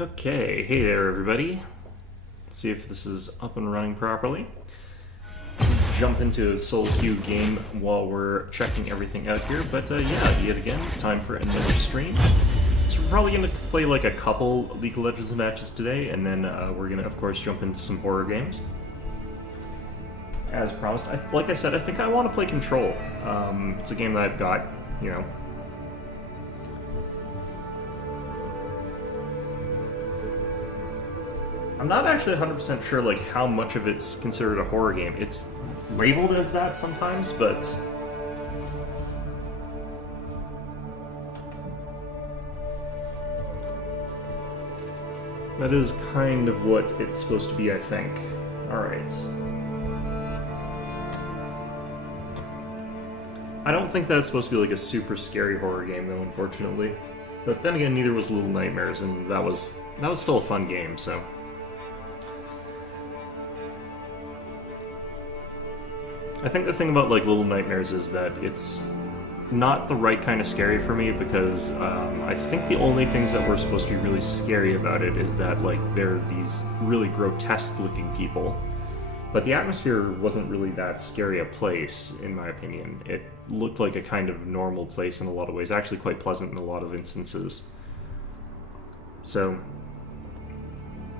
Okay, hey there everybody. Let's see if this is up and running properly. Jump into a solo queue game while we're checking everything out here, but yeah, yet again, time for another stream. So we're probably going to play like a couple League of Legends matches today, and then we're going to, of course, jump into some horror games. As promised, like I said, I think I want to play Control. It's a game that I've got, you know. I'm not actually 100% sure like how much of it's considered a horror game. It's labeled as that sometimes, but that is kind of what it's supposed to be, I think. Alright. I don't think that's supposed to be like a super scary horror game though, unfortunately. But then again, neither was Little Nightmares, and that was still a fun game, so. I think the thing about like Little Nightmares is that it's not the right kind of scary for me because I think the only things that were supposed to be really scary about it is that like they're these really grotesque looking people, but the atmosphere wasn't really that scary a place in my opinion. It looked like a kind of normal place in a lot of ways, actually quite pleasant in a lot of instances. So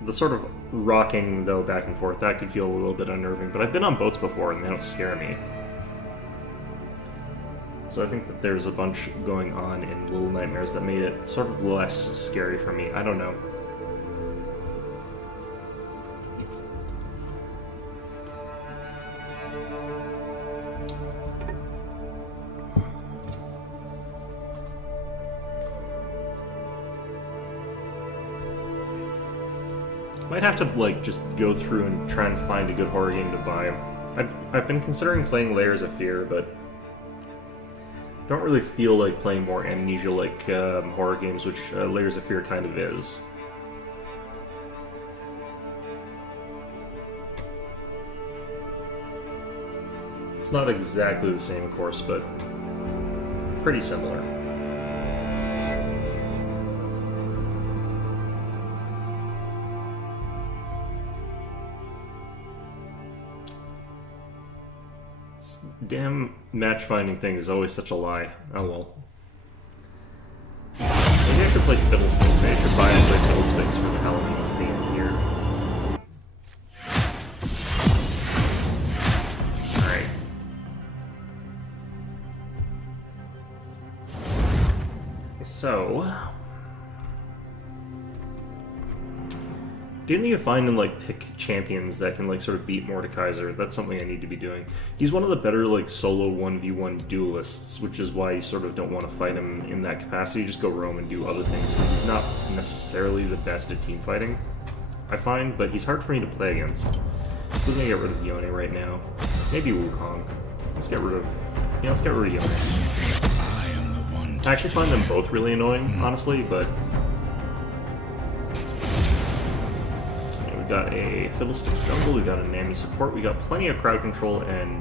the sort of rocking, though, back and forth, that could feel a little bit unnerving, but I've been on boats before and they don't scare me. So I think that there's a bunch going on in Little Nightmares that made it sort of less scary for me. I don't know. Might have to like just go through and try and find a good horror game to buy. I've been considering playing Layers of Fear, but I don't really feel like playing more Amnesia-like horror games, which Layers of Fear kind of is. It's not exactly the same, of course, but pretty similar. Damn match-finding thing is always such a lie. Oh well. Maybe I should play Fiddlesticks. Maybe I should buy and play Fiddlesticks for the Halloween theme here. Alright. So didn't need to find and like pick champions that can like sort of beat Mordekaiser. That's something I need to be doing. He's one of the better like solo 1v1 duelists, which is why you sort of don't want to fight him in that capacity. Just go roam and do other things. He's not necessarily the best at team fighting, I find, but he's hard for me to play against. Still gonna get rid of Yone right now. Maybe Wukong. Let's get rid of Yone. I actually find them both really annoying, honestly, but got a Fiddlesticks jungle, we got a Nami support, we got plenty of crowd control and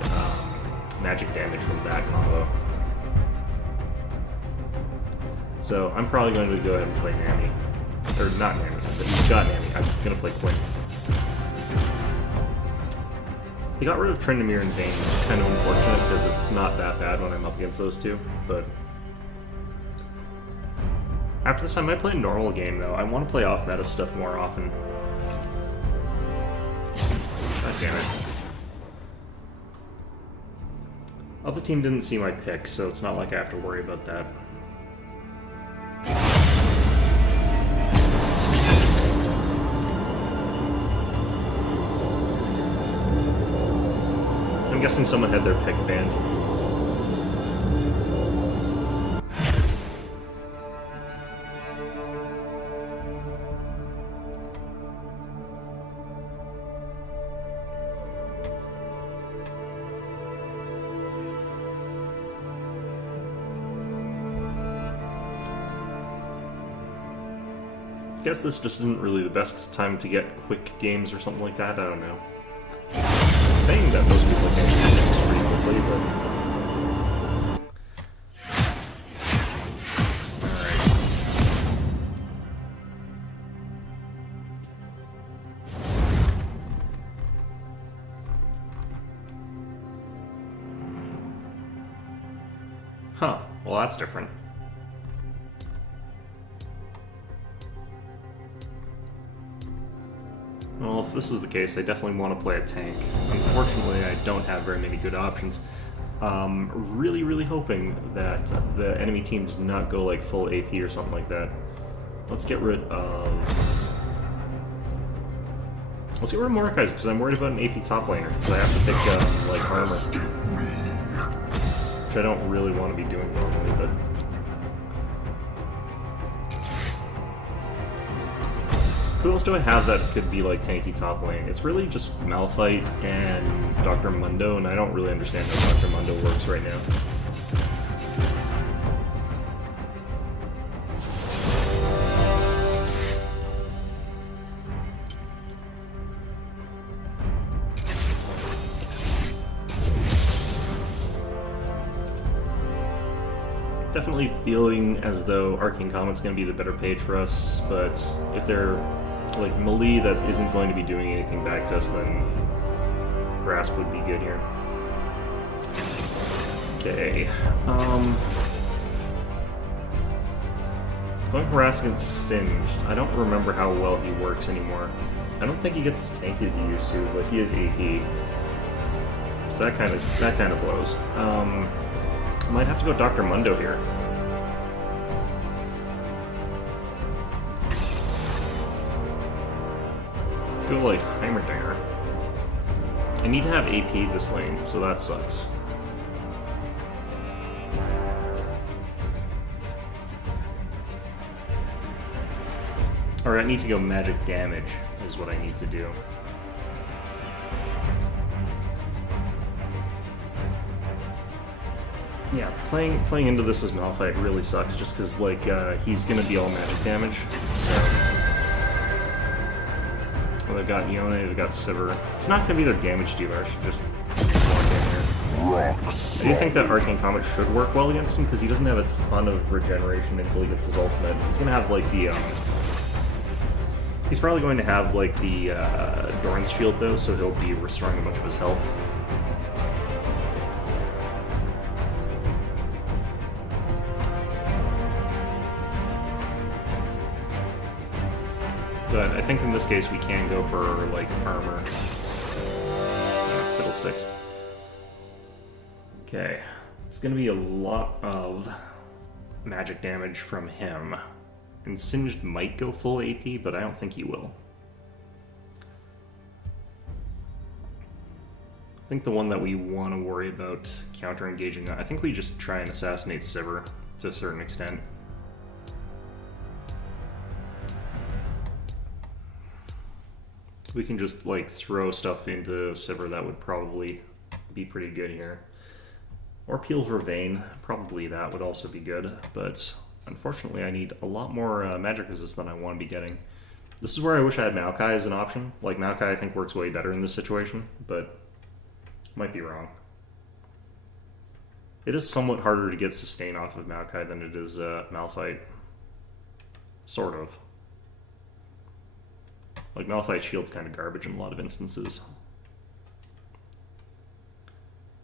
magic damage from that combo. So I'm probably going to go ahead and play Nami. Or not Nami, but he's got Nami. I'm going to play Quinn. They got rid of Tryndamere and Vayne, which is kind of unfortunate because it's not that bad when I'm up against those two, but after this I might play a normal game though. I want to play off-meta stuff more often. God damn it. Other team didn't see my pick, so it's not like I have to worry about that. I'm guessing someone had their pick banned. I guess this just isn't really the best time to get quick games or something like that, I don't know. I'm saying that most people can get games pretty quickly, but Huh, well that's different. Well, if this is the case, I definitely want to play a tank. Unfortunately, I don't have very many good options. Really hoping that the enemy team does not go like full AP or something like that. Let's get rid of... Let's get rid of Mordekaiser, because I'm worried about an AP top laner, because I have to pick, like, armor. Which I don't really want to be doing normally, but... Who else do I have that could be, like, tanky top lane? It's really just Malphite and Dr. Mundo, and I don't really understand how Dr. Mundo works right now. Definitely feeling as though Arcane Comet's going to be the better page for us, but if they're like melee that isn't going to be doing anything back to us, then Grasp would be good here. Okay, going Harass against Singed, I don't remember how well he works anymore. I don't think he gets tanky as he used to, but he is AP. So that kind of blows. Might have to go Dr. Mundo here. Go like Heimerdinger. I need to have AP this lane, so that sucks. Alright, I need to go magic damage, is what I need to do. Yeah, playing into this as Malphite really sucks, just because, like, he's gonna be all magic damage, so... Well, they've got Yone, they've got Sivir. It's not gonna be their damage dealer, I should just walk in here. I do think that Arcane Comet should work well against him, because he doesn't have a ton of regeneration until he gets his ultimate. He's gonna have, like, the, He's probably going to have, like, the, Doran's Shield, though, so he'll be restoring a bunch of his health. But I think in this case we can go for, like, armor. Fiddlesticks. Okay. It's gonna be a lot of magic damage from him. And Singed might go full AP, but I don't think he will. I think the one that we want to worry about counter-engaging, I think we just try and assassinate Sivir to a certain extent. We can just, like, throw stuff into Sivir that would probably be pretty good here. Or Peel Vervain, probably that would also be good, but unfortunately I need a lot more magic resist than I want to be getting. This is where I wish I had Maokai as an option. Like, Maokai I think works way better in this situation, but might be wrong. It is somewhat harder to get sustain off of Maokai than it is Malphite. Sort of. Like, Malphite shield's kind of garbage in a lot of instances.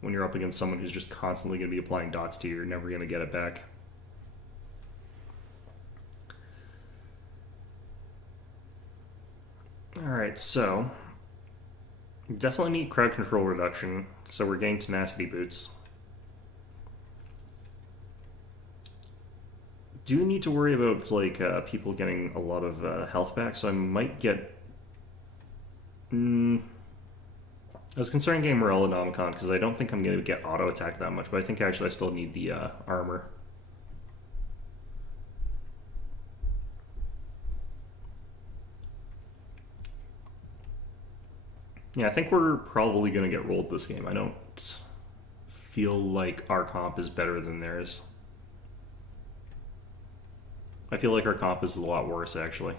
When you're up against someone who's just constantly going to be applying dots to you, you're never going to get it back. Alright, so... definitely need crowd control reduction, so we're getting tenacity boots. Do need to worry about, like, people getting a lot of health back, so I might get... I was considering getting Morellonomicon, because I don't think I'm going to get auto-attacked that much, but I think actually I still need the armor. Yeah, I think we're probably going to get rolled this game. I don't feel like our comp is better than theirs. I feel like our comp is a lot worse, actually.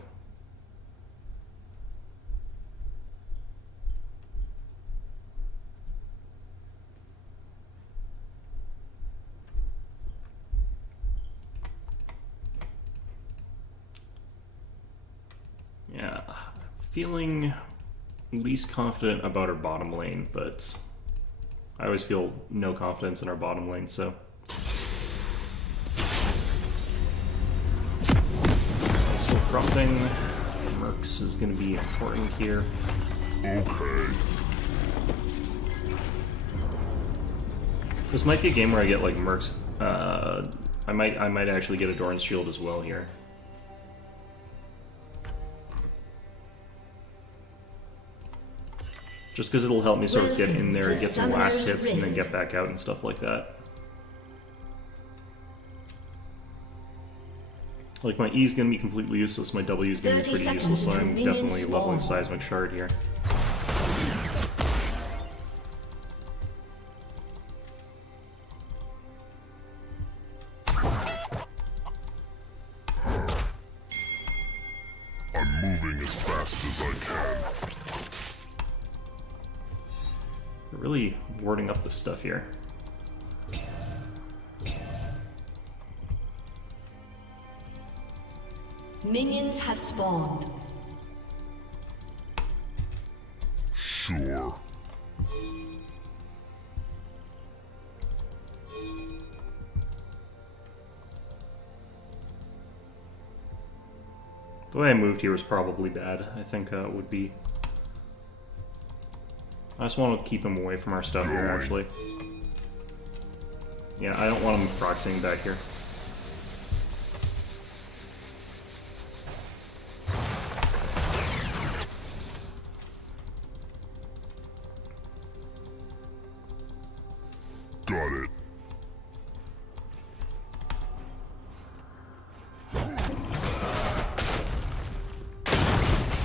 Yeah, feeling least confident about our bottom lane, but I always feel no confidence in our bottom lane, so Dropping Mercs is going to be important here. Okay. This might be a game where I get like Mercs. I might actually get a Doran's Shield as well here. Just because it'll help me sort of get in there and get some last hits and then get back out and stuff like that. Like, my E is going to be completely useless, my W is going to be pretty useless, so I'm definitely leveling Seismic Shard here. I'm moving as fast as I can. They're really warding up this stuff here. Minions have spawned. Sure. The way I moved here was probably bad. I think it would be... I just want to keep him away from our stuff here, actually. Yeah, I don't want him proxying back here. Got it.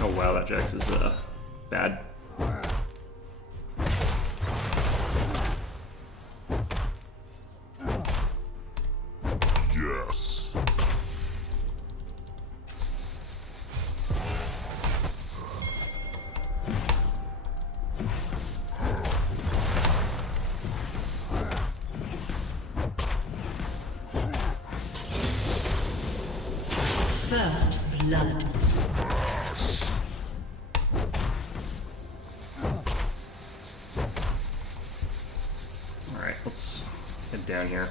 Oh wow, that Jax is bad. Yes. First blood. Alright, let's head down here.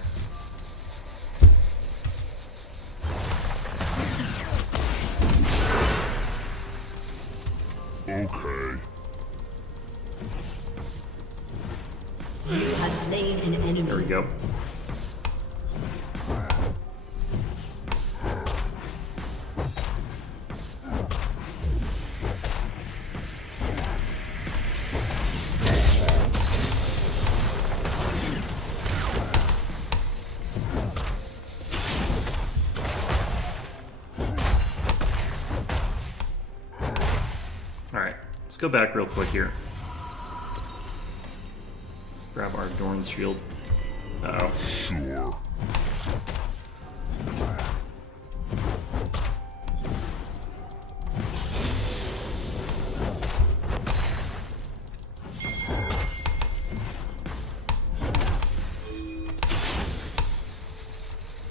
Okay. You have slain an enemy. There we go. Alright, let's go back real quick here. Grab our Doran's Shield. Uh-oh. Sure.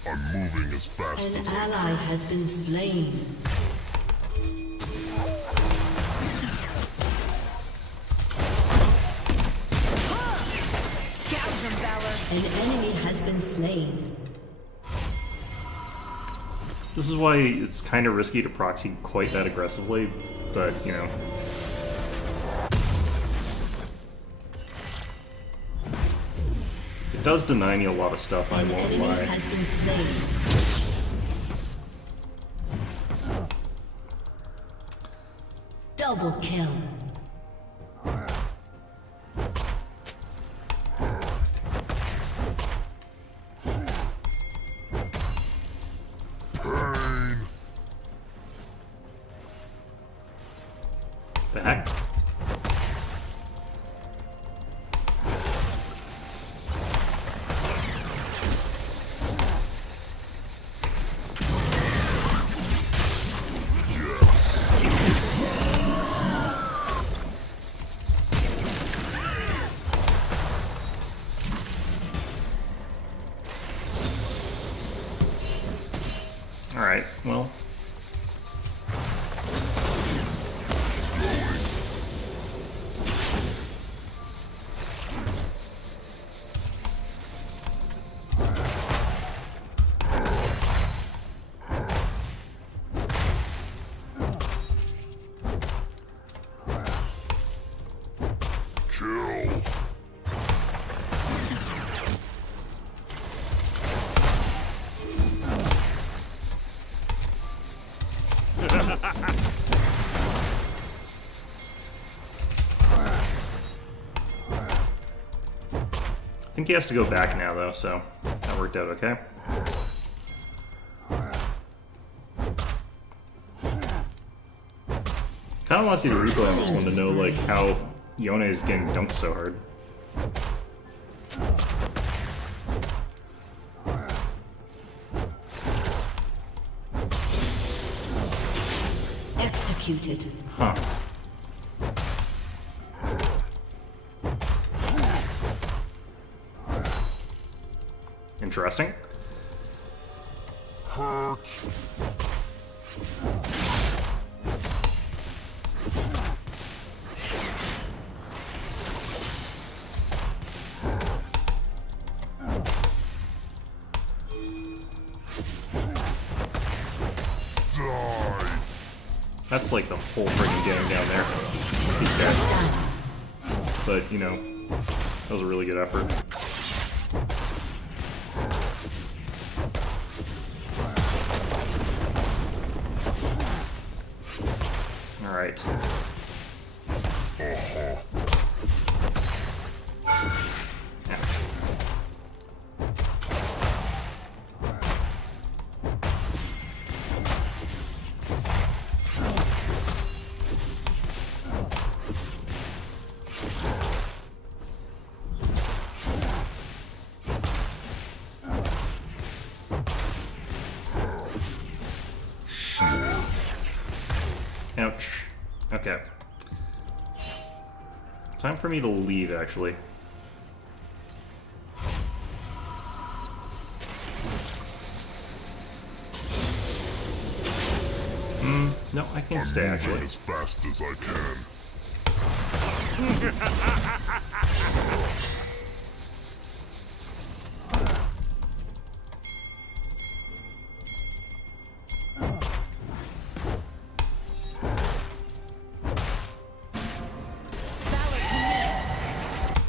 I'm moving as fast An as I can. ally has been slain. An enemy has been slain. This is why it's kind of risky to proxy quite that aggressively, but, you know. It does deny me a lot of stuff, I An won't enemy lie. has been slain. Double kill. The heck? kill. I think he has to go back now, though, so that worked out okay. Kinda want to see the replay on this one to know, like, how Yone is getting dunked so hard. Executed. Huh. Interesting. Hurt. Die. That's like the whole friggin' game down there. He's dead. But, you know, that was a really good effort. Alright. Yeah. Ouch. Okay. Time for me to leave, actually. No, I can stay, Moving actually. as fast as I can.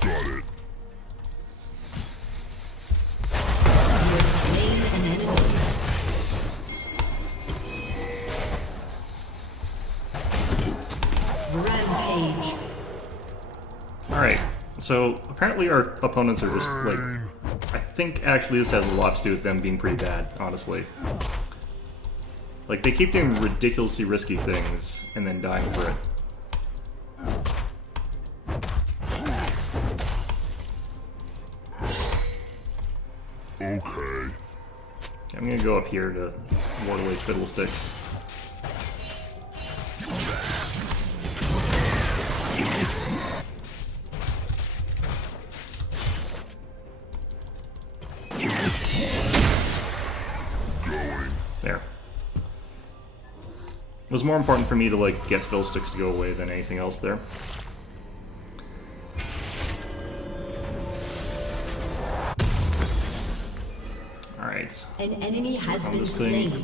Got it. You have slain an enemy. Rampage. Alright, so apparently our opponents are just, like... I think actually this has a lot to do with them being pretty bad, honestly. Like, they keep doing ridiculously risky things and then dying for it. Okay. I'm gonna go up here to ward away Fiddlesticks. There. It was more important for me to, like, get Fiddlesticks to go away than anything else there. Alright. An enemy has On been this thing. slain.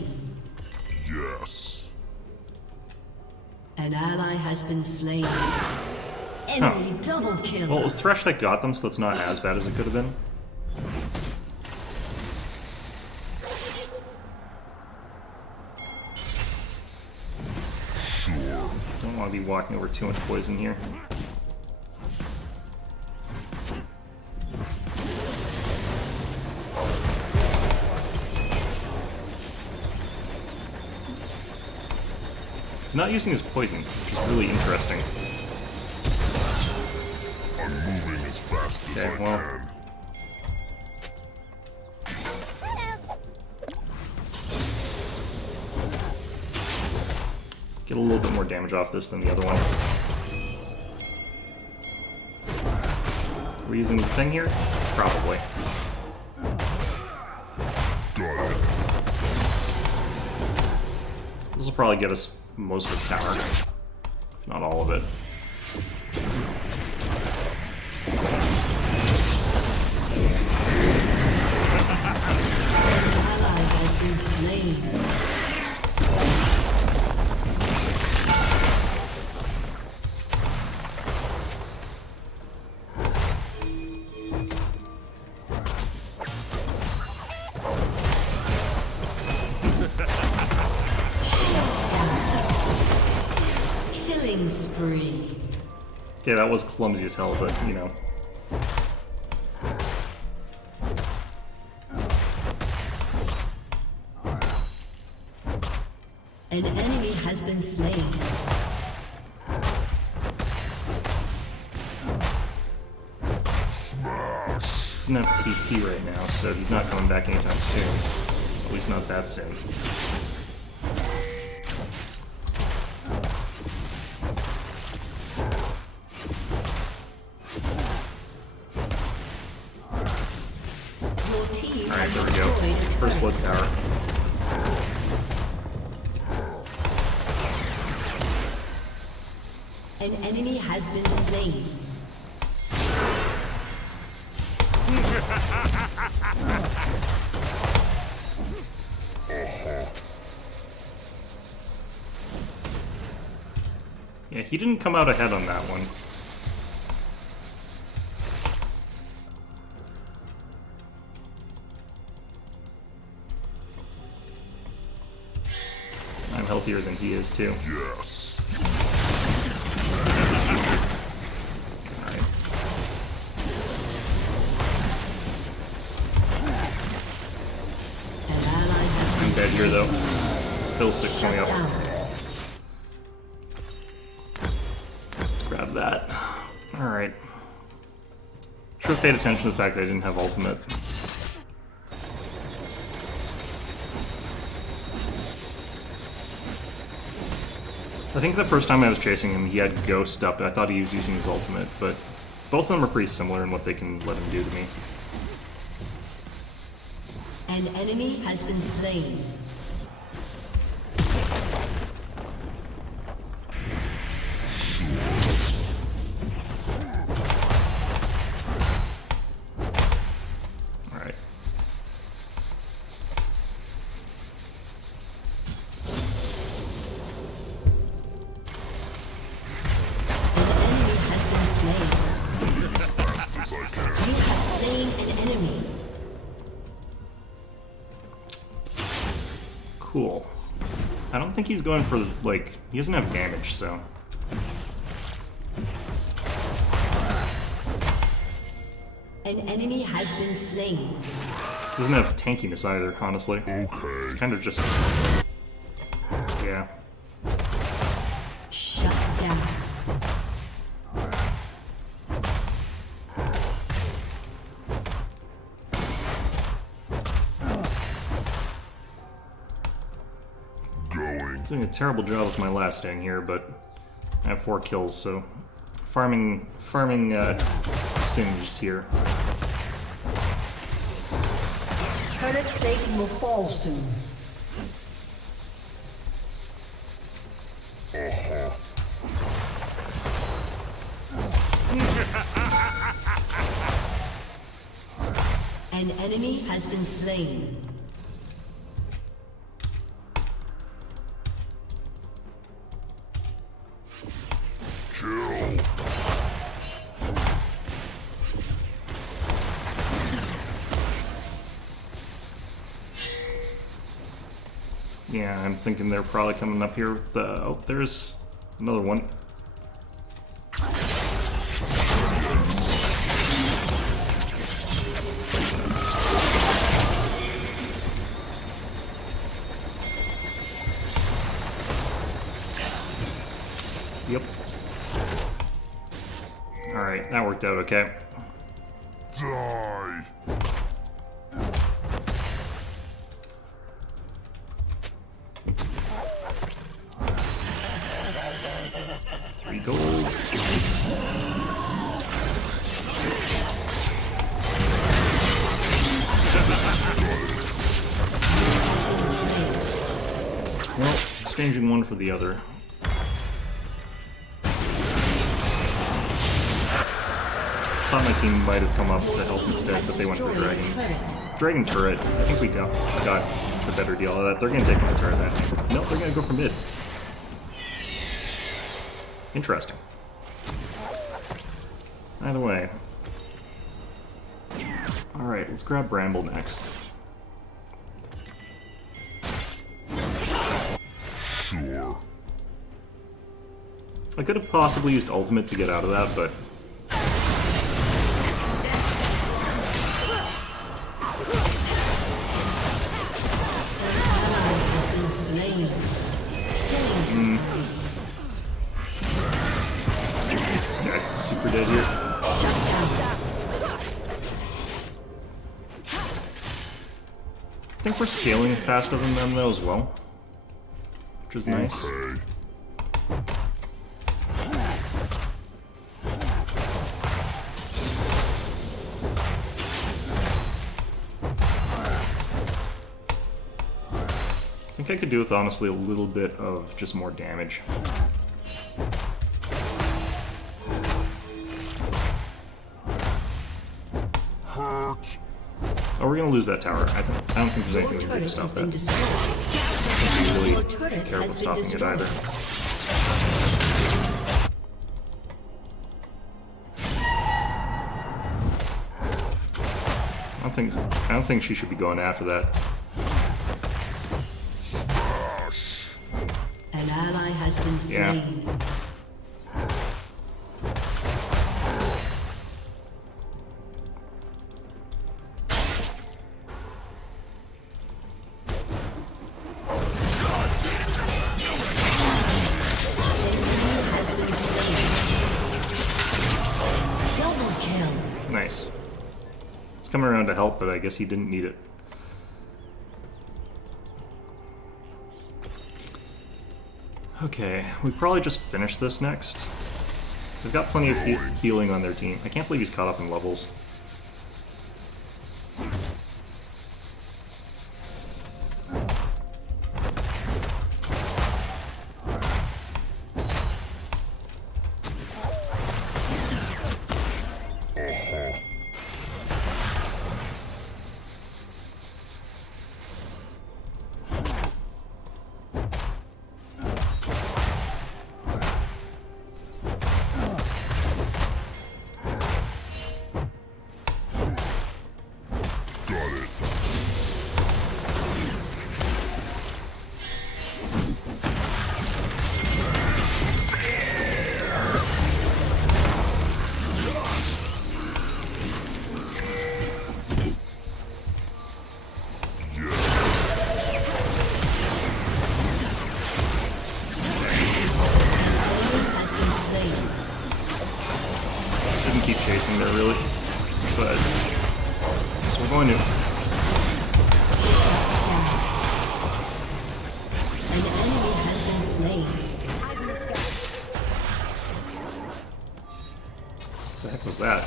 Yes. An ally has been slain. Enemy double kill. Well, it was Thresh that got them, so it's not as bad as it could have been. Don't want to be walking over too much poison here. He's not using his poison, which is really interesting. I'm moving as fast as Okay, I well. can. Get a little bit more damage off this than the other one. Are we using the thing here? Probably. Got it. This will probably get us most of the tower, if not all of it. Ally has been slain. Okay, that was clumsy as hell, but, you know. An enemy has been slain. Doesn't have TP right now, so he's not coming back anytime soon. At least not that soon. Your team Alright, has there we go. destroyed a First turret. blood tower. An enemy has been slain. Yeah, he didn't come out ahead on that one. I'm healthier than he is, too. Yes. Alright. An ally has I'm dead here, though. Phil 6 been me up. down. Let's grab that. Alright. Should have paid attention to the fact that I didn't have ultimate. I think the first time I was chasing him, he had Ghost up. I thought he was using his ultimate, but both of them are pretty similar in what they can let him do to me. An enemy has been slain. Alright. An enemy has been slain. As I can. You have slain an enemy. Cool. I don't think he's going for, like, he doesn't have damage, so. An enemy has been slain. He doesn't have tankiness either, honestly. It's Okay. kind of just. Yeah. Shut down. Going. Doing a terrible job with my last ding here, but I have 4 kills, so farming singed here. Turret plating will fall soon. An enemy has been slain. Kill. Yeah, I'm thinking they're probably coming up here with, oh, there's another one. Yep. Alright, that worked out okay. Die. 3 gold. Well, exchanging one for the other. Thought my team might have come up to help instead, but they went for dragons. Dragon turret. I think we got the better deal of that. They're gonna take my turret, I think. Nope, they're gonna go for mid. Interesting. Either way. Alright, let's grab Bramble next. Sure. I could have possibly used ultimate to get out of that, but Slain. yeah, it's super dead here. I think we're scaling faster than them though as well, which is nice. Okay. I think I could do with honestly a little bit of just more damage. Hurt. Oh, we're gonna lose that tower. I don't think there's Your anything we can do turret to stop has been that. destroyed. I don't Your really turret care has about been stopping it destroyed. either. I don't think she should be going after that. An ally has been Yeah. slain. Double kill. Nice. He's coming around to help, but I guess he didn't need it. Okay, we probably just finish this next. They've got plenty of healing on their team. I can't believe he's caught up in levels. Got it. Has been slain. Didn't keep chasing there really, but so we're going to. An enemy has been slain. What the heck was that?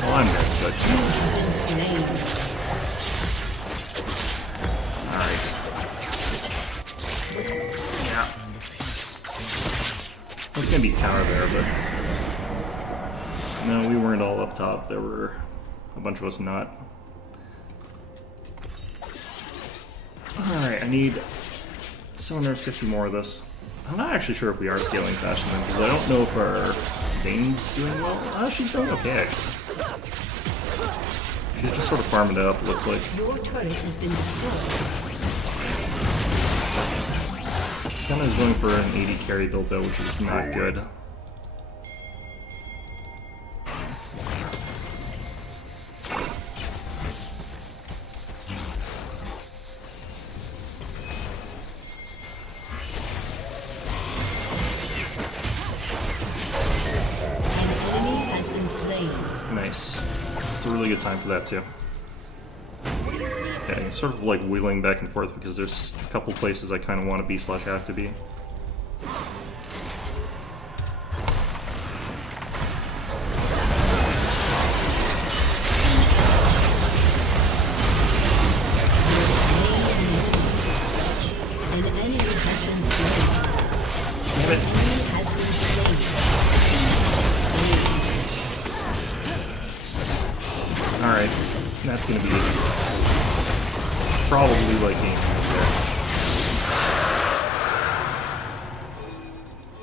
Well, I'm dead, but Been slain. alright. Yeah. I was gonna be counter there, but no, we weren't all up top. There were a bunch of us not. Alright, I need 750 more of this. I'm not actually sure if we are scaling faster than because I don't know if our Vane's doing well. Oh, she's doing okay, actually. She's just sort of farming it up, it looks like. Your turret has been destroyed. Senna's going for an 80 carry build though, which is not good. An enemy has been slain. Nice. It's a really good time for that too. Yeah, I'm sort of like wheeling back and forth because there's a couple places I kind of want to be / have to be. An enemy has been slain. Damn it. Enemy has been slain. Alright, that's gonna be probably like game there.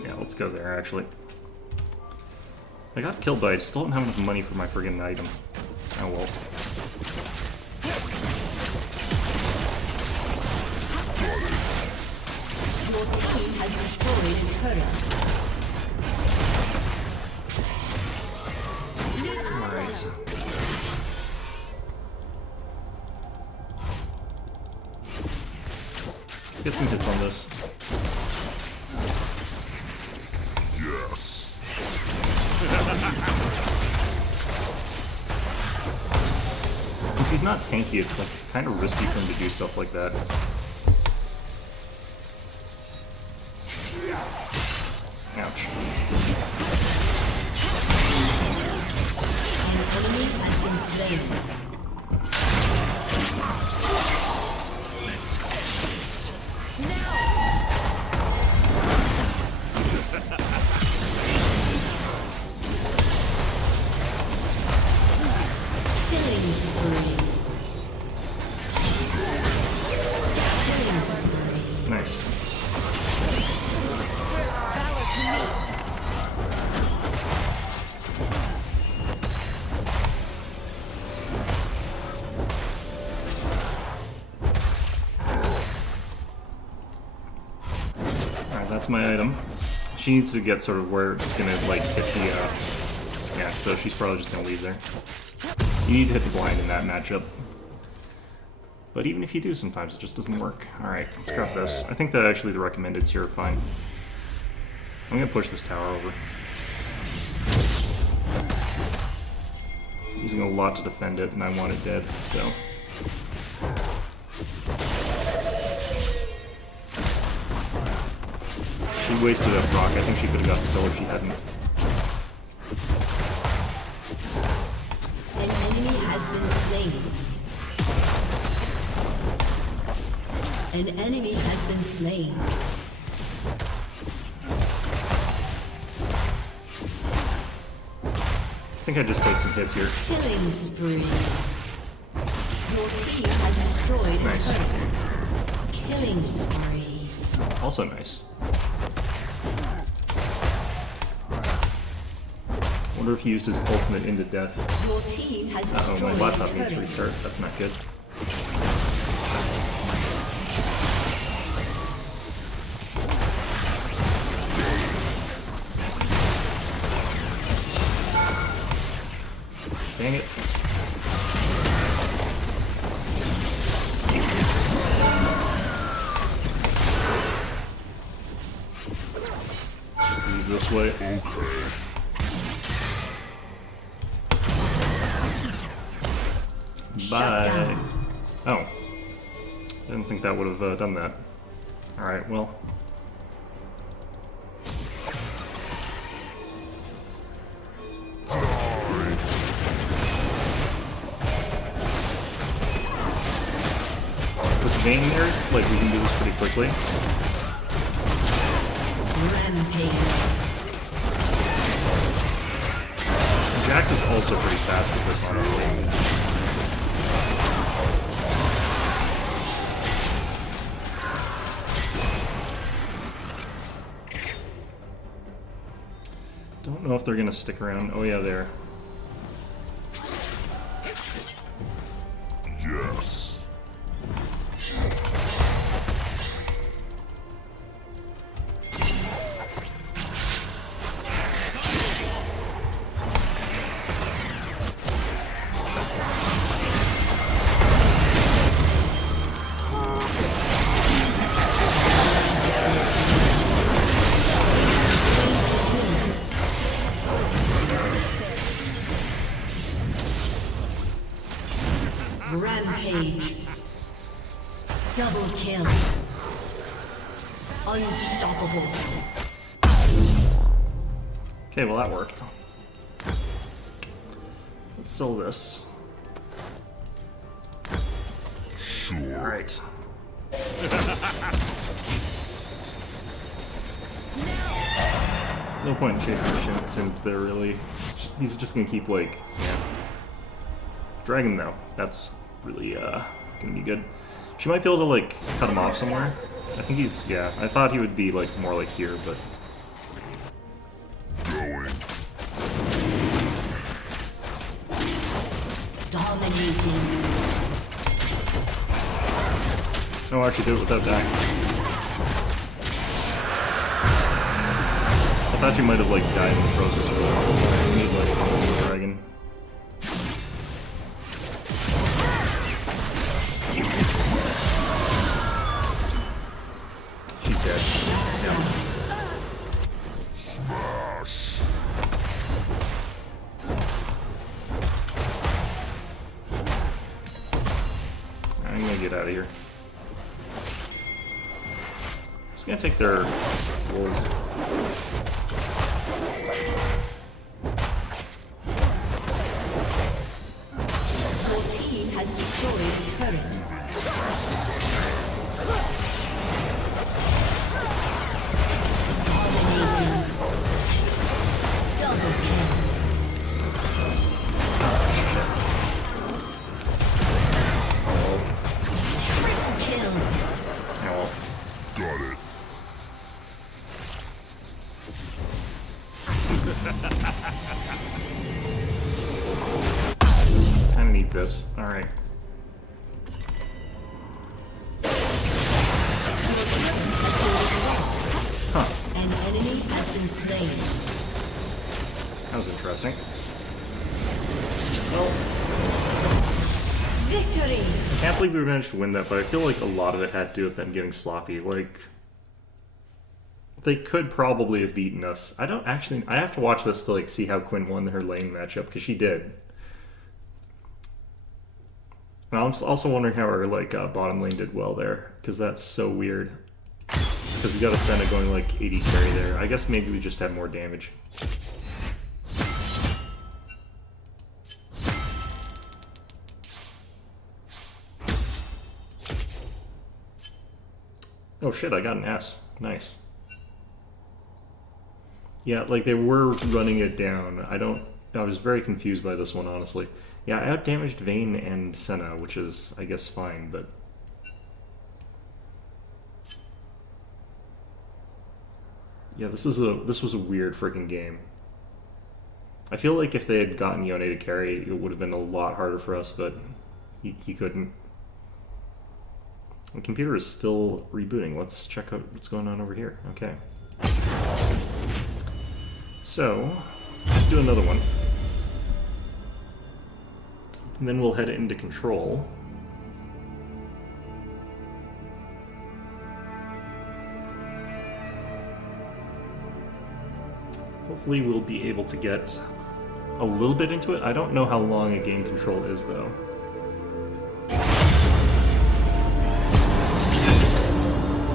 Yeah, let's go there actually. I got killed, but I still don't have enough money for my friggin' item. Oh well. Your team has destroyed a turret. Alright. Let's get some hits on this. Yes. Since he's not tanky, it's like kind of risky for him to do stuff like that. Ouch. An enemy has been slain. Killing spree. Killing spree. Nice. Alright, that's my item. She needs to get sort of where it's gonna like hit the yeah, so she's probably just gonna leave there. You need to hit the blind in that matchup. But even if you do, sometimes it just doesn't work. Alright, let's grab this. I think that actually the recommendeds here are fine. I'm gonna push this tower over. Using a lot to defend it, and I want it dead, so... She wasted that rock. I think she could have got the kill if she hadn't. An enemy has been slain. An enemy has been slain. I think I just take some hits here. Killing spree. Your team has destroyed Nice. a turret. Killing spree. Also nice. Wonder if he used his ultimate into death. Your team has Uh-oh, my destroyed laptop a needs to turret. restart. That's not good. Dang it. Let's just leave this way. Bye. Oh. I didn't think that would have done that. Alright, well. With Vayne there, like, we can do this pretty quickly. Rampage. Jax is also pretty fast with this, honestly. Don't know if they're gonna stick around. Oh yeah, there. Yes. Rampage. Double kill. Unstoppable. Okay, well that worked. Let's sell this. Sure. Alright. No point in chasing the Shin there, really. He's just gonna keep, like, yeah. Dragon, though. That's really, gonna be good. She might be able to, like, cut him off somewhere. I think he's, yeah, I thought he would be, like, more like here, but... Going. Dominating. Oh, I actually did it without dying. I thought you might have like died in the process for that. We need like a dragon. She's dead. Yeah. Smash. I'm gonna get out of here. Just gonna take their wolves. Your team has destroyed a turret. Dominating. Double kill. Triple kill. Oh, Got it. kinda need this. Alright. Huh, An enemy has been slain. that was interesting. Well, Victory! I can't believe we managed to win that, but I feel like a lot of it had to do with them getting sloppy. Like, they could probably have beaten us. I don't actually... I have to watch this to, like, see how Quinn won her lane matchup, because she did. And I'm also wondering how her, like, bottom lane did well there, because that's so weird. Because we got a Senna going, like, 80 carry there. I guess maybe we just had more damage. Oh shit, I got an S. Nice. Yeah, like they were running it down. I was very confused by this one, honestly. Yeah, I outdamaged Vayne and Senna, which is, I guess, fine, but... Yeah, this was a weird freaking game. I feel like if they had gotten Yone to carry, it would have been a lot harder for us, but he couldn't. The computer is still rebooting. Let's check out what's going on over here. Okay. So, let's do another one. And then we'll head into control. Hopefully we'll be able to get a little bit into it. I don't know how long a game control is, though.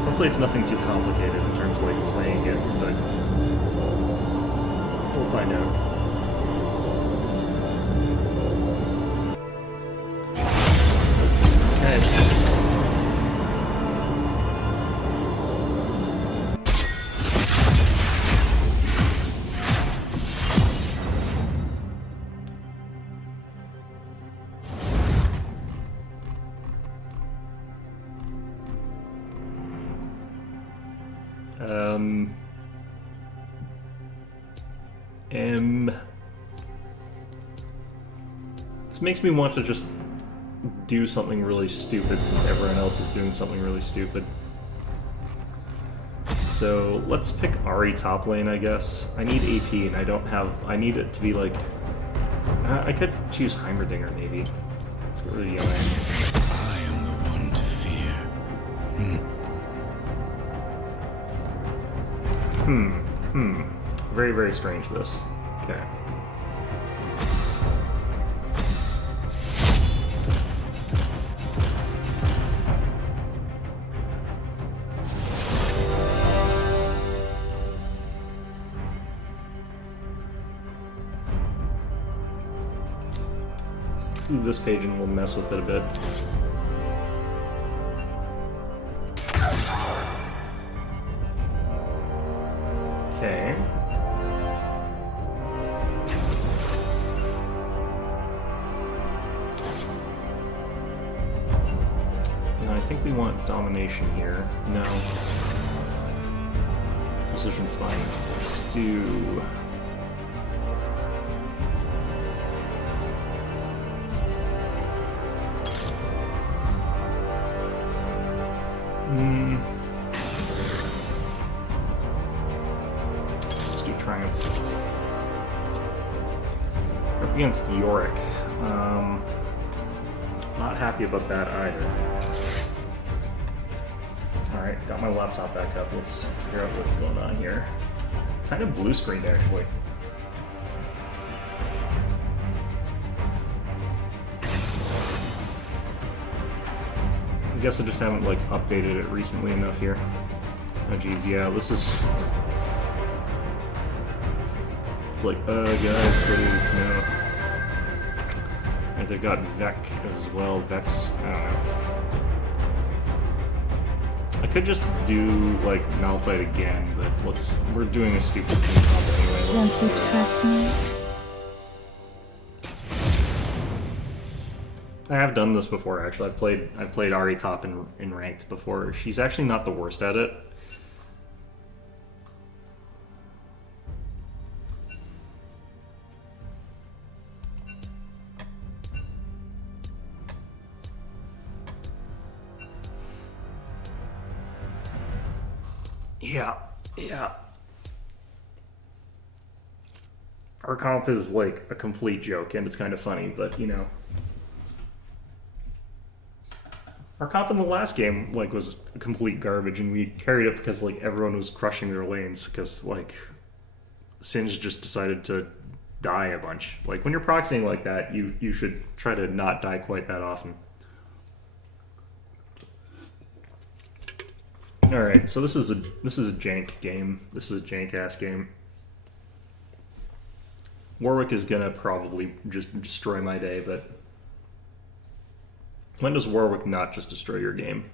Hopefully it's nothing too complicated in terms of like playing it, but we'll find out. This makes me want to just do something really stupid since everyone else is doing something really stupid. So let's pick Ahri top lane, I guess. I need AP and I need it to be like... I could choose Heimerdinger maybe. Let's get rid of Yone. I am the one to fear. Very, very strange, this. Okay. Let's do this page and we'll mess with it a bit. Okay. No, I think we want domination here. No. Position's fine. Let's do... against Yorick. Not happy about that either. Alright, got my laptop back up. Let's figure out what's going on here. Kind of blue screen actually. I guess I just haven't like updated it recently enough here. Oh geez, yeah, this is... It's like, guys, please, no. And they've got Vec as well, Vex, I don't know. I could just do, like, Malphite again, but we're doing a stupid team combo anyway. Don't you trust me? I have done this before, actually. I've played Ari top in ranked before. She's actually not the worst at it. Yeah. Our comp is like a complete joke, and it's kind of funny, but you know. Our comp in the last game like was complete garbage, and we carried it because like everyone was crushing their lanes because like Singe just decided to die a bunch. Like when you're proxying like that, you should try to not die quite that often. All right, so this is a jank game. This is a jank ass game. Warwick is gonna probably just destroy my day, but when does Warwick not just destroy your game?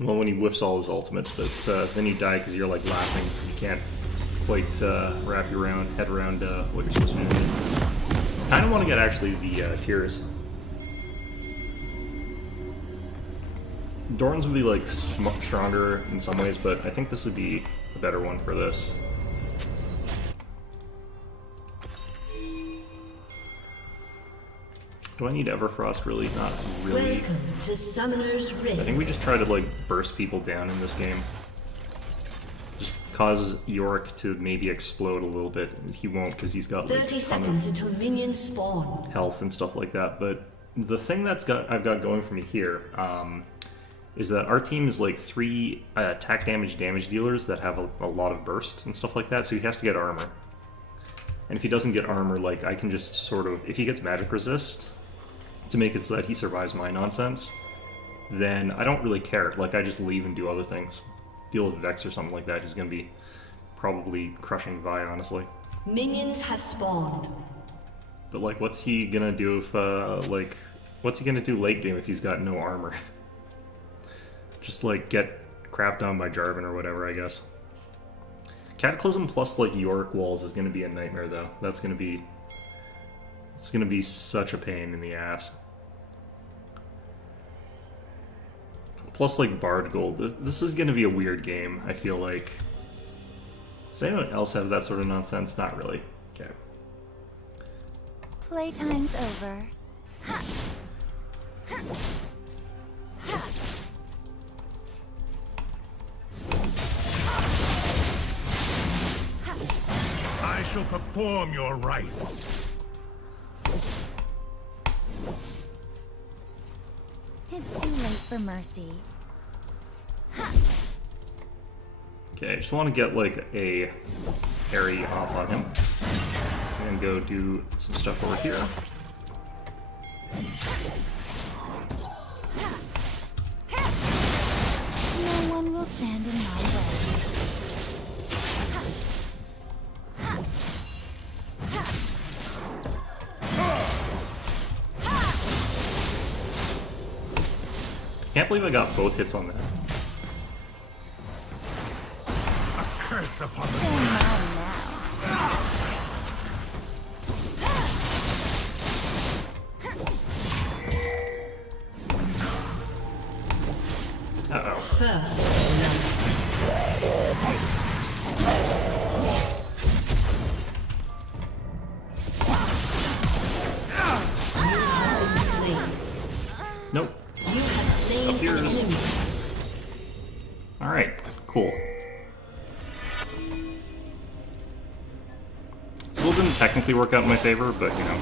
Well, when he whiffs all his ultimates, but then you die because you're like laughing. You can't quite wrap your head around what you're supposed to do. I kind of want to get actually the tiers. Doran's would be like stronger in some ways, but I think this would be a better one for this. Do I need Everfrost? Really? Not really. Welcome to Summoner's Rift. I think we just try to like burst people down in this game. Just cause Yorick to maybe explode a little bit. He won't because he's got like 30 seconds until minions spawn. health and stuff like that. But the thing I've got going for me here is that our team is like 3 attack damage dealers that have a lot of burst and stuff like that, so he has to get armor. And if he doesn't get armor, like I can just sort of, if he gets magic resist to make it so that he survives my nonsense, then I don't really care. Like I just leave and do other things. Deal with Vex or something like that. He's gonna be probably crushing Vi, honestly. Minions have spawned. But like, what's he gonna do if what's he gonna do late game if he's got no armor? Just like get crapped on by Jarvan or whatever, I guess. Cataclysm plus like Yorick walls is gonna be a nightmare though. It's gonna be such a pain in the ass. Plus like Bard Gold. This is gonna be a weird game, I feel like. Does anyone else have that sort of nonsense? Not really. Okay. Playtime's over. I shall perform your rites. It's too late for mercy. Okay, I just want to get like a parry off on him. And go do some stuff over here. No one will stand in my way. Can't believe I got both hits on that. A curse upon the They're mine now. Uh-oh. First Nope. you have slain Up here an it is. enemy. Alright, cool. Still didn't technically work out in my favor, but you know.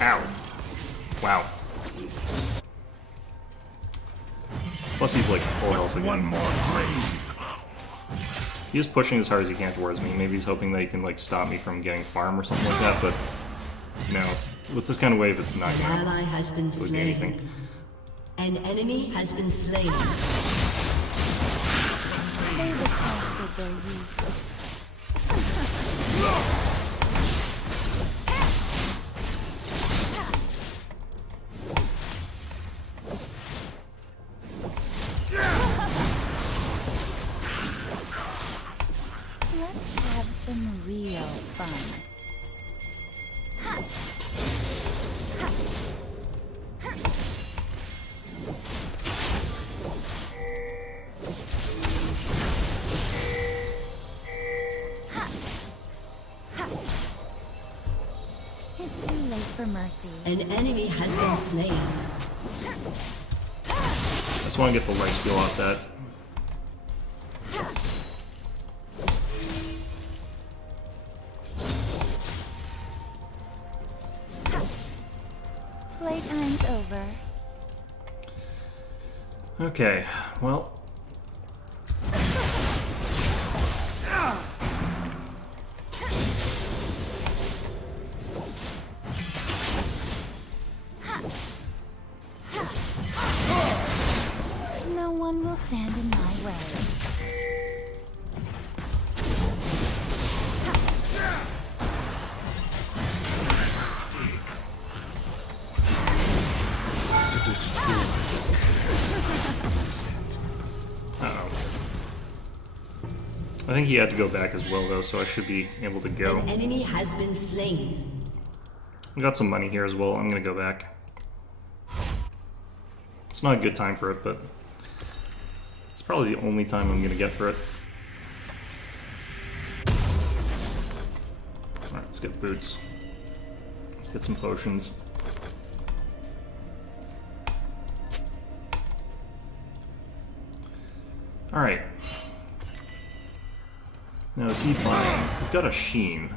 Ow. Wow. Plus he's like full health again. One more grave. He is pushing as hard as he can towards me. Maybe he's hoping that he can like stop me from getting farm or something like that, but no. With this kind of wave, it's not An gonna ally has been do slain. anything. An enemy has been slain. They exhausted their youth. Let's have some real fun. It's too late for mercy. An enemy has been slain. I just want to get the life steal off that. Playtime's over. Okay, well. No one will stand in my way. To destroy. Uh-oh. I think he had to go back as well, though, so I should be able to go. An enemy has been slain. I got some money here as well. I'm gonna go back. It's not a good time for it, but it's probably the only time I'm gonna get for it. Alright, let's get boots. Let's get some potions. Alright. Now, is he buying? He's got a Sheen.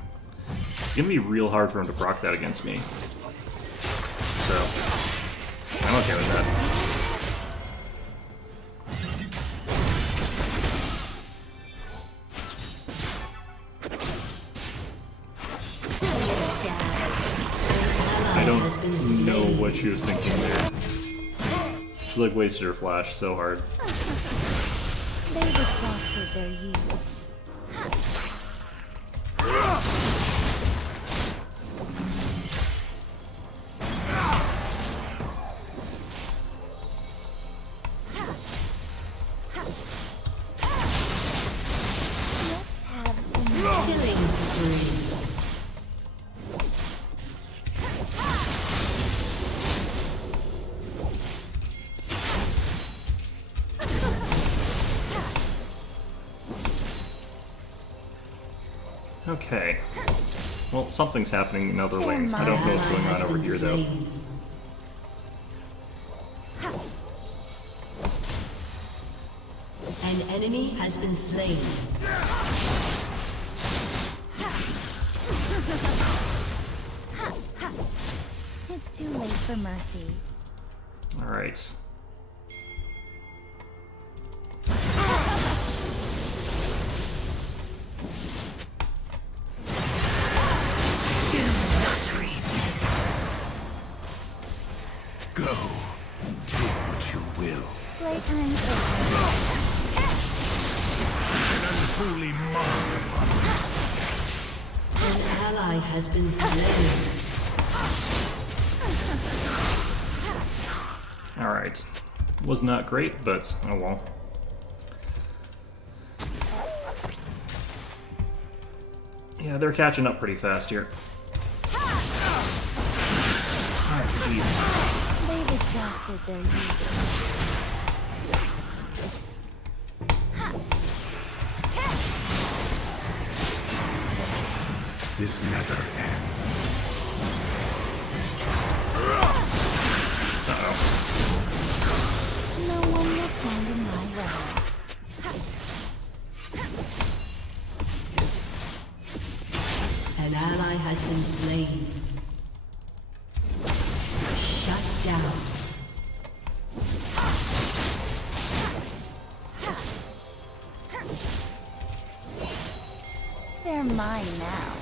It's gonna be real hard for him to proc that against me. So, I'm okay with that. I don't know what she was thinking there. She like wasted her flash so hard. They've exhausted their youth. Let's have some Killing spree. Okay. Well, something's happening in other lanes. I don't know what's going on over here, though. An enemy has been slain. It's too late for mercy. Alright. Go. Take what you will. Playtime's over. An unholy mark. An ally has been slain. Alright. Was not great, but oh well. Yeah, they're catching up pretty fast here. Alright, jeez. They've exhausted their youth. This never ends. No one will stand in my way. An ally has been slain. Shut down. They're mine now.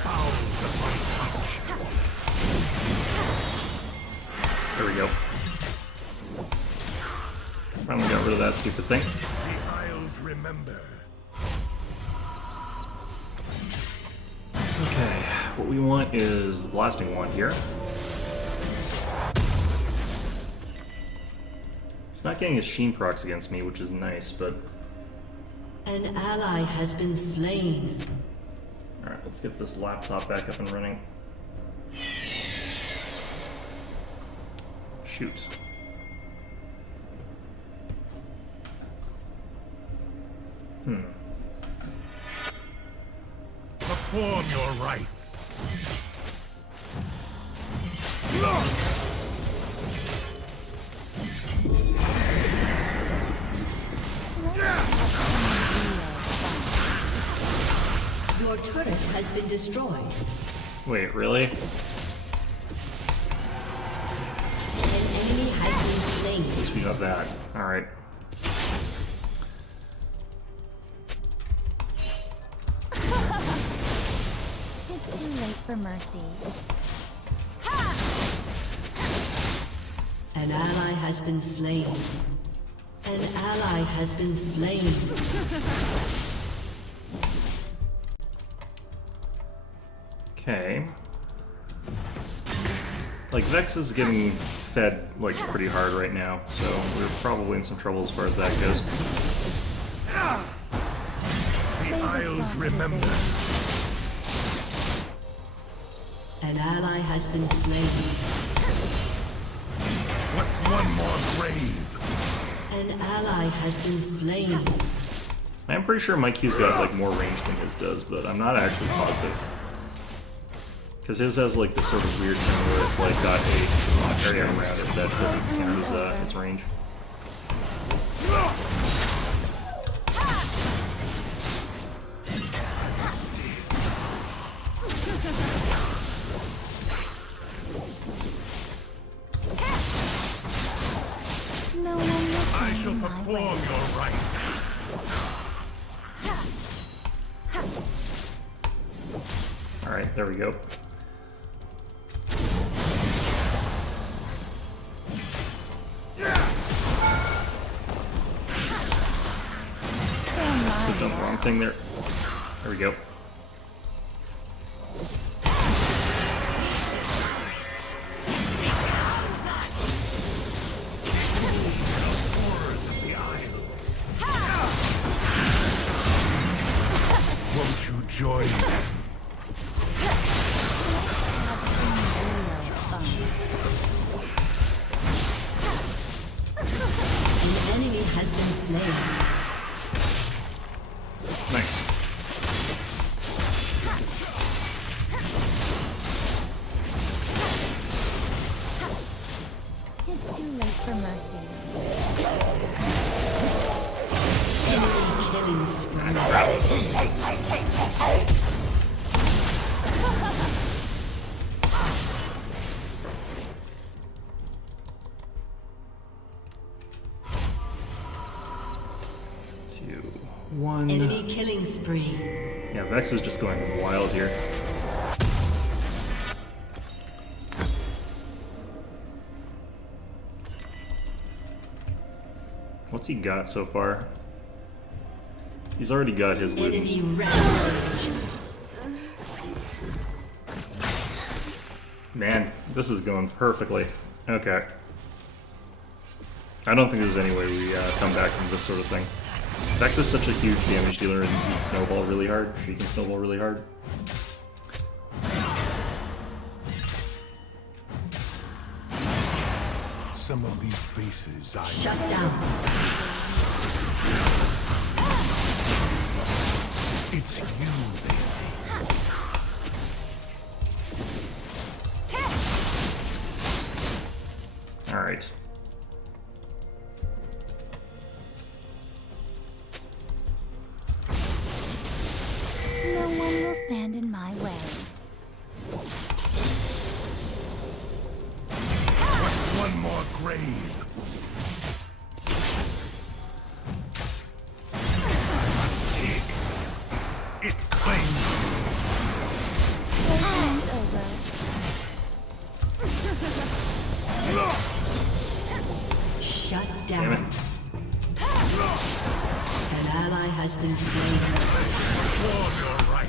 Fouls of my touch. There we go. Finally got rid of that stupid thing. The Isles remember. Okay, what we want is the blasting wand here. It's not getting his sheen procs against me, which is nice, but... An ally has been slain. Alright, let's get this laptop back up and running. Shoot. Perform your rites. Your turret has been destroyed. Wait, really? An enemy has been slain. At least we got that. Alright. It's too late for mercy. An ally has been slain. An ally has been slain. Okay. Like, Vex is getting fed, like, pretty hard right now, so we're probably in some trouble as far as that goes. The Isles remember. An ally has been slain. What's one more grave? An ally has been slain. I'm pretty sure my Q's got, like, more range than his does, but I'm not actually positive. Because his has, like, this sort of weird thing where it's, like, got a area around it that doesn't count as its range. No one will I stand shall in my perform way. your rites. Alright, there we go. They're mine Done the now. wrong thing there. There we go. Horrors of the Isle. Won't you join them? An enemy has been slain. Nice. It's too late for mercy. Enemy killing spree. Two, one. Enemy killing spree. Yeah, Vex is just going wild here. What's he got so far? He's already got his lootings. Enemy rampage. Man, this is going perfectly. Okay. I don't think there's any way we come back from this sort of thing. Vex is such a huge damage dealer and he can snowball really hard. She can snowball really hard. Some of these faces I Shut down. It's you, they say. Alright. No one will stand in my way. One more grave. I must dig. It claims Playtime's over. Shut Damn down. it. An ally has been slain. for your right.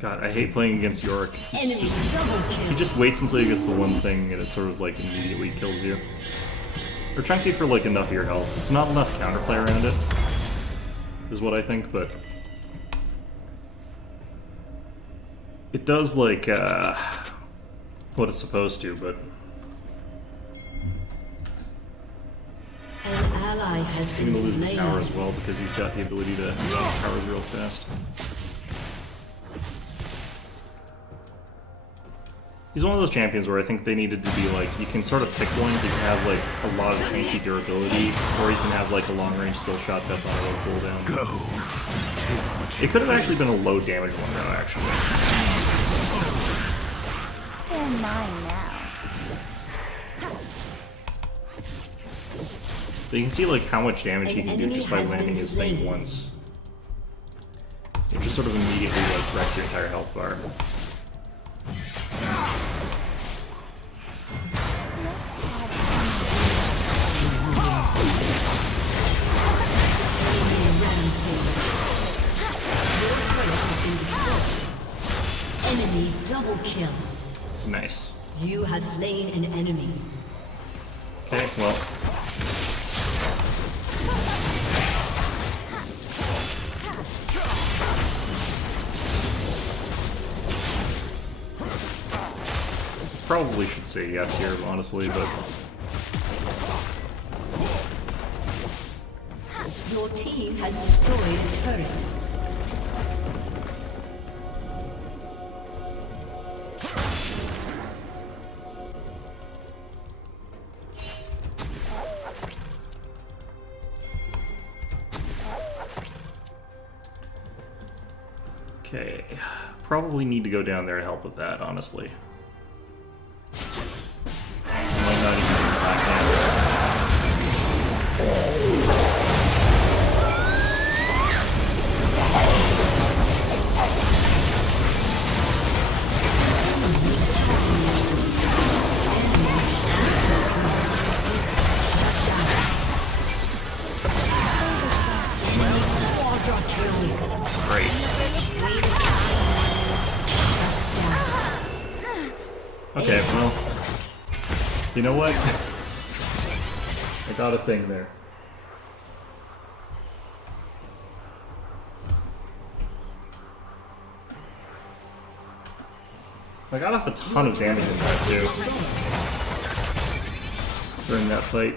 God, I hate playing against Yorick. It's Enemy just, double he kill. just waits until he gets the one thing and it sort of like immediately kills you. Or trying to for like enough of your health. It's not enough counterplay around it, is what I think, but it does like what it's supposed to, but An ally has I'm been gonna lose the slain. tower as well because he's got the ability to hit towers real fast. He's one of those champions where I think they needed to be like, you can sort of pick one, you can have like a lot of tanky durability, or you can have like a long range skill shot that's on a low cooldown. Go. It could have actually been a low damage one though, actually. They're mine now. So you can see like how much damage he An can do enemy just by has landing been his thing slain. once. It just sort of immediately like wrecks your entire health bar. Enemy double kill. Nice. You have slain an enemy. Okay, well. Probably should say yes here, honestly, but Your team has destroyed a turret. okay. Probably need to go down there to help with that, honestly. Might not even be attack now. Great. Okay, well, you know what? I got a thing there. I got off a ton of damage in that too. During that fight.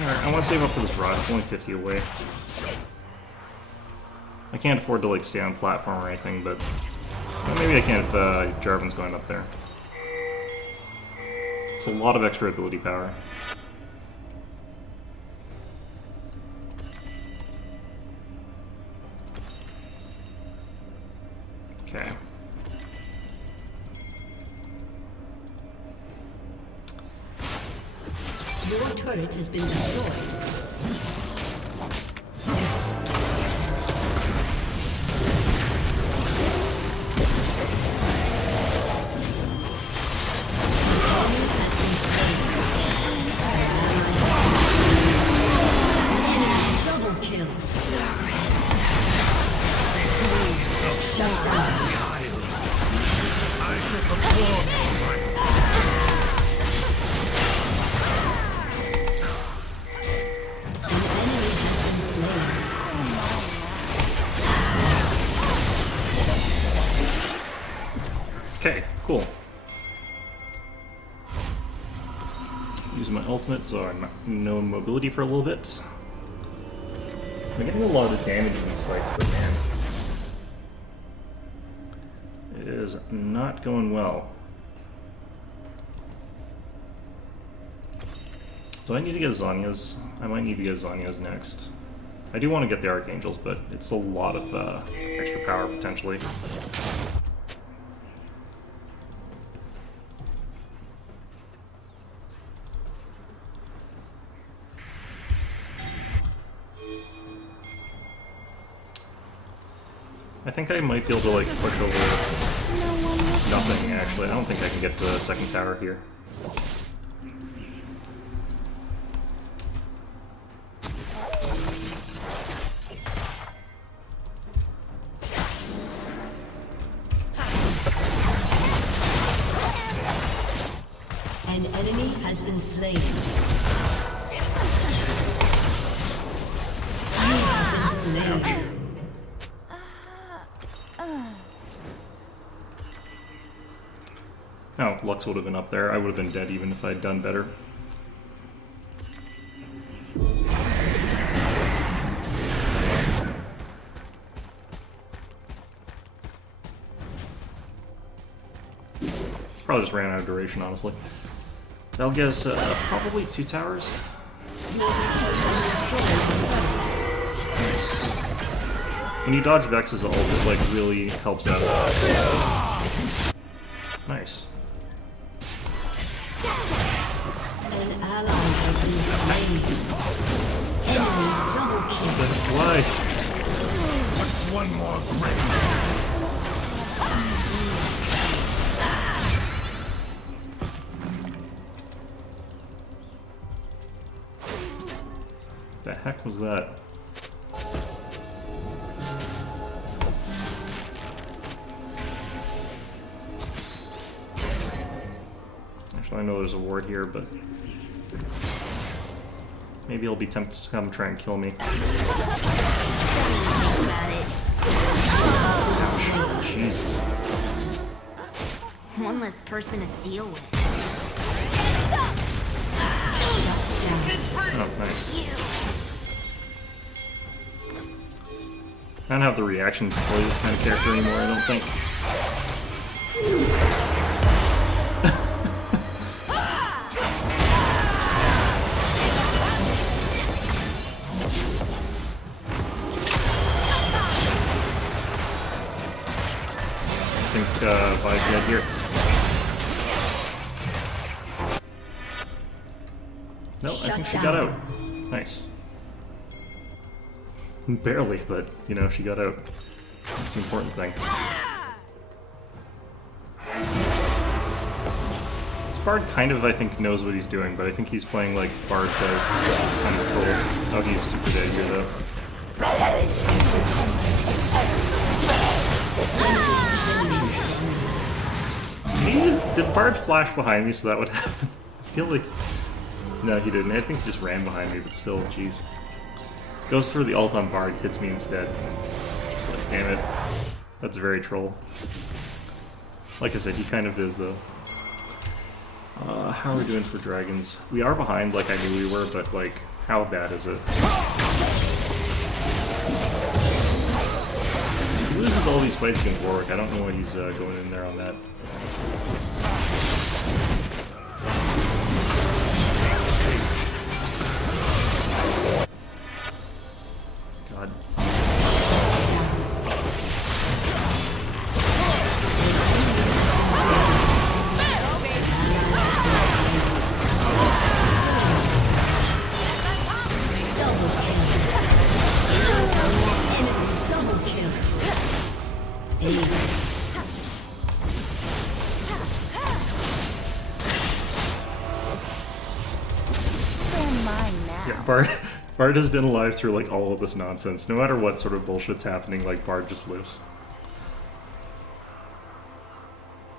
Alright, I want to save up for this rod. It's only 50 away. I can't afford to like stay on platform or anything, but well, maybe I can if Jarvan's going up there. It's a lot of extra ability power. Okay. Your turret has been destroyed. Double kill. Shut down. I shall perform my An enemy has been slain. Okay, cool. Use my ultimate so I'm no mobility for a little bit. I'm getting a lot of damage in these fights, but man, it is not going well. Do I need to get Zhonya's? I might need to get Zhonya's next. I do want to get the Archangels, but it's a lot of extra power potentially. I think I might be able to like push over nothing actually. I don't think I can get to the second tower here. An enemy has been slain. You have been slain. Oh, Lux would have been up there. I would have been dead even if I'd done better. Probably just ran out of duration, honestly. That'll get us probably 2 towers. Nice. When you dodge Vex's ult, it like really helps out. Nice. An ally has been slain. Enemy double kill. Why? What's one more grave? The heck was that? Actually, I know there's a ward here, but maybe he'll be tempted to come try and kill me. Ouch. Jesus. One less person to deal with. Oh, nice. I don't have the reaction to play this kind of character anymore, I don't think. I think Vi's dead here. No, I think she got out. Nice. Barely, but, you know, she got out. That's the important thing. This Bard kind of, I think, knows what he's doing, but I think he's playing like Bard does. He's kind of troll. Oh, he's super dead here, though. Jeez. Did Bard flash behind me so that would happen? I feel like... No, he didn't. I think he just ran behind me, but still, jeez. Goes through the ult on Bard, hits me instead. Just like, damn it. That's very troll. Like I said, he kind of is, though. How are we doing for dragons? We are behind like I knew we were, but, like, how bad is it? He loses all these fights against Warwick. I don't know why he's going in there on that. God. Yeah, Bard has been alive through like all of this nonsense. No matter what sort of bullshit's happening, like Bard just lives.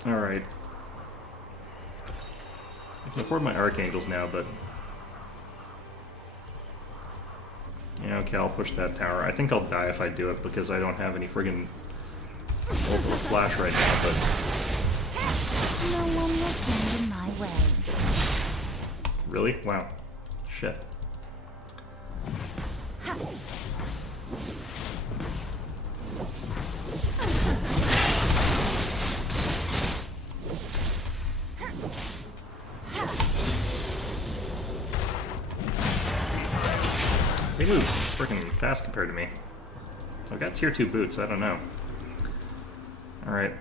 Alright. I can afford my Archangels now, but... Yeah, okay, I'll push that tower. I think I'll die if I do it because I don't have any friggin' ult or flash right now, but... No one will stand in my way. Really? Wow. Shit. Maybe move freaking fast compared to me. I got tier 2 boots, I don't know. Alright.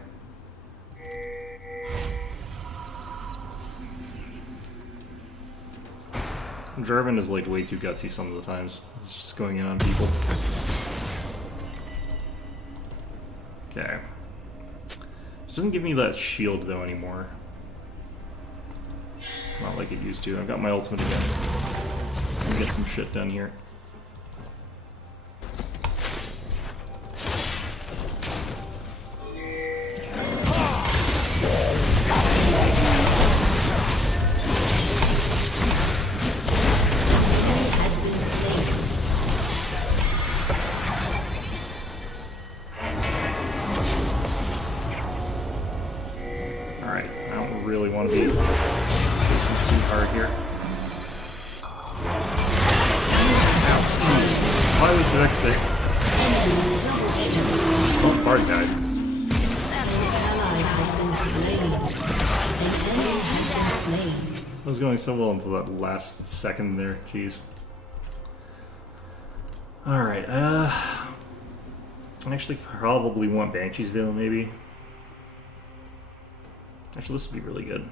Jarvan is like way too gutsy some of the times. He's just going in on people. Okay. This doesn't give me that shield though anymore. Not like it used to. I've got my ultimate again. Let me get some shit done here. Really want to be racing too hard here. Why was Vex there? Oh, Bard died. I was going so well until that last second there. Jeez. Alright, I actually probably want Banshee's Veil, maybe. Actually, this would be really good.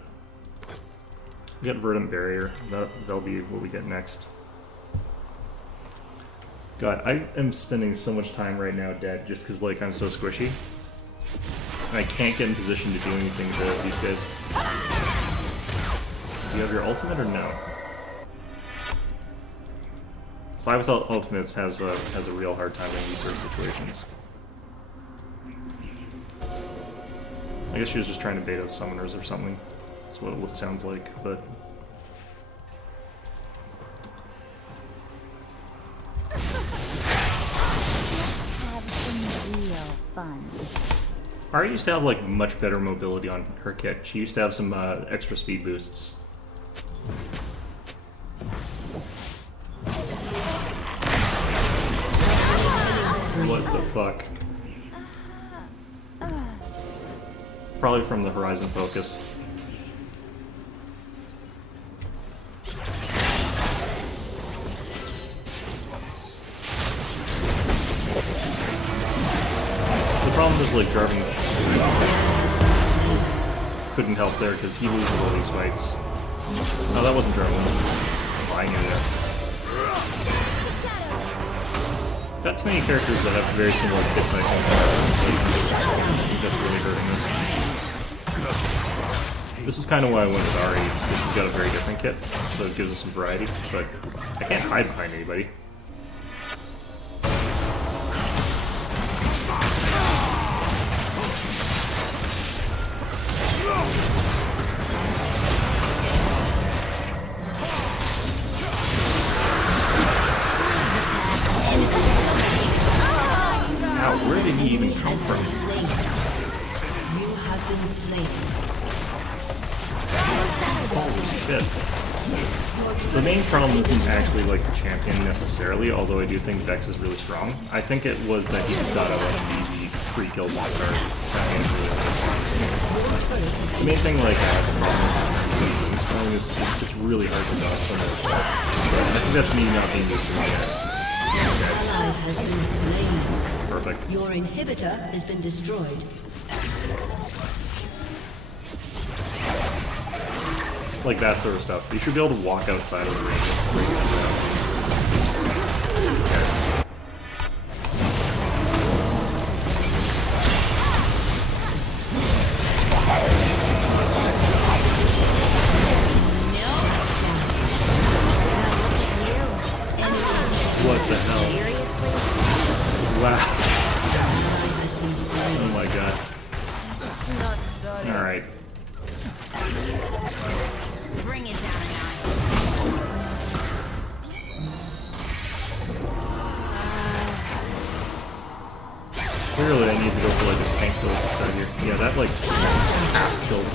We get Verdant Barrier. That'll be what we get next. God, I am spending so much time right now dead just because, like, I'm so squishy. And I can't get in position to do anything to these guys. Do you have your ultimate or no? 5 without ultimates has a real hard time in these sort of situations. I guess she was just trying to bait out summoners or something. That's what it sounds like, but... Have some real fun. Ari used to have, like, much better mobility on her kit. She used to have some extra speed boosts. What the fuck? Probably from the Horizon focus. The problem is, like, Jarvan couldn't help there because he loses all these fights. No, that wasn't Jarvan. Lying in there. Got too many characters that have very similar kits, I think that's really hurting us. This is kind of why I went with Ari, because he's got a very different kit, so it gives us some variety, but I can't hide behind anybody. Where did he even come from? You have been slain. Holy shit. The main problem isn't actually like the champion necessarily, although I do think Vex is really strong. I think it was that he just got a lot of easy free kills on start. The main thing like I have the problem is it's really hard to dodge from it. I think that's me not being used to it. Ally has been slain. Perfect. Your inhibitor has been destroyed. Like that sort of stuff. You should be able to walk outside of the range. What the hell? Wow. Oh my god. Alright. Bring it down a notch. Clearly I need to go for like a tank kill at the start here. Yeah, that like half killed.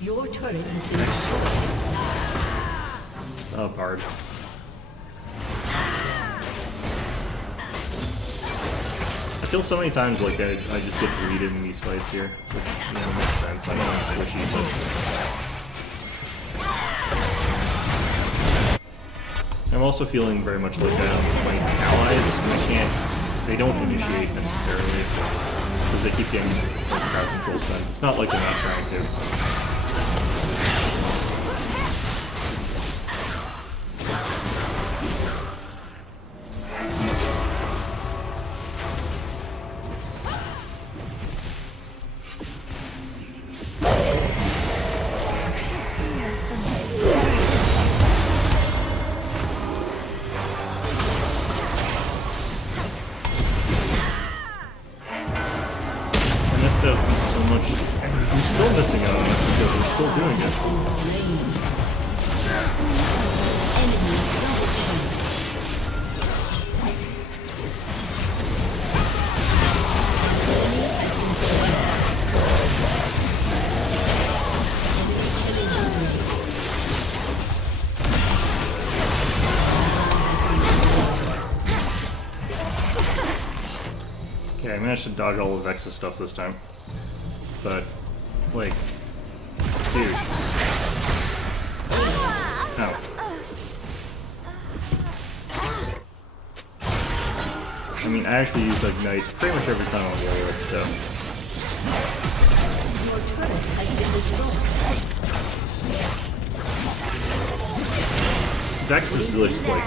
Your turret has been Excellent. Oh, Bard. I feel so many times like I just get deleted in these fights here, which, you know, makes sense. I know I'm squishy, but... I'm also feeling very much like my allies. They don't initiate necessarily because they keep getting like, crowd control stuff. It's not like they're not trying to. I'm still missing out on it because we're still doing it. Okay, I managed to dodge all of Vex's stuff this time. But, like, dude. Ow. I mean, I actually use Ignite pretty much every time on Warrior, so. Your turret has been destroyed. Vex is really just, like,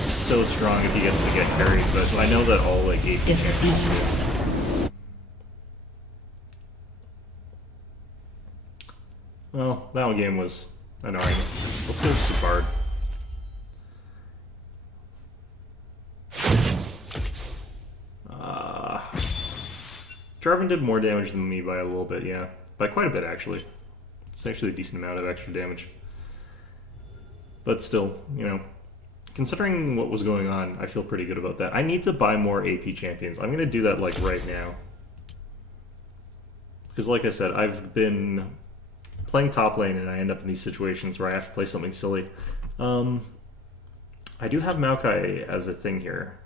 so strong if he gets to get carried, but I know that all, like, AP champions do. Well, that one game was annoying. Let's go to Bard. Jarvan did more damage than me by a little bit, yeah. By quite a bit, actually. It's actually a decent amount of extra damage. But still, you know, considering what was going on, I feel pretty good about that. I need to buy more AP champions. I'm going to do that, like, right now. Because, like I said, I've been playing top lane and I end up in these situations where I have to play something silly. I do have Maokai as a thing here.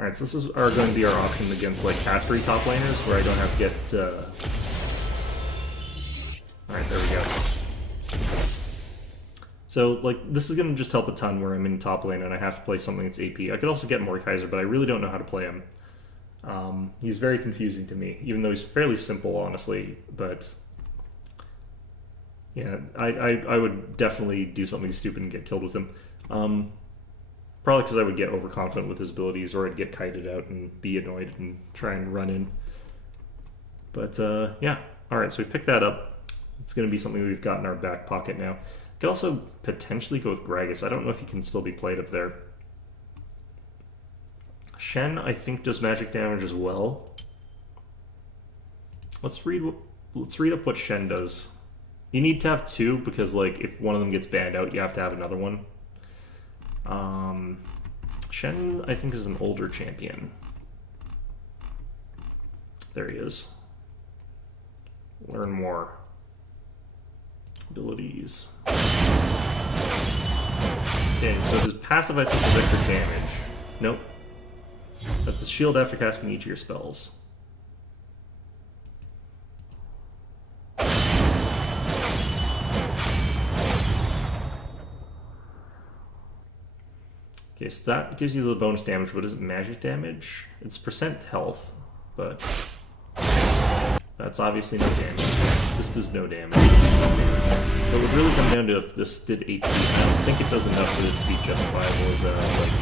Alright, so this are going to be our option against like cat-free top laners where I don't have to get... Alright, there we go. So, like, this is going to just help a ton where I'm in top lane and I have to play something that's AP. I could also get Mordekaiser, but I really don't know how to play him. He's very confusing to me, even though he's fairly simple, honestly, but yeah, I would definitely do something stupid and get killed with him. Probably because I would get overconfident with his abilities, or I'd get kited out and be annoyed and try and run in. But yeah, alright, so we picked that up. It's going to be something we've got in our back pocket now. Could also potentially go with Gragas. I don't know if he can still be played up there. Shen, I think, does magic damage as well. Let's read up what Shen does. You need to have two because, like, if one of them gets banned out, you have to have another one. Shen, I think, is an older champion. There he is. Learn more. Abilities. Okay, so his passive, I think, is extra damage. Nope. That's a shield after casting each of your spells. Okay, so that gives you the bonus damage, but is it magic damage? It's percent health, but that's obviously no damage. This does no damage. So it would really come down to if this did AP. I don't think it does enough for it to be justifiable as a like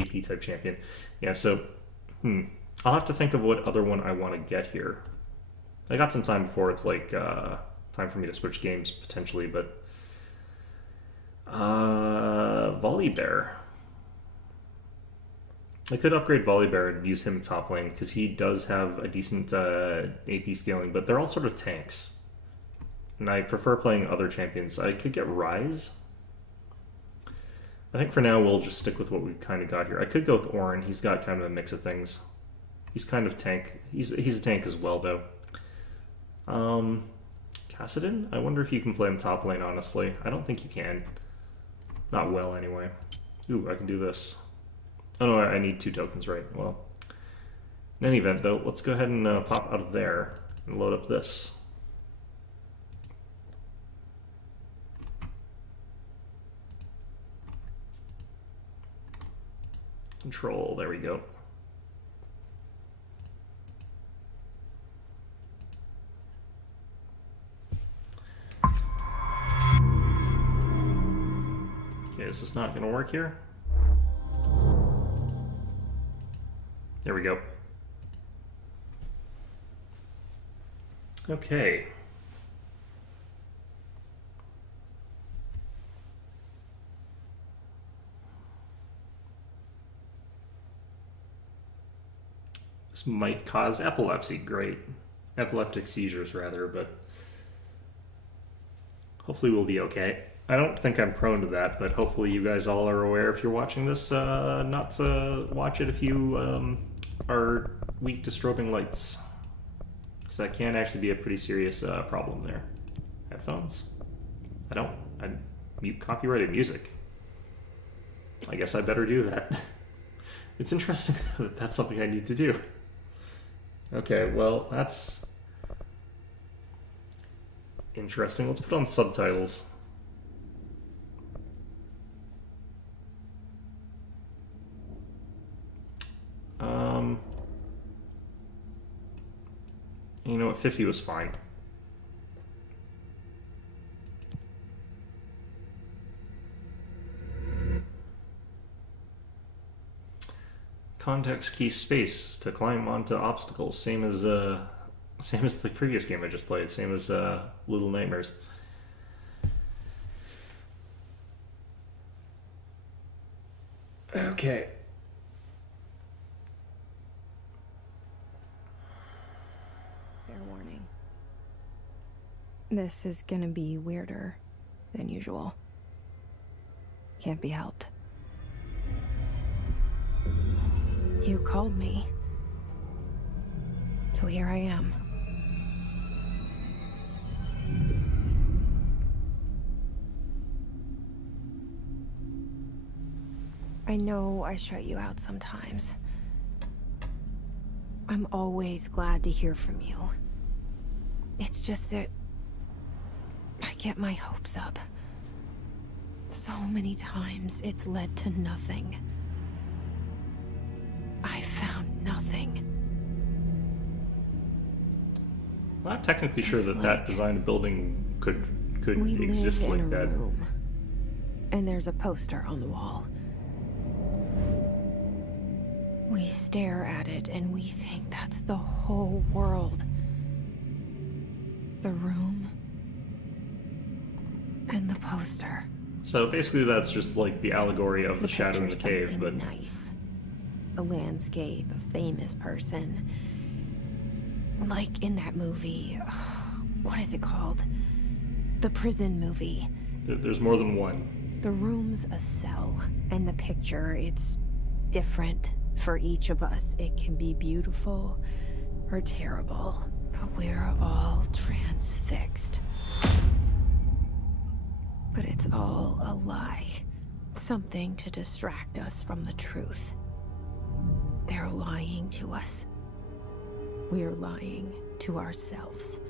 AP type champion. Yeah, so I'll have to think of what other one I want to get here. I got some time before it's like time for me to switch games potentially, but Volibear. I could upgrade Volibear and use him in top lane because he does have a decent AP scaling, but they're all sort of tanks. And I prefer playing other champions. I could get Ryze. I think for now we'll just stick with what we've kind of got here. I could go with Ornn. He's got kind of a mix of things. He's kind of tank. He's a tank as well, though. Kassadin? I wonder if you can play him top lane, honestly. I don't think you can. Not well, anyway. Ooh, I can do this. Oh no, I need 2 tokens, right. Well, in any event, though, let's go ahead and pop out of there and load up this. Control, there we go. Okay, is this not gonna work here? There we go. Okay. This might cause epilepsy. Great. Epileptic seizures, rather, but hopefully we'll be okay. I don't think I'm prone to that, but hopefully you guys all are aware if you're watching this, not to watch it if you are weak to strobing lights. So that can actually be a pretty serious problem there. Headphones? I mute copyrighted music. I guess I better do that. It's interesting that that's something I need to do. Okay, well, that's interesting. Let's put on subtitles. You know what, 50 was fine. Context key space to climb onto obstacles, same as the previous game I just played, same as Little Nightmares. Okay. Fair warning. This is gonna be weirder than usual. Can't be helped. You called me. So here I am. I know I shut you out sometimes. I'm always glad to hear from you. It's just that I get my hopes up. So many times it's led to nothing. I found nothing. I'm not technically sure It's that like that design of building could We exist live like in a that. room, and there's a poster on the wall. We stare at it and we think that's the whole world. The room and the poster. So basically that's just like the allegory of the shadow in the picture's cave, something but nice. A landscape, a famous person. Like in that movie, what is it called? The prison movie. there's more than one. The room's a cell, and the picture, it's different for each of us. It can be beautiful or terrible, but we're all transfixed. But it's all a lie. Something to distract us from the truth. They're lying to us. We're lying to ourselves.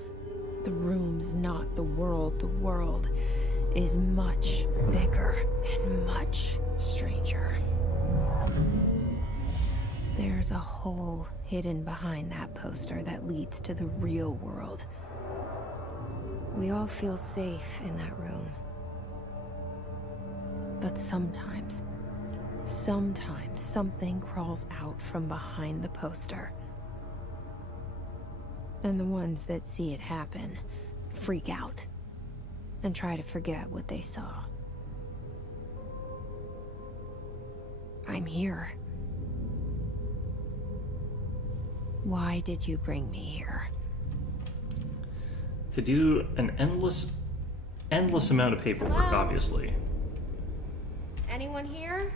The room's not the world. The world is much bigger and much stranger. There's a hole hidden behind that poster that leads to the real world. We all feel safe in that room. But sometimes something crawls out from behind the poster. And the ones that see it happen freak out and try to forget what they saw. I'm here. Why did you bring me here? To do an endless amount of paperwork, Hello? obviously. Anyone here?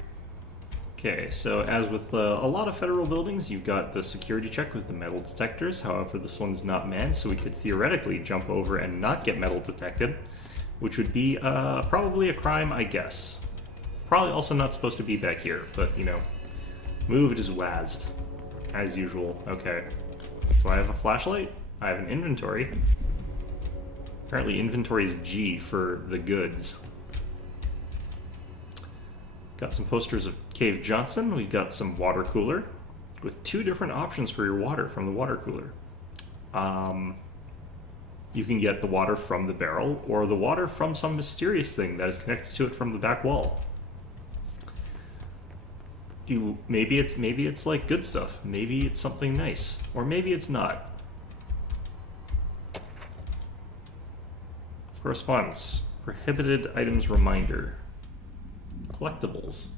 Okay, so as with a lot of federal buildings, you've got the security check with the metal detectors. However, this one's not manned, so we could theoretically jump over and not get metal detected, which would be probably a crime, I guess. Probably also not supposed to be back here, but, you know, moved is wazzed, as usual. Okay, do I have a flashlight? I have an inventory. Apparently inventory is G for the goods. Got some posters of Cave Johnson, we got some water cooler with 2 different options for your water from the water cooler. You can get the water from the barrel or the water from some mysterious thing that is connected to it from the back wall. Maybe it's like good stuff. Maybe it's something nice, or maybe it's not. Correspondence. Prohibited items reminder. Collectibles.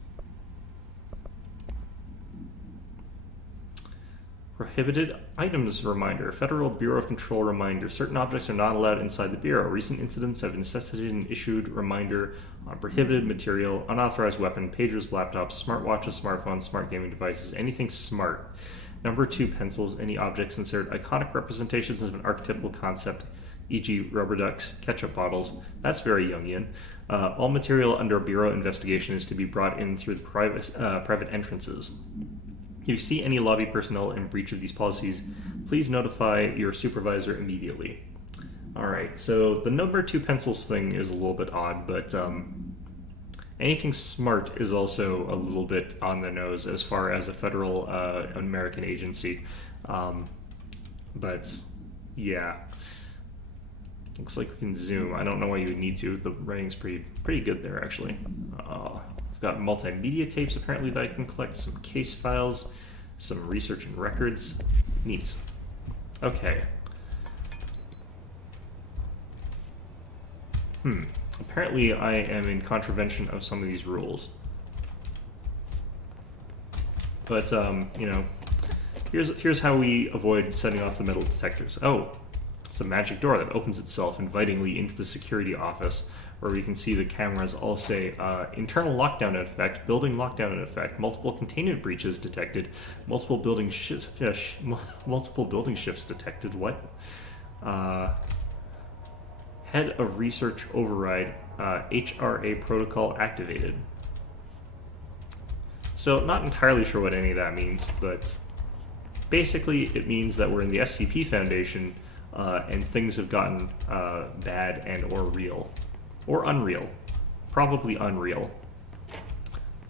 Prohibited items reminder. Federal Bureau of Control reminder. Certain objects are not allowed inside the Bureau. Recent incidents have necessitated an issued reminder on prohibited material, unauthorized weapon, pagers, laptops, smartwatches, smartphones, smart gaming devices, anything smart. Number 2 pencils, any objects considered iconic representations of an archetypal concept, e.g. rubber ducks, ketchup bottles. That's very Jungian. All material under Bureau investigation is to be brought in through the private entrances. If you see any lobby personnel in breach of these policies, please notify your supervisor immediately. Alright, so the number 2 pencils thing is a little bit odd, but anything smart is also a little bit on the nose as far as a federal American agency. But yeah. Looks like we can zoom. I don't know why you would need to. The writing's pretty good there, actually. I've got multimedia tapes, apparently, that I can collect. Some case files. Some research and records. Neat. Okay. Apparently, I am in contravention of some of these rules. But, you know, here's how we avoid setting off the metal detectors. Oh. It's a magic door that opens itself invitingly into the security office, where we can see the cameras all say, internal lockdown in effect, building lockdown in effect, multiple containment breaches detected, multiple building shifts detected. What? Head of research override, HRA protocol activated. So, not entirely sure what any of that means, but basically it means that we're in the SCP Foundation, and things have gotten bad and or real. Or unreal. Probably unreal.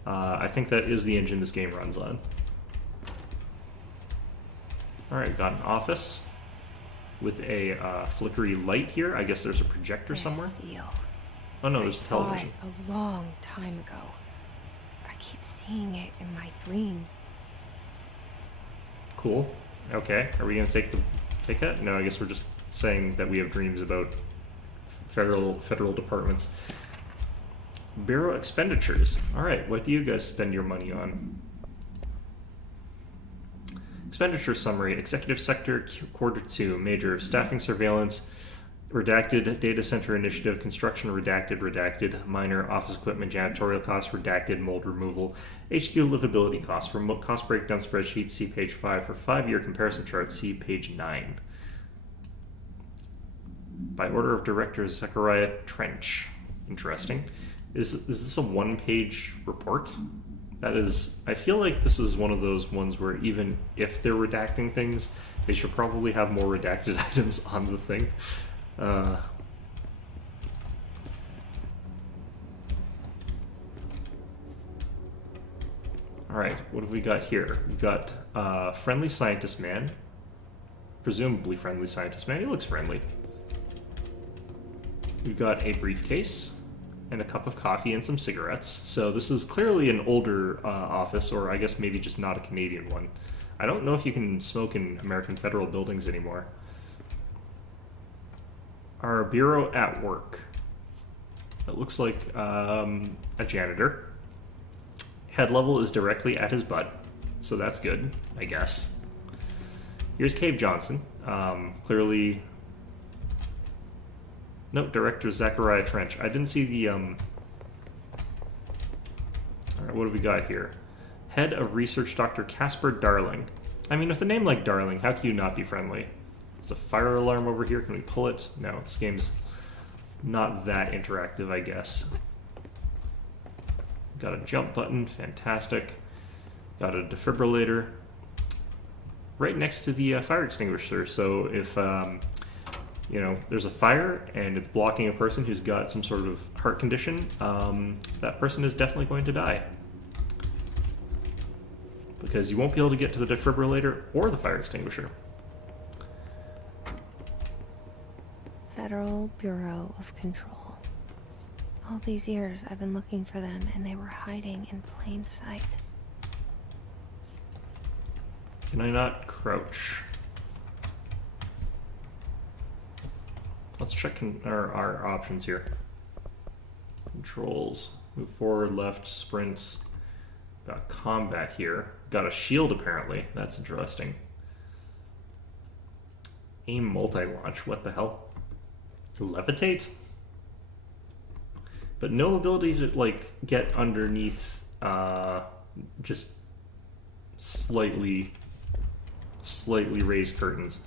I think that is the engine this game runs on. Alright, got an office with a flickery light here. I guess there's a projector somewhere. Seal. Oh no, there's television. I saw it a long time ago. I keep seeing it in my dreams. Cool. Okay, are we gonna take that? No, I guess we're just saying that we have dreams about federal departments. Bureau expenditures. Alright, what do you guys spend your money on? Expenditure summary. Executive sector, quarter 2. Major. Staffing surveillance. Redacted. Data center initiative. Construction. Redacted. Minor. Office equipment. Janitorial costs. Redacted. Mold removal. HQ livability costs. For cost breakdown spreadsheet, see page 5. For 5-year comparison chart, see page 9. By order of director, Zachariah Trench. Interesting. Is this a 1-page report? That is, I feel like this is one of those ones where even if they're redacting things, they should probably have more redacted items on the thing. Alright, what have we got here? We've got friendly scientist man. Presumably friendly scientist man. He looks friendly. We've got a briefcase and a cup of coffee and some cigarettes. So this is clearly an older office, or I guess maybe just not a Canadian one. I don't know if you can smoke in American federal buildings anymore. Our bureau at work. It looks like a janitor. Head level is directly at his butt, so that's good, I guess. Here's Cave Johnson. Clearly... Nope, director Zachariah Trench. I didn't see the, Alright, what have we got here? Head of research, Dr. Casper Darling. I mean, with a name like Darling, how can you not be friendly? There's a fire alarm over here. Can we pull it? No, this game's not that interactive, I guess. Got a jump button. Fantastic. Got a defibrillator. Right next to the fire extinguisher, so if... you know, there's a fire and it's blocking a person who's got some sort of heart condition, that person is definitely going to die. because you won't be able to get to the defibrillator or the fire extinguisher. Federal Bureau of Control. All these years I've been looking for them, and they were hiding in plain sight. Can I not crouch? Let's check our options here. Controls. Move forward, left, sprint. Got combat here. Got a shield apparently. That's interesting. Aim multi-launch. What the hell? Levitate? But no ability to like get underneath just slightly raised curtains.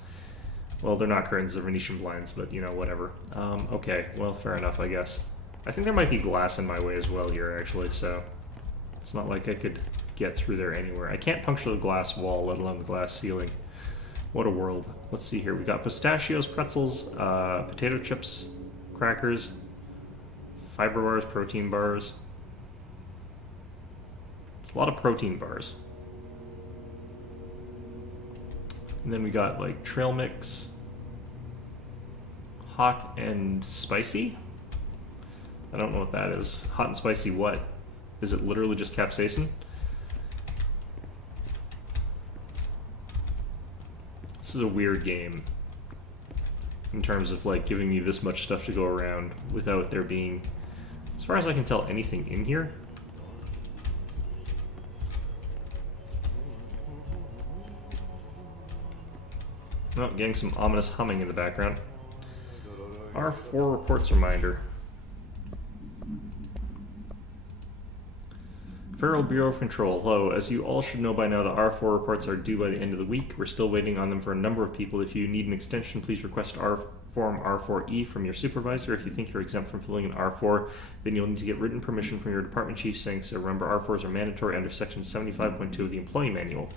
Well, they're not curtains, they're Venetian blinds, but you know, whatever. Okay, well, fair enough, I guess. I think there might be glass in my way as well here, actually, so it's not like I could get through there anywhere. I can't puncture the glass wall, let alone the glass ceiling. What a world. Let's see here. We got pistachios, pretzels, potato chips, crackers, fiber bars, protein bars. A lot of protein bars. And then we got like trail mix, hot and spicy. I don't know what that is. Hot and spicy what? Is it literally just capsaicin? This is a weird game in terms of like giving me this much stuff to go around without there being, as far as I can tell, anything in here. Oh, getting some ominous humming in the background. R4 reports reminder. Federal Bureau of Control. Hello, as you all should know by now, the R4 reports are due by the end of the week. We're still waiting on them for a number of people. If you need an extension, please request Form R4E from your supervisor. If you think you're exempt from filling an R4, then you'll need to get written permission from your department chief saying so. Remember, R4s are mandatory under Section 75.2 of the Employee Manual.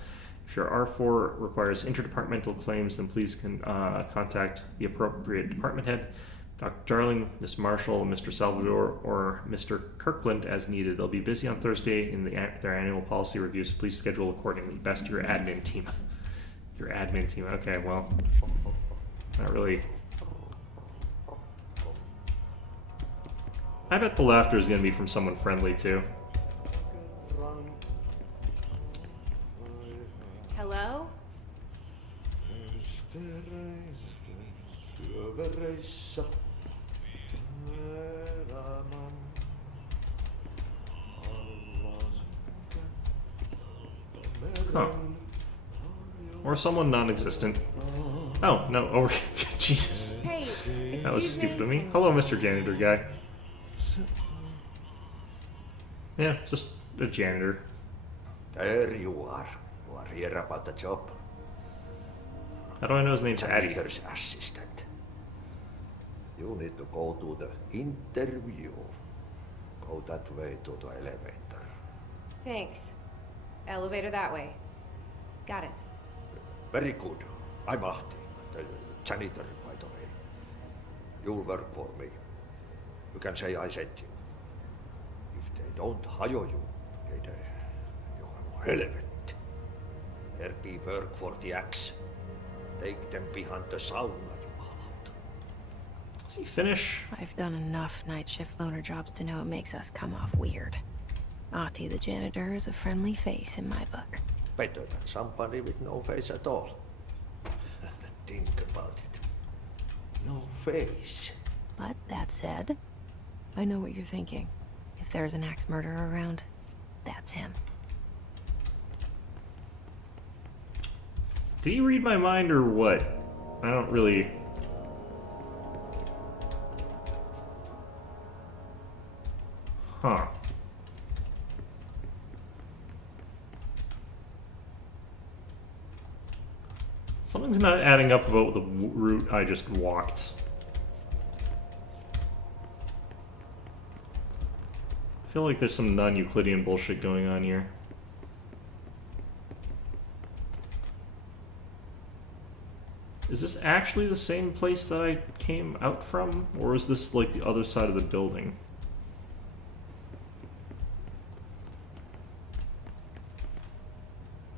If your R4 requires interdepartmental claims, then please contact the appropriate department head, Dr. Darling, Ms. Marshall, Mr. Salvador, or Mr. Kirkland as needed. They'll be busy on Thursday in their annual policy review, so please schedule accordingly. Best your admin team. Your admin team. Okay, well, not really. I bet the laughter is going to be from someone friendly, too. Hello? Huh. Or someone non-existent. Oh, no. Oh, Jesus. Hey, That was excuse stupid me. of me. Hello, Mr. Janitor guy. Yeah, just a janitor. There you are. You are here about the job. How do I know his name's Addy? Janitor's assistant. You need to go to the interview. Go that way to the elevator. Thanks. Elevator that way. Got it. Very good. I'm Ahti, the janitor, by the way. You'll work for me. You can say I sent you. If they don't hire you, then you are relevant. There be work for the axe. Take them behind the sauna, you maalaut. Does he finish? I've done enough night shift loner jobs to know it makes us come off weird. Ahti the janitor is a friendly face in my book. Better than somebody with no face at all. Think about it. No face. But that said, I know what you're thinking. If there's an axe murderer around, that's him. Did he read my mind or what? I don't really... Huh. Something's not adding up about the route I just walked. I feel like there's some non-Euclidean bullshit going on here. Is this actually the same place that I came out from? Or is this like the other side of the building?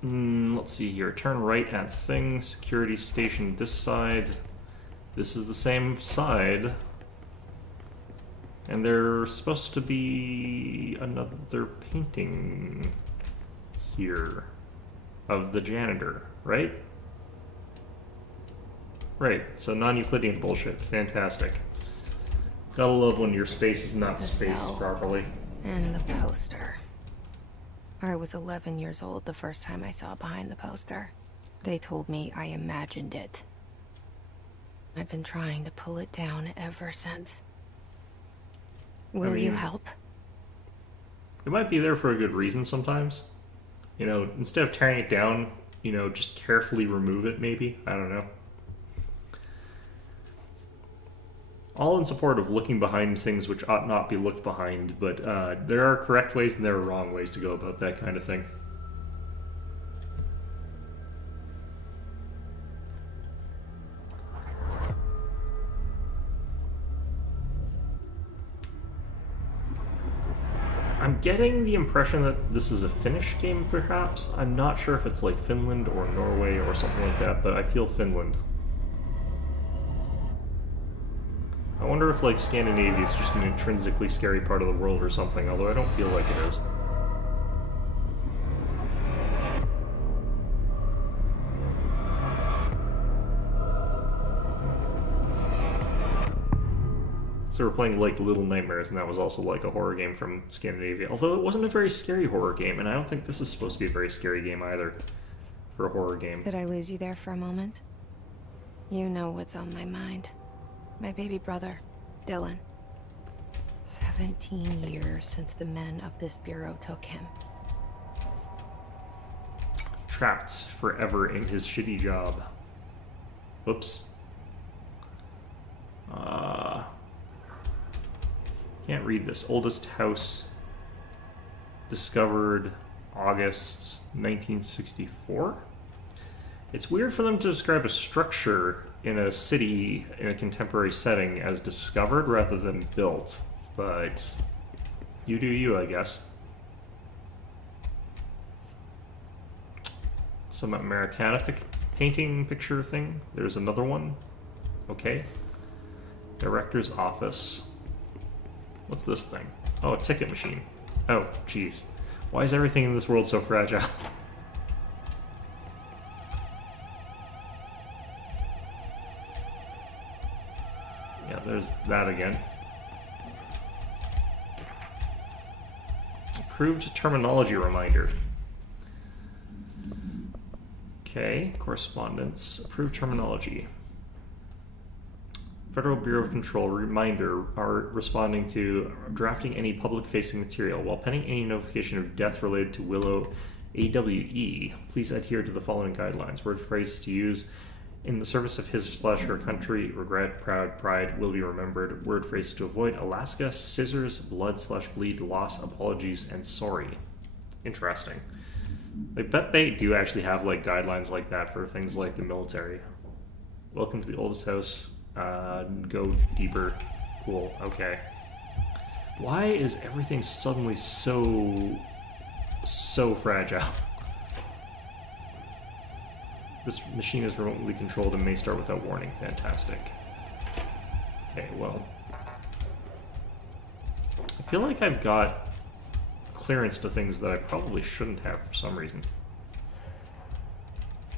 Let's see here. Turn right at thing. Security station this side. This is the same side. And there's supposed to be another painting here of the janitor, right? Right, so non-Euclidean bullshit. Fantastic. Gotta love when your space is not The spaced cell. properly. And the poster. I was 11 years old the first time I saw behind the poster. They told me I imagined it. I've been trying to pull it down ever since. Will you mean- help? It might be there for a good reason sometimes. You know, instead of tearing it down, you know, just carefully remove it maybe. I don't know. All in support of looking behind things which ought not be looked behind, but there are correct ways and there are wrong ways to go about that kind of thing. I'm getting the impression that this is a Finnish game, perhaps. I'm not sure if it's like Finland or Norway or something like that, but I feel Finland. I wonder if, like, Scandinavia is just an intrinsically scary part of the world or something, although I don't feel like it is. So we're playing, like, Little Nightmares, and that was also, like, a horror game from Scandinavia. Although it wasn't a very scary horror game, and I don't think this is supposed to be a very scary game either for a horror game. Did I lose you there for a moment? You know what's on my mind. My baby brother, Dylan. 17 years since the men of this bureau took him. Trapped forever in his shitty job. Whoops. Can't read this. Oldest house discovered August 1964? It's weird for them to describe a structure in a city in a contemporary setting as discovered rather than built, but you do you, I guess. Some Americana painting picture thing. There's another one. Okay. Director's office. What's this thing? Oh, a ticket machine. Oh, jeez. Why is everything in this world so fragile? Yeah, there's that again. Approved terminology reminder. Okay, correspondence. Approved terminology. Federal Bureau of Control reminder are responding to drafting any public-facing material. While pending any notification of death related to Willow AWE, please adhere to the following guidelines. Word phrases to use in the service of his/her country. Regret, proud, pride will be remembered. Word phrases to avoid: Alaska, scissors, blood/bleed, loss, apologies, and sorry. Interesting. I bet they do actually have like guidelines like that for things like the military. Welcome to the oldest house. Go deeper. Cool. Okay. Why is everything suddenly so fragile? This machine is remotely controlled and may start without warning. Fantastic. Okay, well. I feel like I've got clearance to things that I probably shouldn't have for some reason.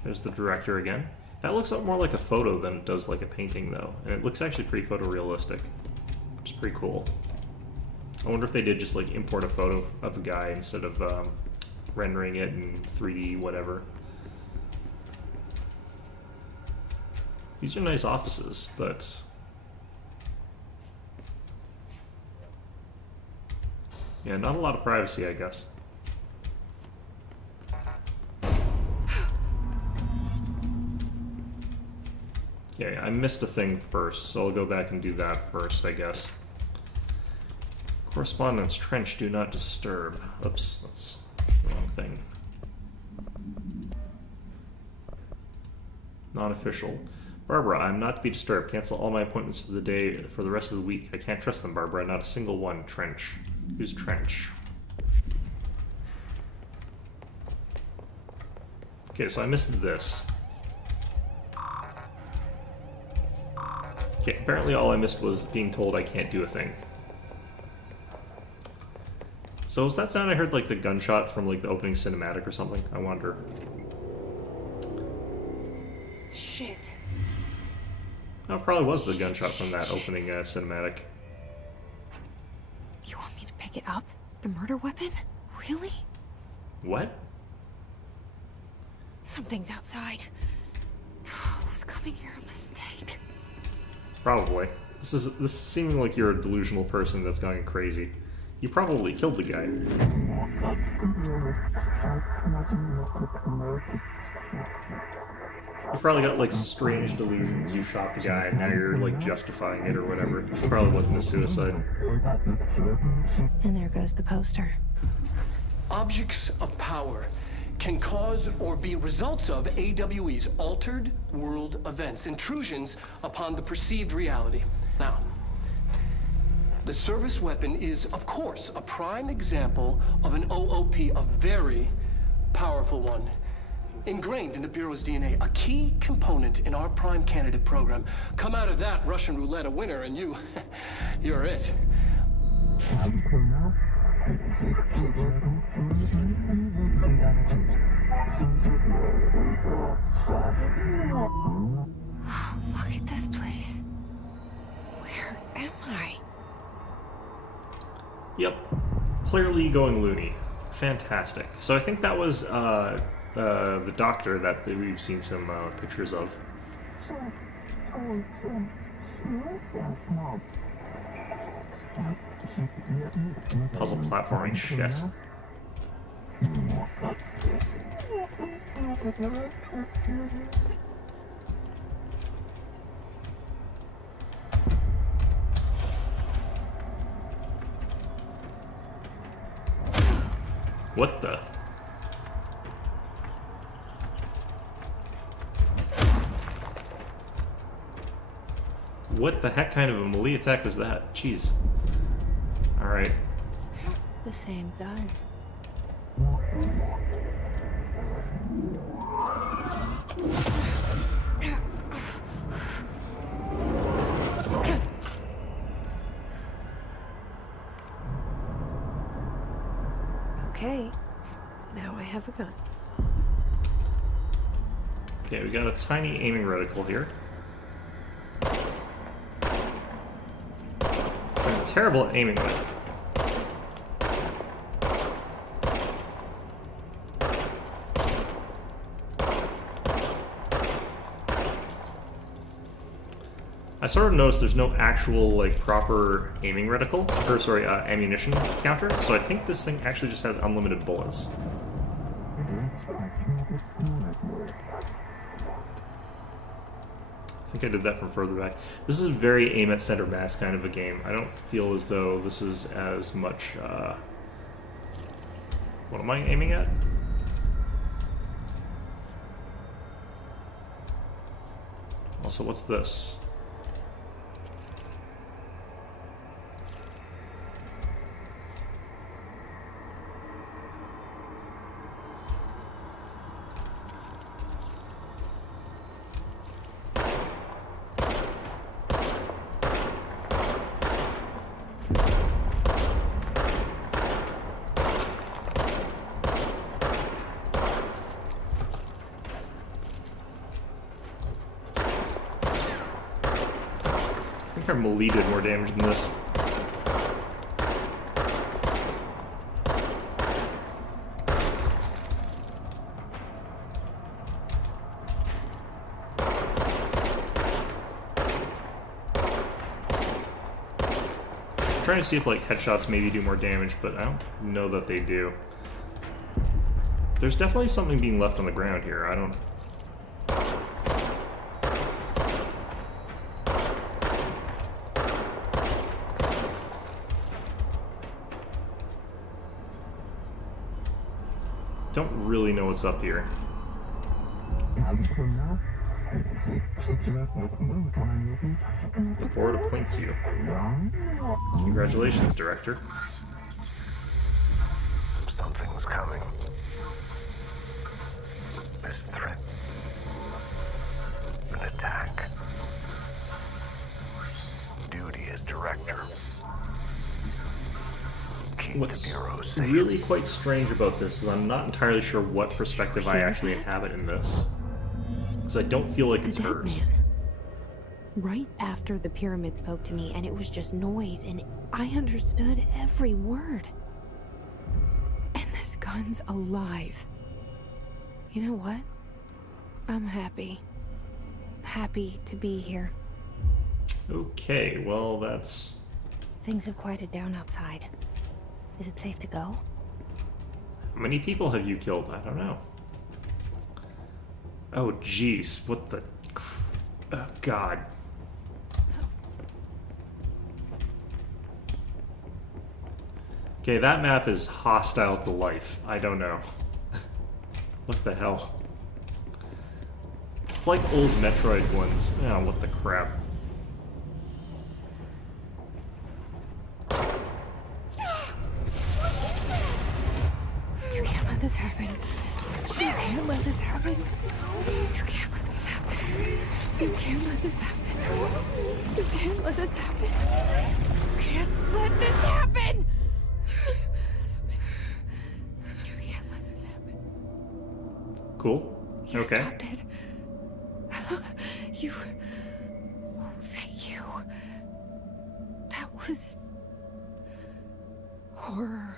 There's the director again. That looks a lot more like a photo than it does like a painting, though. And it looks actually pretty photorealistic, which is pretty cool. I wonder if they did just like import a photo of a guy instead of rendering it in 3D whatever. These are nice offices, but yeah, not a lot of privacy, I guess. Yeah, I missed a thing first, so I'll go back and do that first, I guess. Correspondence, trench, do not disturb. Oops, that's the wrong thing. Non-official. Barbara, I'm not to be disturbed. Cancel all my appointments for the day, for the rest of the week. I can't trust them, Barbara. Not a single one. Trench. Who's Trench? Okay, so I missed this. Okay, apparently all I missed was being told I can't do a thing. So was that sound I heard like the gunshot from like the opening cinematic or something? I wonder. Shit. Oh, it probably was the gunshot from that opening cinematic. You want me to pick it up? The murder weapon? Really? What? Something's outside. Was coming here a mistake? Probably. This is seeming like you're a delusional person that's going crazy. You probably killed the guy. You probably got like strange delusions. You shot the guy and now you're like justifying it or whatever. It probably wasn't a suicide. And there goes the poster. Objects of power can cause or be results of AWE's altered world events, intrusions upon the perceived reality. Now, the service weapon is, of course, a prime example of an OOP, a very powerful one. Ingrained in the Bureau's DNA, a key component in our prime candidate program. Come out of that Russian roulette a winner and you're it. Look at this place. Where am I? Yep. Clearly going loony. Fantastic. So I think that was the doctor that we've seen some pictures of. Puzzle platforming shit. What the? What the heck kind of a melee attack was that? Jeez. Alright. The same gun. Okay. Now I have a gun. Okay, we got a tiny aiming reticle here. I'm terrible at aiming with. I sort of noticed there's no actual, like, proper aiming reticle, or sorry, ammunition counter, so I think this thing actually just has unlimited bullets. I think I did that from further back. This is a very aim at center mass kind of a game. I don't feel as though this is as much, what am I aiming at? Also, what's this? I think our melee did more damage than this. I'm trying to see if like headshots maybe do more damage, but I don't know that they do. There's definitely something being left on the ground here. I don't... don't really know what's up here. The board appoints you. Congratulations, Director. Something's coming. this threat. An attack. Duty as director. Keep the What's Bureau safe. really quite strange about this is I'm not entirely sure what perspective I actually inhabit in this. Because I don't feel like it's The dead hers. man. Right after the pyramid spoke to me, and it was just noise, and I understood every word. And this gun's alive. You know what? I'm happy. Happy to be here. Okay, well, that's... Things have quieted down outside. Is it safe to go? How many people have you killed? I don't know. Oh, jeez. What the... Oh, God. Okay, that map is hostile to life. I don't know. What the hell? It's like old Metroid ones. Oh, what the crap. You can't let this happen. You can't let this happen. You can't let this happen. You can't let this happen. You can't let this happen. You can't let this happen. You can't let this happen. Cool. You Okay. stopped it. You. Oh, thank you. That was horror.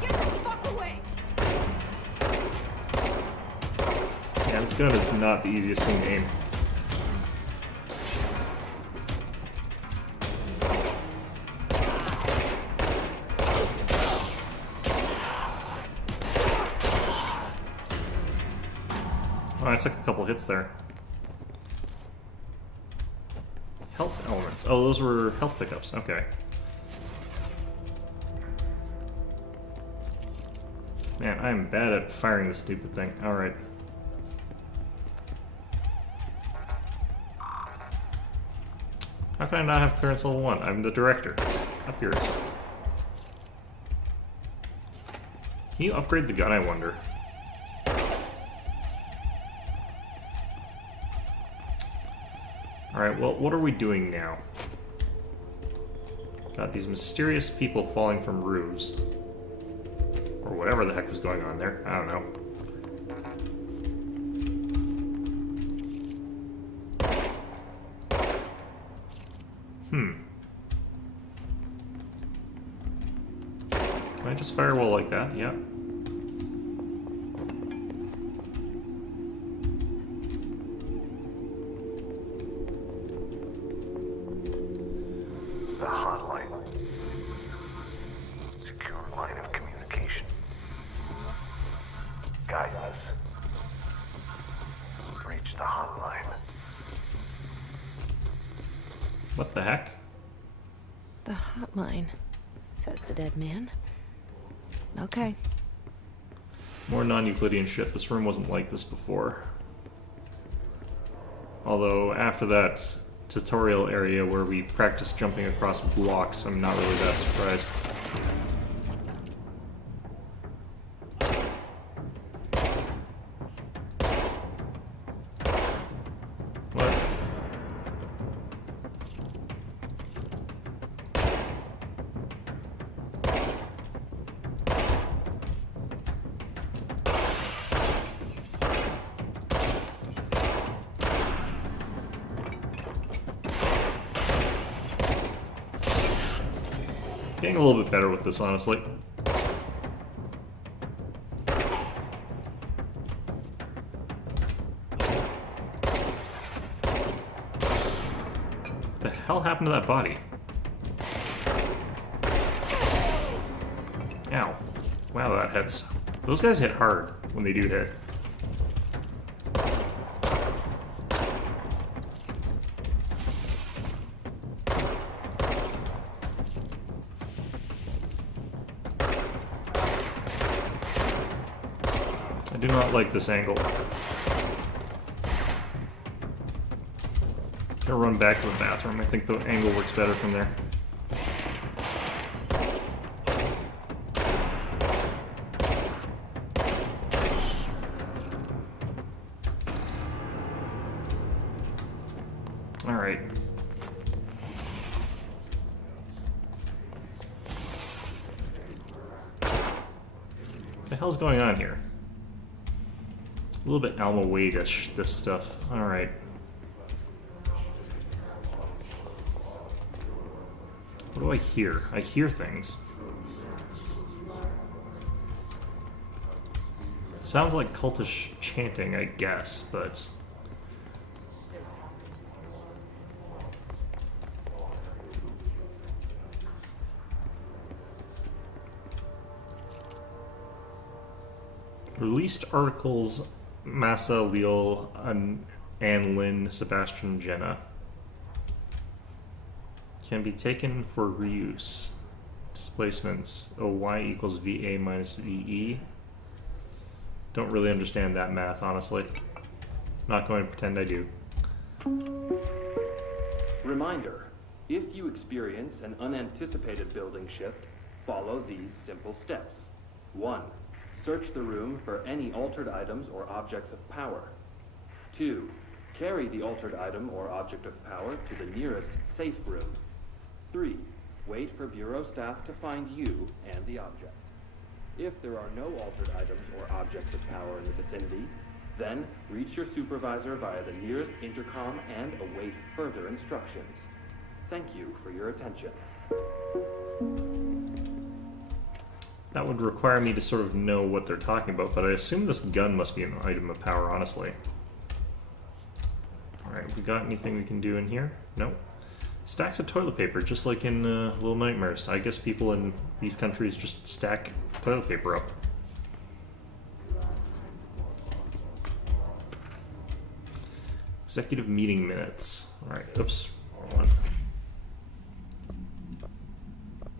Get the fuck away! Yeah, this gun is not the easiest thing to aim. Oh, I took a couple hits there. Health elements. Oh, those were health pickups. Okay. Man, I am bad at firing this stupid thing. Alright. How can I not have clearance level 1? I'm the director. Up yours. Can you upgrade the gun, I wonder? Alright, well, what are we doing now? Got these mysterious people falling from roofs. Or whatever the heck was going on there. I don't know. Can I just firewall like that? Yep. The hotline. Secure line of communication. Guide us. Reach the hotline. What the heck? The hotline, says the dead man. Okay. More non-Euclidean shit. This room wasn't like this before. Although, after that tutorial area where we practiced jumping across blocks, I'm not really that surprised. What? Getting a little bit better with this, honestly. What the hell happened to that body? Ow. Wow, that hits. Those guys hit hard when they do hit. I do not like this angle. Gonna run back to the bathroom. I think the angle works better from there. Alright. What the hell's going on here? A little bit Alma Wade-ish, this stuff. Alright. What do I hear? I hear things. Sounds like cultish chanting, I guess, but... Released articles: Massa, Leal, Anne Lynn, Sebastian, Jenna. Can be taken for reuse. Displacements: OY equals VA minus VE. Don't really understand that math, honestly. Not going to pretend I do. Reminder: if you experience an unanticipated building shift, follow these simple steps. 1. Search the room for any altered items or objects of power. 2. Carry the altered item or object of power to the nearest safe room. 3. Wait for Bureau staff to find you and the object. If there are no altered items or objects of power in the vicinity, then reach your supervisor via the nearest intercom and await further instructions. Thank you for your attention. That would require me to sort of know what they're talking about, but I assume this gun must be an item of power, honestly. Alright, we got anything we can do in here? Nope. Stacks of toilet paper, just like in Little Nightmares. I guess people in these countries just stack toilet paper up. Executive meeting minutes. Alright, oops. Wrong one.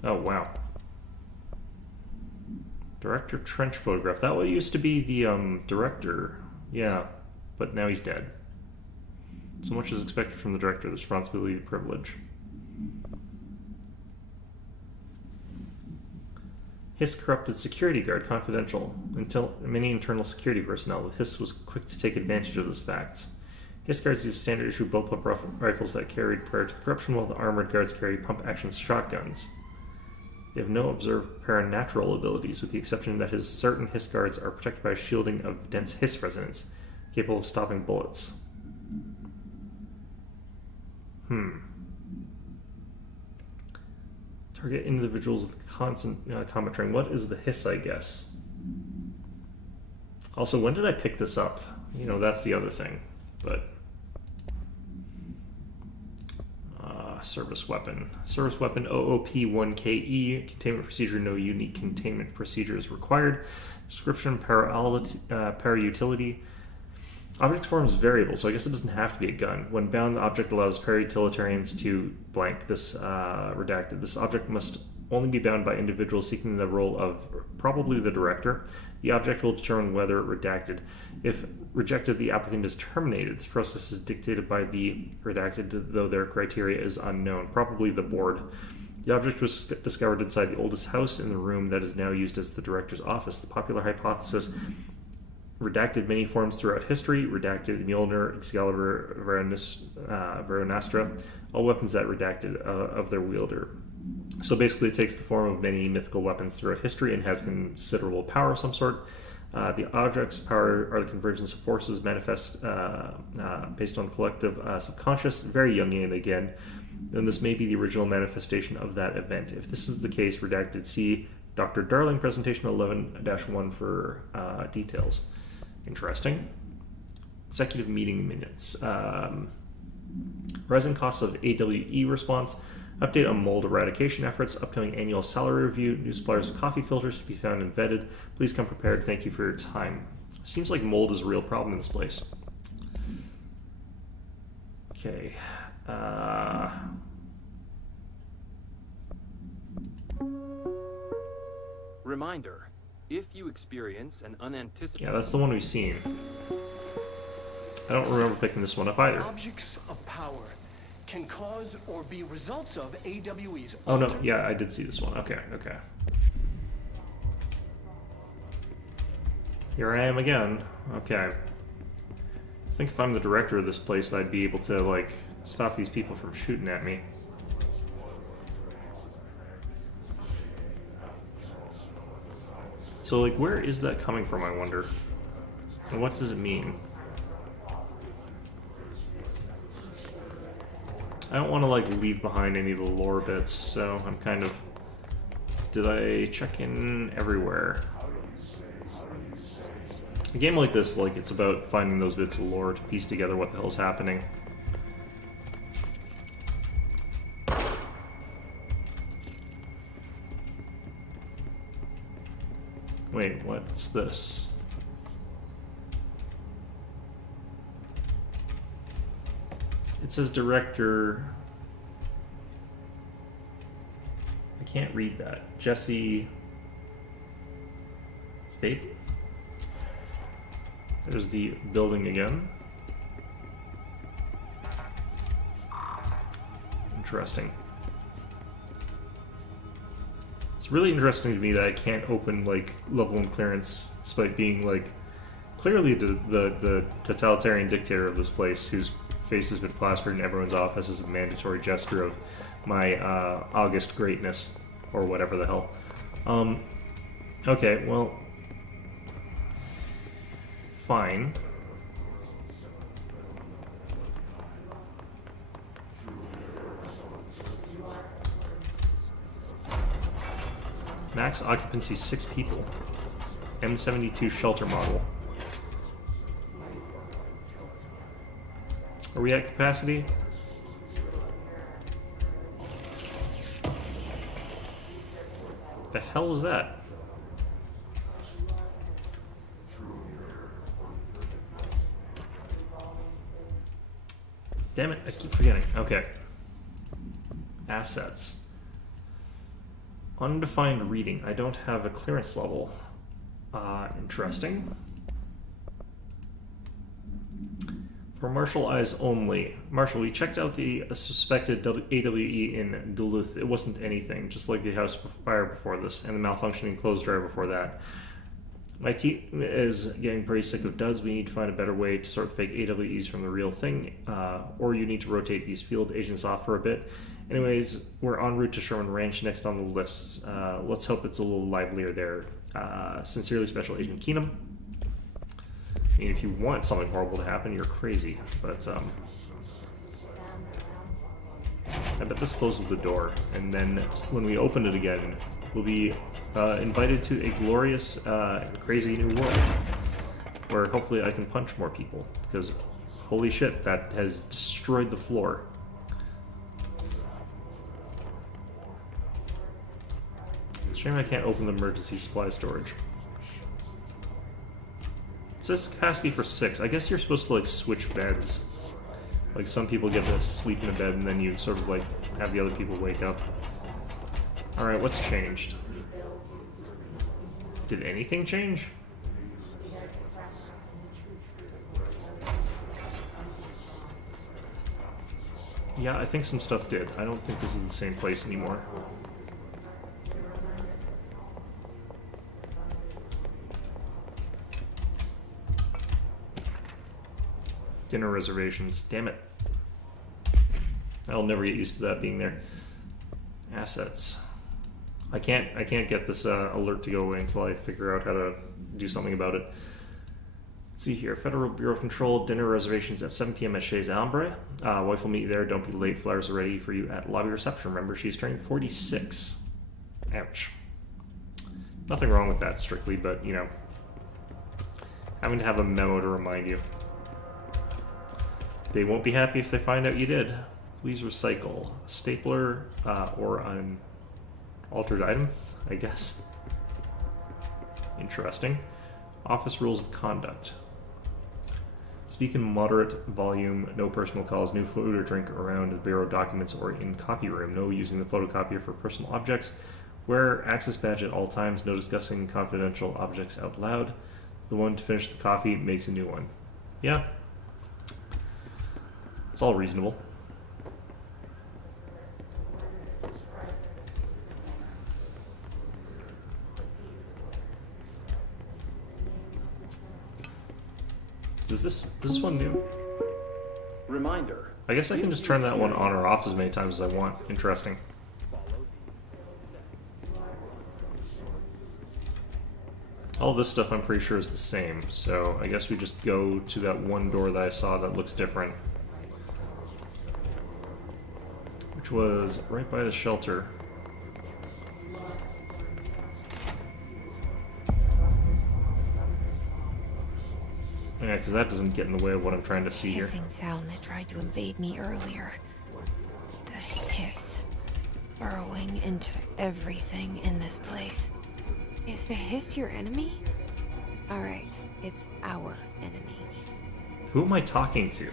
Oh, wow. Director Trench photograph. That used to be the director. Yeah, but now he's dead. So much is expected from the director. The responsibility and privilege. Hiss corrupted security guard, confidential. Until many internal security personnel, Hiss was quick to take advantage of this fact. Hiss guards used standard issue bullpup rifles that carried prior to the corruption, while the armored guards carry pump-action shotguns. They have no observed paranatural abilities, with the exception that certain Hiss guards are protected by a shielding of dense Hiss resonance, capable of stopping bullets. Target individuals with constant commentary. What is the Hiss, I guess? Also, when did I pick this up? You know, that's the other thing. But... service weapon. Service weapon OOP-1KE. Containment procedure. No unique containment procedure is required. Description. Para utility. Object form is variable, so I guess it doesn't have to be a gun. When bound, the object allows para-utilitarians to blank. This redacted. This object must only be bound by individuals seeking the role of probably the director. The object will determine whether redacted. If rejected, the applicant is terminated. This process is dictated by the redacted, though their criteria is unknown, probably the board. The object was discovered inside the oldest house in the room that is now used as the director's office. The popular hypothesis: redacted many forms throughout history. Redacted Mjolnir, Excalibur, Veronastra, all weapons that redacted of their wielder. So basically it takes the form of many mythical weapons throughout history and has considerable power of some sort. The objects of power are the convergence of forces manifest based on the collective subconscious, very Jungian again. Then this may be the original manifestation of that event. If this is the case, redacted, see Dr. Darling presentation 11-1 for details. Interesting. Executive meeting minutes. Rising costs of AWE response. Update on mold eradication efforts. Upcoming annual salary review. New suppliers of coffee filters to be found and vetted. Please come prepared. Thank you for your time. Seems like mold is a real problem in this place. Okay. Reminder: if you experience an unanticipated... Yeah, that's the one we've seen. I don't remember picking this one up either. Objects of power can cause or be results of AWE's... Oh no, yeah, I did see this one. Okay. Here I am again. Okay. I think if I'm the director of this place, I'd be able to, like, stop these people from shooting at me. So, like, where is that coming from, I wonder? And what does it mean? I don't want to, like, leave behind any of the lore bits, so I'm kind of... Did I check in everywhere? A game like this, like, it's about finding those bits of lore to piece together what the hell's happening. Wait, what's this? It says director... I can't read that. Jesse... Fate? There's the building again. Interesting. It's really interesting to me that I can't open, like, level 1 clearance, despite being, like, clearly the totalitarian dictator of this place, whose face has been plastered in everyone's office as a mandatory gesture of my August greatness, or whatever the hell. Okay, well... Fine. Max occupancy 6 people. M72 shelter model. Are we at capacity? The hell is that? Damn it, I keep forgetting. Okay. Assets. Undefined reading. I don't have a clearance level. Interesting. For Marshall eyes only. Marshall, we checked out the suspected AWE in Duluth. It wasn't anything, just like the house fire before this, and the malfunctioning clothes dryer before that. My team is getting pretty sick of duds. We need to find a better way to sort fake AWEs from the real thing, or you need to rotate these field agents off for a bit. Anyways, we're en route to Sherman Ranch, next on the list. Let's hope it's a little livelier there. Sincerely, Special Agent Keenum. I mean, if you want something horrible to happen, you're crazy. But, I bet this closes the door, and then when we open it again, we'll be invited to a glorious, crazy new world, where hopefully I can punch more people, because holy shit, that has destroyed the floor. Shame I can't open the emergency supply storage. It says capacity for 6. I guess you're supposed to, like, switch beds. Like, some people get to sleep in a bed and then you sort of, like, have the other people wake up. Alright, what's changed? Did anything change? Yeah, I think some stuff did. I don't think this is the same place anymore. Dinner reservations. Damn it. I'll never get used to that being there. Assets. I can't get this alert to go away until I figure out how to do something about it. Let's see here. Federal Bureau of Control, dinner reservations at 7 p.m. at Chez Ambre. Wife will meet you there. Don't be late. Flowers are ready for you at lobby reception. Remember, she's turning 46. Ouch. Nothing wrong with that, strictly, but, you know, having to have a memo to remind you. They won't be happy if they find out you did. Please recycle. A stapler or an altered item, I guess. Interesting. Office rules of conduct. Speak in moderate volume, no personal calls, no food or drink around the bureau documents or in copy room, no using the photocopier for personal objects, wear access badge at all times, no discussing confidential objects out loud. The one to finish the coffee makes a new one. Yeah. It's all reasonable. Is this one new? Reminder, I guess I can just turn that one on or off as many times as I want. Interesting. All this stuff I'm pretty sure is the same, so I guess we just go to that one door that I saw that looks different. Which was right by the shelter. Yeah, because that doesn't get in the way of what I'm trying to see here. Hissing sound that tried to invade me earlier. The hiss. Burrowing into everything in this place. Is the hiss your enemy? Alright, it's our enemy. Who am I talking to?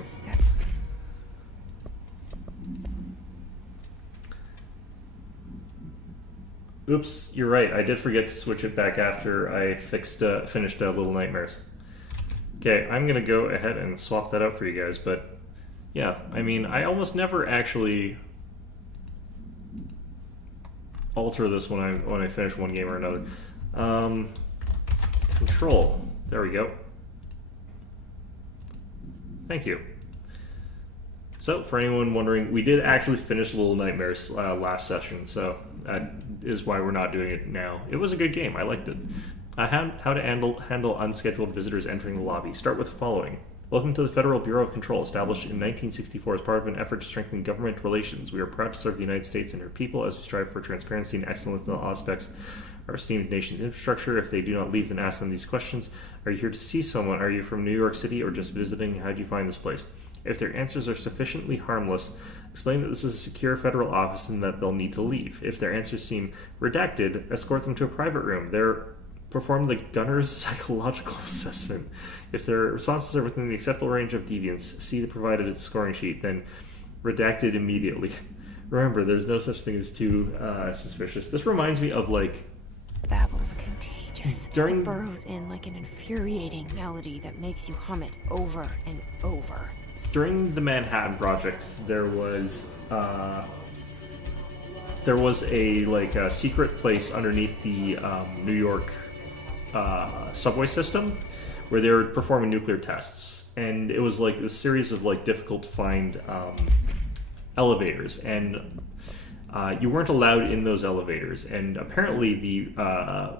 Oops, you're right. I did forget to switch it back after I finished Little Nightmares. Okay, I'm gonna go ahead and swap that out for you guys, but yeah, I mean, I almost never actually alter this when I finish one game or another. Control. There we go. Thank you. So, for anyone wondering, we did actually finish Little Nightmares last session, so that is why we're not doing it now. It was a good game. I liked it. How to handle unscheduled visitors entering the lobby. Start with the following. Welcome to the Federal Bureau of Control, established in 1964 as part of an effort to strengthen government relations. We are proud to serve the United States and her people as we strive for transparency and excellence in all aspects of our esteemed nation's infrastructure. If they do not leave, then ask them these questions. Are you here to see someone? Are you from New York City or just visiting? How did you find this place? If their answers are sufficiently harmless, explain that this is a secure federal office and that they'll need to leave. If their answers seem redacted, escort them to a private room. Perform the gunner's psychological assessment. If their responses are within the acceptable range of deviance, see the provided scoring sheet, then redacted immediately. Remember, there's no such thing as too suspicious. This reminds me of, like... Babel's contagious. During... It burrows in like an infuriating melody that makes you hum it over and over. During the Manhattan Project, there was a secret place underneath the New York subway system where they were performing nuclear tests, and it was like a series of like difficult to find elevators, and you weren't allowed in those elevators. And apparently the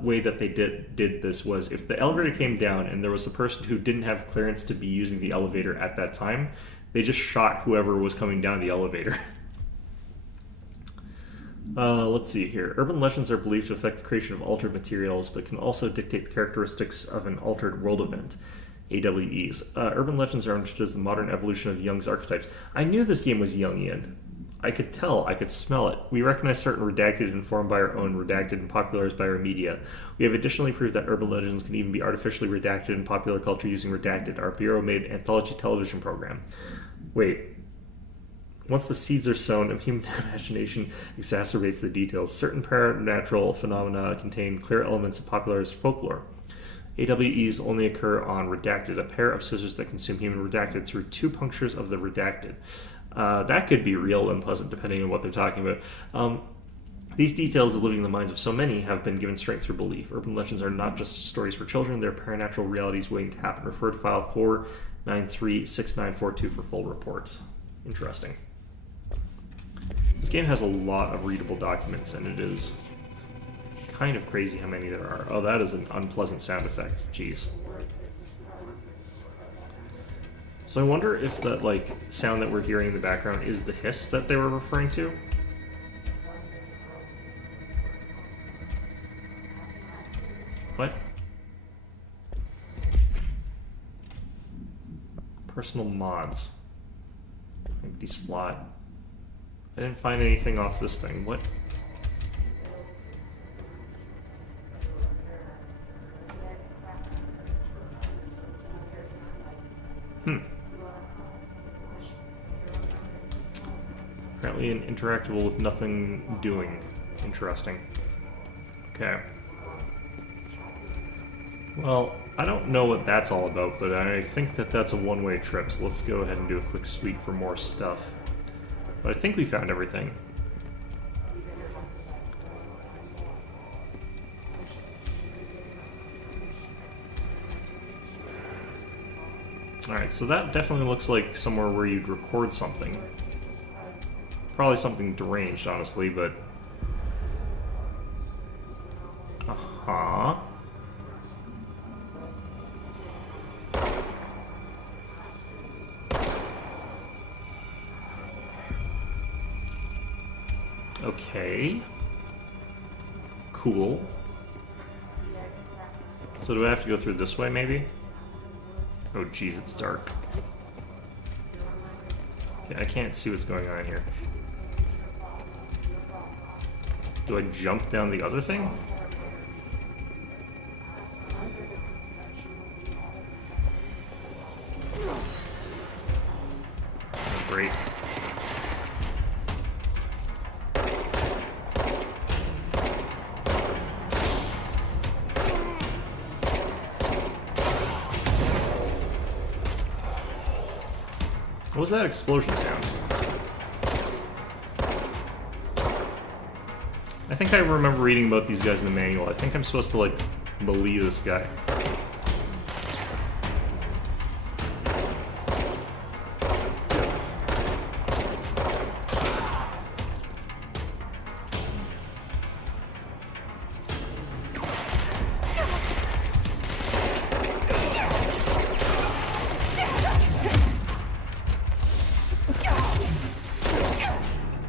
way that they did this was if the elevator came down and there was a person who didn't have clearance to be using the elevator at that time, they just shot whoever was coming down the elevator. Let's see here. Urban legends are believed to affect the creation of altered materials, but can also dictate the characteristics of an altered world event. AWEs. Urban legends are understood as the modern evolution of Jung's archetypes. I knew this game was Jungian. I could tell. I could smell it. We recognize certain redacted informed by our own, redacted and popularized by our media. We have additionally proved that urban legends can even be artificially redacted in popular culture using Redacted, our Bureau-made anthology television program. Wait. Once the seeds are sown, human imagination exacerbates the details. Certain paranatural phenomena contain clear elements of popularized folklore. AWEs only occur on Redacted, a pair of scissors that consume human Redacted through 2 punctures of the Redacted. That could be real and pleasant depending on what they're talking about. These details of living in the minds of so many have been given strength through belief. Urban legends are not just stories for children, they're paranatural realities waiting to happen. Refer to file 4936942 for full reports. Interesting. This game has a lot of readable documents, and it is kind of crazy how many there are. Oh, that is an unpleasant sound effect. Jeez. So I wonder if that, like, sound that we're hearing in the background is the hiss that they were referring to? What? Personal mods. Empty slot. I didn't find anything off this thing. What? Apparently an interactable with nothing doing. Interesting. Okay. Well, I don't know what that's all about, but I think that that's a one-way trip, so let's go ahead and do a quick sweep for more stuff. But I think we found everything. Alright, so that definitely looks like somewhere where you'd record something. Probably something deranged, honestly, but... Uh-huh. Okay. Cool. So do I have to go through this way, maybe? Oh, geez, it's dark. Okay, I can't see what's going on here. Do I jump down the other thing? Great. What was that explosion sound? I think I remember reading about these guys in the manual. I think I'm supposed to, like, melee this guy.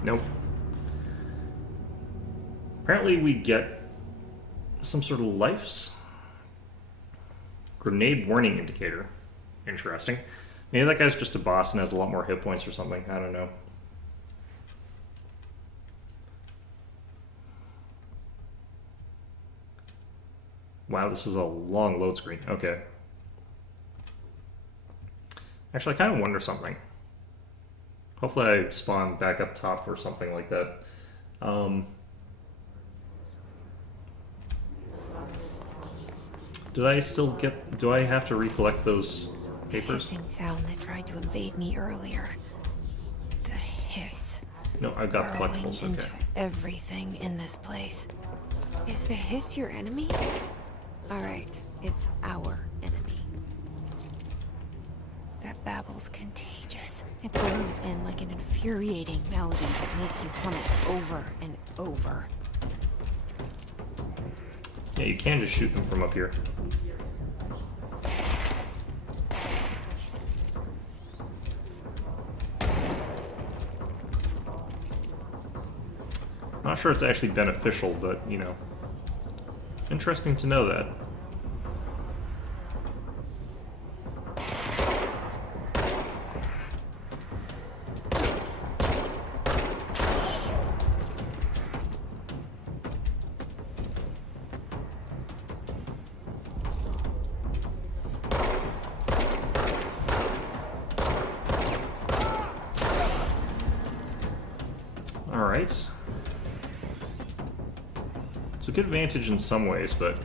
Nope. Apparently we get some sort of lives. Grenade warning indicator. Interesting. Maybe that guy's just a boss and has a lot more hit points or something. I don't know. Wow, this is a long load screen. Okay. Actually, I kind of wonder something. Hopefully I spawn back up top or something like that. Did I still get... Do I have to recollect those papers? Hissing sound that tried to invade me earlier. The hiss. No, I've got burrowing collectibles, into okay. everything in this place. Is the hiss your enemy? Alright, it's our enemy. That babble's contagious. It burrows in like an infuriating melody that makes you hum it over and over. Yeah, you can just shoot them from up here. Not sure it's actually beneficial, but, you know, interesting to know that. Alright. It's a good advantage in some ways, but...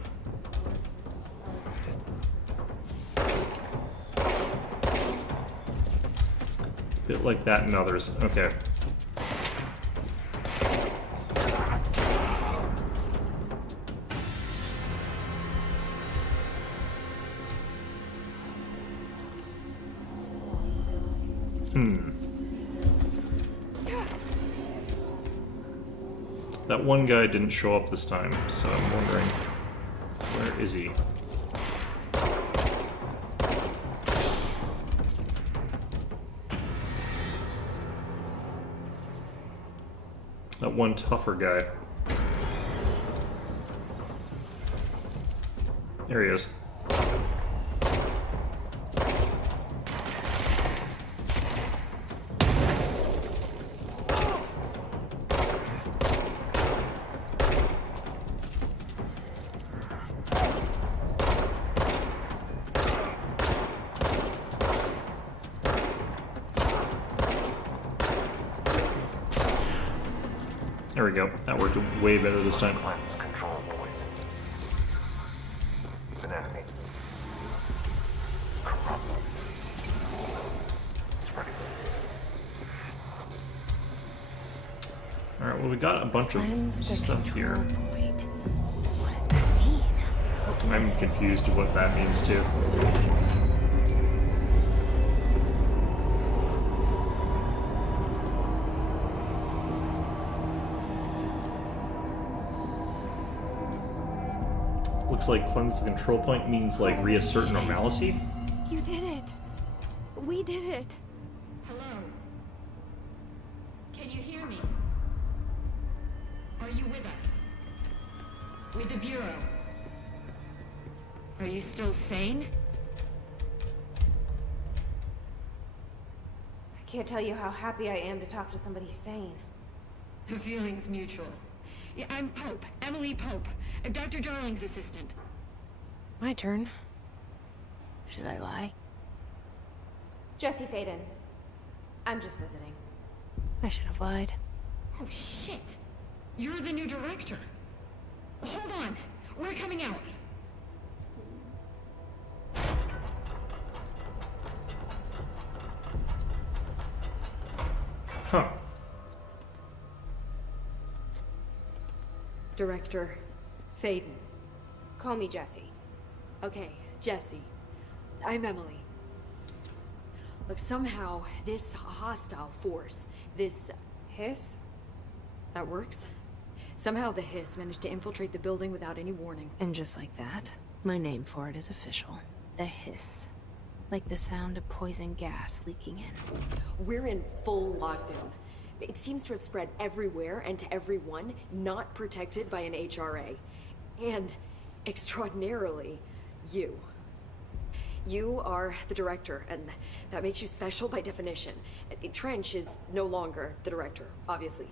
a bit like that in others. Okay. That one guy didn't show up this time, so I'm wondering, where is he? That one tougher guy. There he is. There we go. That worked way better this time. Cleanse control poison. Anatomy. Corrupt. Spreading. Alright, well we got a bunch of Cleanse the stuff here. control point. What does that mean? I'm confused what that means too. looks like cleanse the control point means like reassert normalcy. You did it. We did it. Hello? Can you hear me? Are you with us? With the Bureau? Are you still sane? I can't tell you how happy I am to talk to somebody sane. The feeling's mutual. Yeah, I'm Pope, Emily Pope, Dr. Darling's assistant. My turn. Should I lie? Jesse Faden. I'm just visiting. I should have lied. Oh, shit. You're the new director. Hold on. We're coming out. Huh. Director Faden. Call me Jesse. Okay, Jesse. I'm Emily. Look, somehow this hostile force, this Hiss? that works. Somehow the Hiss managed to infiltrate the building without any warning. And just like that, my name for it is official. The hiss. Like the sound of poison gas leaking in. We're in full lockdown. It seems to have spread everywhere and to everyone not protected by an HRA. And, extraordinarily, you. You are the director, and that makes you special by definition. Trench is no longer the director, obviously.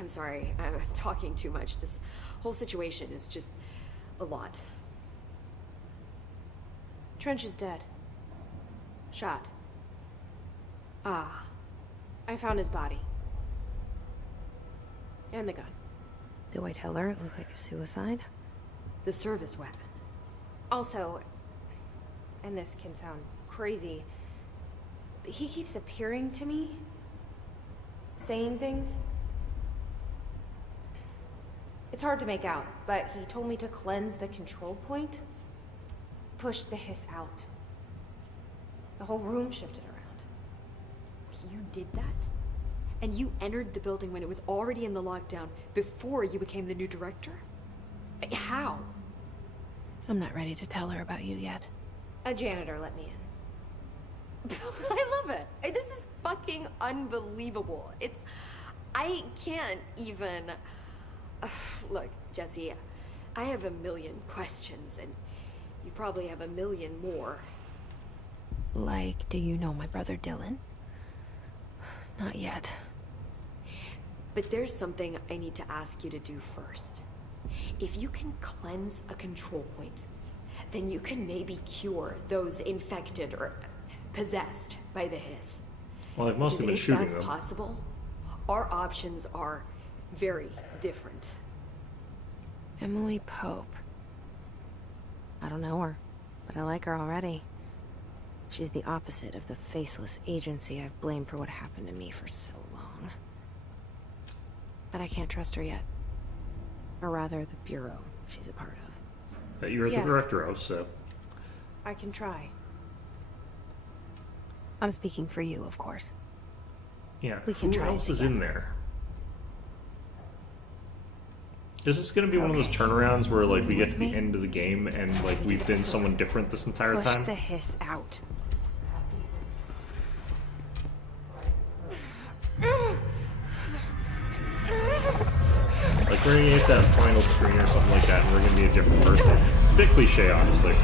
I'm sorry, I'm talking too much. This whole situation is just a lot. Trench is dead. Shot. Ah. I found his body. And the gun. Do I tell her it looked like a suicide? The service weapon. Also, and this can sound crazy, but he keeps appearing to me, saying things. It's hard to make out, but he told me to cleanse the control point, push the hiss out. The whole room shifted around. You did that? And you entered the building when it was already in the lockdown, before you became the new director? How? I'm not ready to tell her about you yet. A janitor let me in. I love it. This is fucking unbelievable. I can't even... Look, Jesse, I have a million questions, and you probably have a million more. Like, do you know my brother Dylan? Not yet. But there's something I need to ask you to do first. If you can cleanse a control point, then you can maybe cure those infected or possessed by the hiss. Well, I've mostly been If shooting that's them. possible, our options are very different. Emily Pope. I don't know her, but I like her already. She's the opposite of the faceless agency I've blamed for what happened to me for so long. But I can't trust her yet. Or rather, the Bureau she's a part of. That you're Yes. the director of, so. I can try. I'm speaking for you, of course. Yeah. We can Who try it else is together. in there? Is this gonna be one of those turnarounds where like we get to the me? end of the game and like we've been someone different this entire Push time? the hiss out. Like we're gonna get that final screen or something like that and we're gonna be a different person. It's a bit cliche, honestly.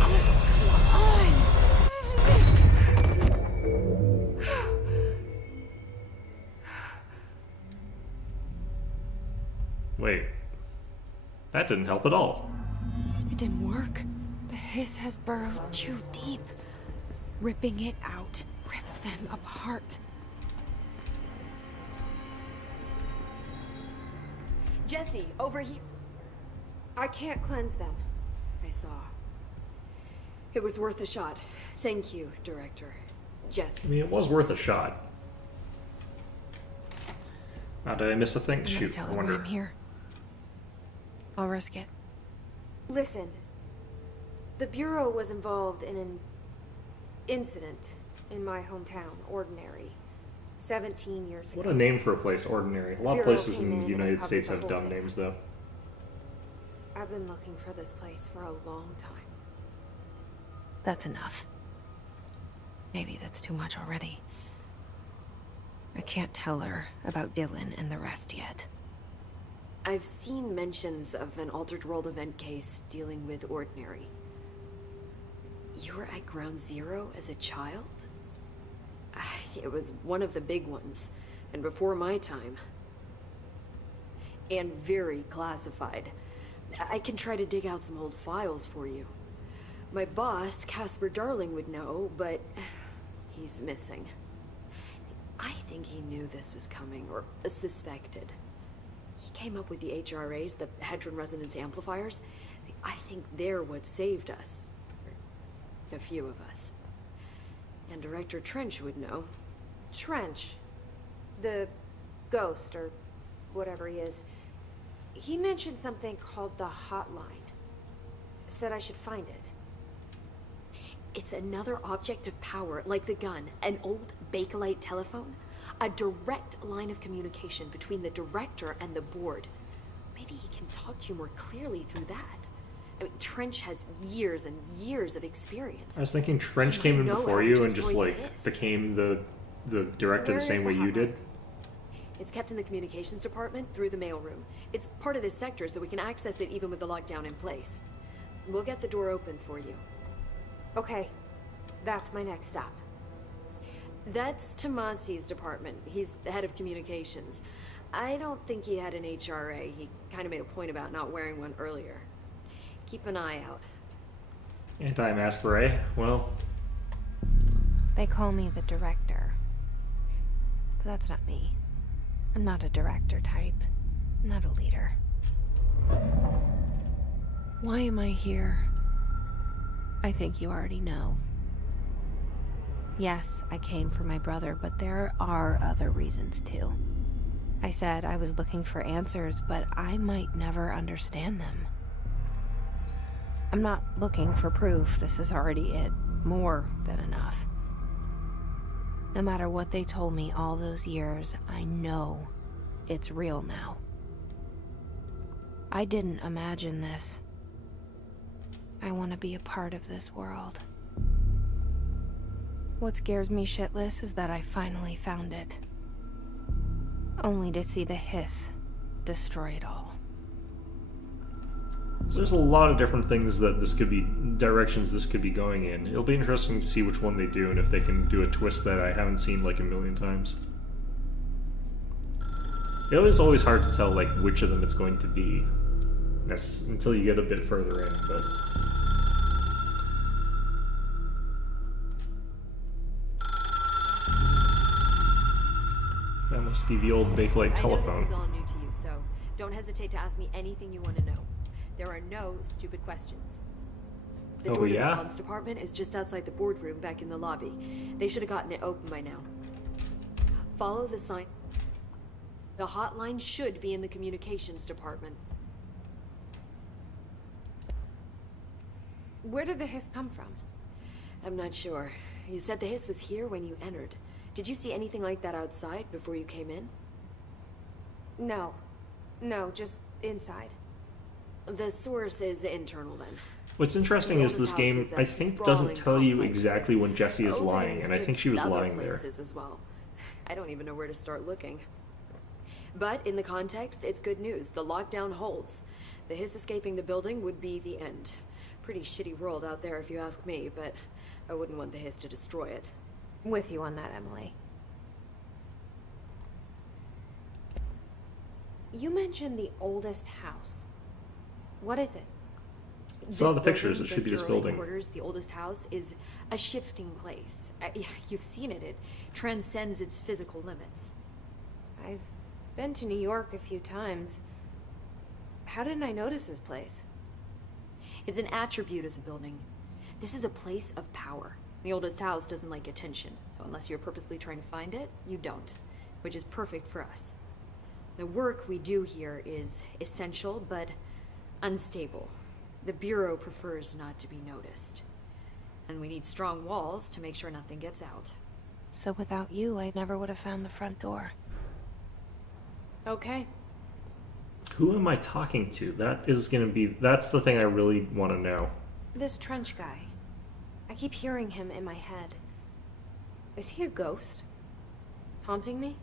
Wait. That didn't help at all. It didn't work. The hiss has burrowed too deep. Ripping it out rips them apart. Jesse, over here. I can't cleanse them. I saw. It was worth a shot. Thank you, Director. Jesse. I mean, it was worth a shot. Now, did I miss a thing? I'm gonna Shoot, tell I her why wonder. I'm here. I'll risk it. Listen, the Bureau was involved in an incident in my hometown, Ordinary, 17 years ago. What a name for a place, Ordinary. A lot of Bureau places came in in the and United covered States the have whole dumb thing. names, though. I've been looking for this place for a long time. That's enough. Maybe that's too much already. I can't tell her about Dylan and the rest yet. I've seen mentions of an Altered World event case dealing with Ordinary. You were at Ground Zero as a child? It was one of the big ones, and before my time. And very classified. I can try to dig out some old files for you. My boss, Casper Darling, would know, but he's missing. I think he knew this was coming, or suspected. He came up with the HRAs, the Hedron Resonance Amplifiers. I think they're what saved us. Or a few of us. And Director Trench would know. Trench? The ghost, or whatever he is. He mentioned something called the Hotline. Said I should find it. It's another object of power, like the gun, an old Bakelite telephone. A direct line of communication between the director and the board. Maybe he can talk to you more clearly through that. I mean, Trench has years and years of experience. I was thinking Trench came in before you and just like became the director the same way you did. It's kept in the communications department through the mailroom. It's part of this sector, so we can access it even with the lockdown in place. We'll get the door open for you. Okay, that's my next stop. That's Tomasi's department. He's the head of communications. I don't think he had an HRA. He kind of made a point about not wearing one earlier. Keep an eye out. Anti-mask ray? Well... They call me the director. But that's not me. I'm not a director type. I'm not a leader. Why am I here? I think you already know. Yes, I came for my brother, but there are other reasons too. I said I was looking for answers, but I might never understand them. I'm not looking for proof. This is already it. More than enough. No matter what they told me all those years, I know it's real now. I didn't imagine this. I want to be a part of this world. What scares me shitless is that I finally found it. Only to see the hiss destroy it all. So there's a lot of different things that this could be, directions this could be going in. It'll be interesting to see which one they do and if they can do a twist that I haven't seen like a million times. It is always hard to tell like which of them it's going to be. That's until you get a bit further in, but... That must be the old Bakelite telephone. I know this is all new to you, so don't hesitate to ask me anything you want to know. There are no stupid questions. The door to the comms department is just outside the boardroom back in the lobby. They should have gotten it open by now. Follow the sign. The hotline should be in the communications department. Where did the hiss come from? I'm not sure. You said the hiss was here when you entered. Did you see anything like that outside before you came in? No. No, just inside. The source is internal then. What's interesting is this game, I think, doesn't tell you exactly when Jessie is lying, and I think she was lying there. As well. I don't even know where to start looking. But in the context, it's good news. The lockdown holds. The hiss escaping the building would be the end. Pretty shitty world out there if you ask me, but I wouldn't want the hiss to destroy it. With you on that, Emily. You mentioned the oldest house. What is it? Saw the pictures. It should be this building. The oldest house is a shifting place. You've seen it. It transcends its physical limits. I've been to New York a few times. How didn't I notice this place? It's an attribute of the building. This is a place of power. The oldest house doesn't like attention, so unless you're purposely trying to find it, you don't, which is perfect for us. The work we do here is essential, but unstable. The Bureau prefers not to be noticed. And we need strong walls to make sure nothing gets out. So without you, I never would have found the front door. Okay. Who am I talking to? That's the thing I really want to know. This Trench guy. I keep hearing him in my head. Is he a ghost? Haunting me?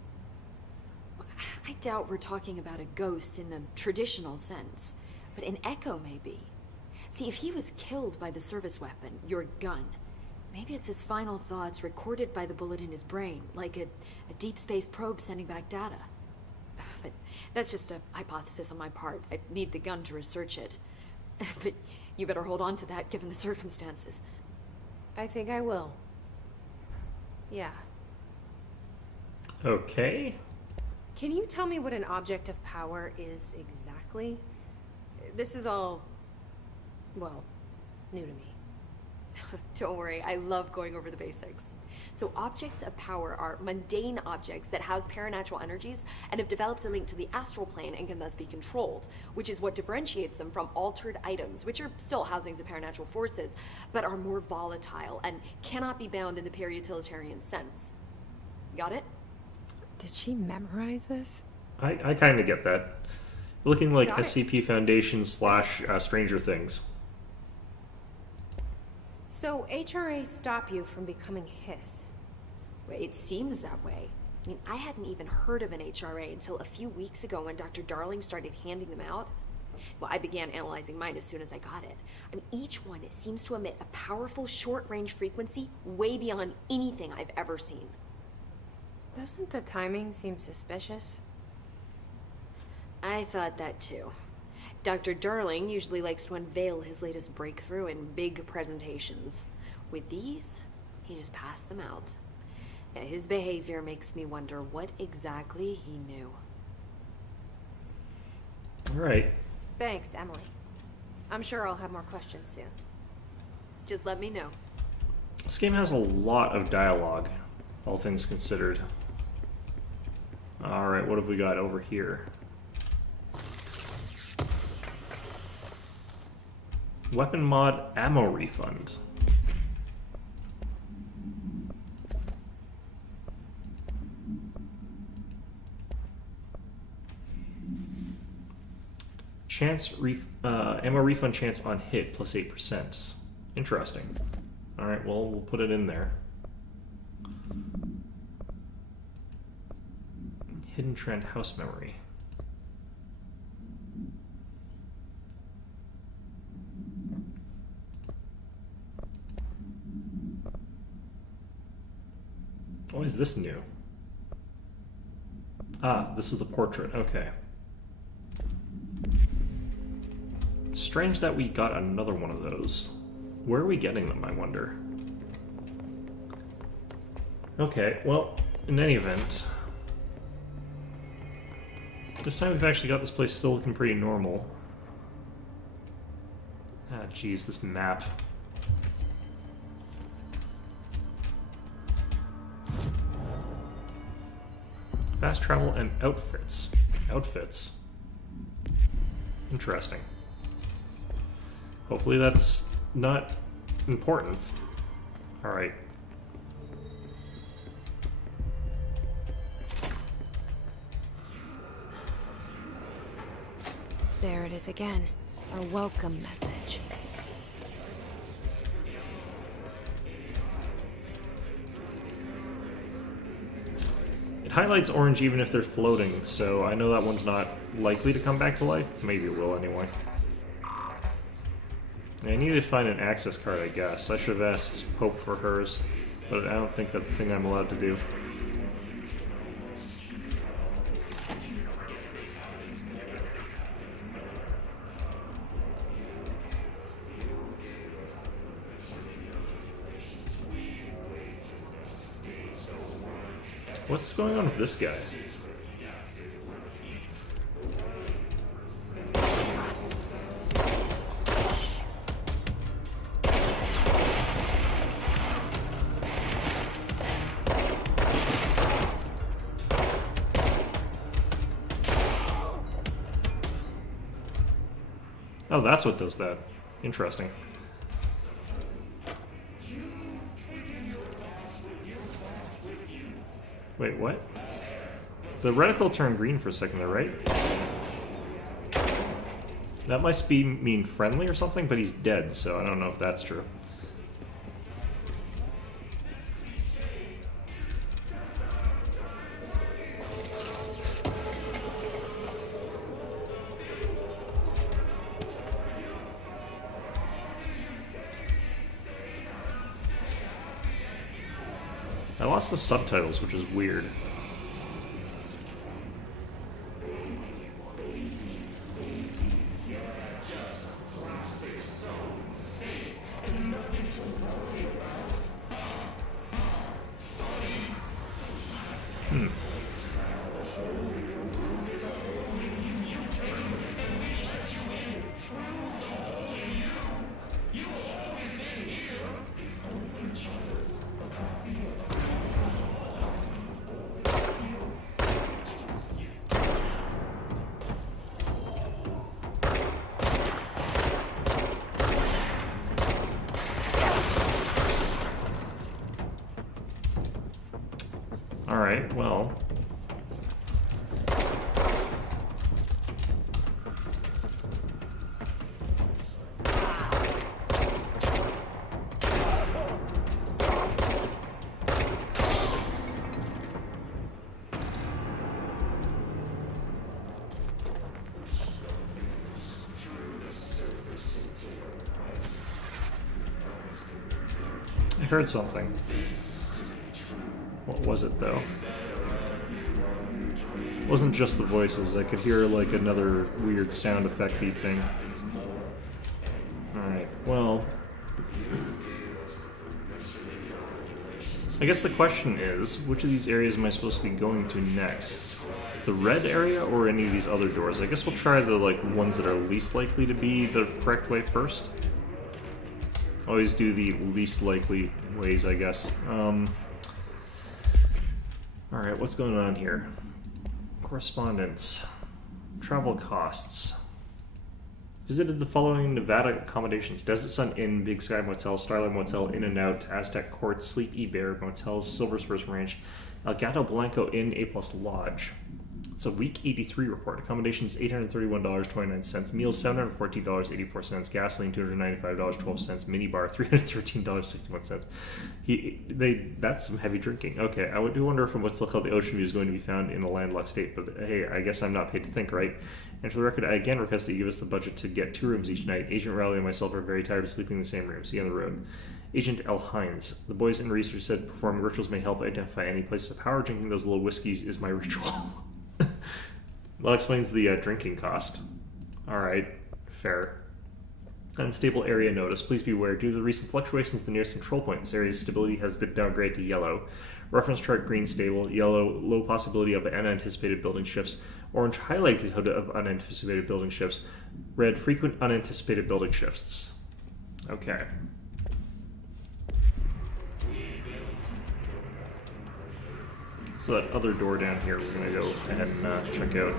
I doubt we're talking about a ghost in the traditional sense, but an echo maybe. See, if he was killed by the service weapon, your gun, maybe it's his final thoughts recorded by the bullet in his brain, like a deep space probe sending back data. But that's just a hypothesis on my part. I need the gun to research it. But you better hold on to that given the circumstances. I think I will. Yeah. Okay. Can you tell me what an object of power is exactly? This is all, well, new to me. Don't worry, I love going over the basics. So objects of power are mundane objects that house paranatural energies and have developed a link to the astral plane and can thus be controlled, which is what differentiates them from altered items, which are still housings of paranatural forces, but are more volatile and cannot be bound in the peri-utilitarian sense. Got it? Did she memorize this? I kind of get that. Looking like Got it. SCP Foundation / Stranger Things. So HRA stop you from becoming Hiss? Well, it seems that way. I mean, I hadn't even heard of an HRA until a few weeks ago when Dr. Darling started handing them out. Well, I began analyzing mine as soon as I got it. I mean, each one seems to emit a powerful short-range frequency way beyond anything I've ever seen. Doesn't the timing seem suspicious? I thought that too. Dr. Darling usually likes to unveil his latest breakthrough in big presentations. With these, he just passed them out. Yeah, his behavior makes me wonder what exactly he knew. All right. Thanks, Emily. I'm sure I'll have more questions soon. Just let me know. This game has a lot of dialogue, all things considered. All right, what have we got over here? Weapon mod ammo refund. Ammo refund chance on hit plus 8%. Interesting. All right, well, we'll put it in there. Hidden Trend House Memory. Why is this new? Ah, this is the portrait. Okay. Strange that we got another one of those. Where are we getting them, I wonder? Okay, well, in any event, this time we've actually got this place still looking pretty normal. Ah, geez, this map. Fast travel and outfits. Outfits. Interesting. Hopefully that's not important. Alright. There it is again. Our welcome message. It highlights orange even if they're floating, so I know that one's not likely to come back to life. Maybe it will anyway. I need to find an access card, I guess. I should have asked Pope for hers, but I don't think that's a thing I'm allowed to do. What's going on with this guy? Oh, that's what does that. Interesting. Wait, what? The reticle turned green for a second there, right? That must mean friendly or something, but he's dead, so I don't know if that's true. I lost the subtitles, which is weird. Alright, well. I heard something. What was it, though? It wasn't just the voices. I could hear, like, another weird sound effect-y thing. Alright, well... I guess the question is, which of these areas am I supposed to be going to next? The red area or any of these other doors? I guess we'll try the, like, ones that are least likely to be the correct way first. Always do the least likely ways, I guess. Alright, what's going on here? Correspondence. Travel costs. Visited the following Nevada accommodations: Desert Sun Inn, Big Sky Motel, Starlight Motel, In and Out, Aztec Court, Sleepy Bear Motels, Silver Spurs Ranch, El Gato Blanco Inn, A+ Lodge. It's a week 83 report. Accommodations $831.29, meals $714.84, gasoline $295.12, minibar $313.61. That's some heavy drinking. Okay, I do wonder if what's called the Ocean View is going to be found in a landlocked state, but hey, I guess I'm not paid to think, right? And for the record, I again request that you give us the budget to get 2 rooms each night. Agent Rowley and myself are very tired of sleeping in the same room. See you on the road. Agent L. Hines. The boys in research said performing rituals may help identify any places of power. Drinking those little whiskeys is my ritual. Well, explains the drinking cost. Alright, fair. Unstable area notice. Please be aware, due to the recent fluctuations at the nearest control point, this area's stability has been downgraded to yellow. Reference chart: green stable, yellow low possibility of unanticipated building shifts, orange high likelihood of unanticipated building shifts, red frequent unanticipated building shifts. Okay. So that other door down here we're going to go ahead and check out.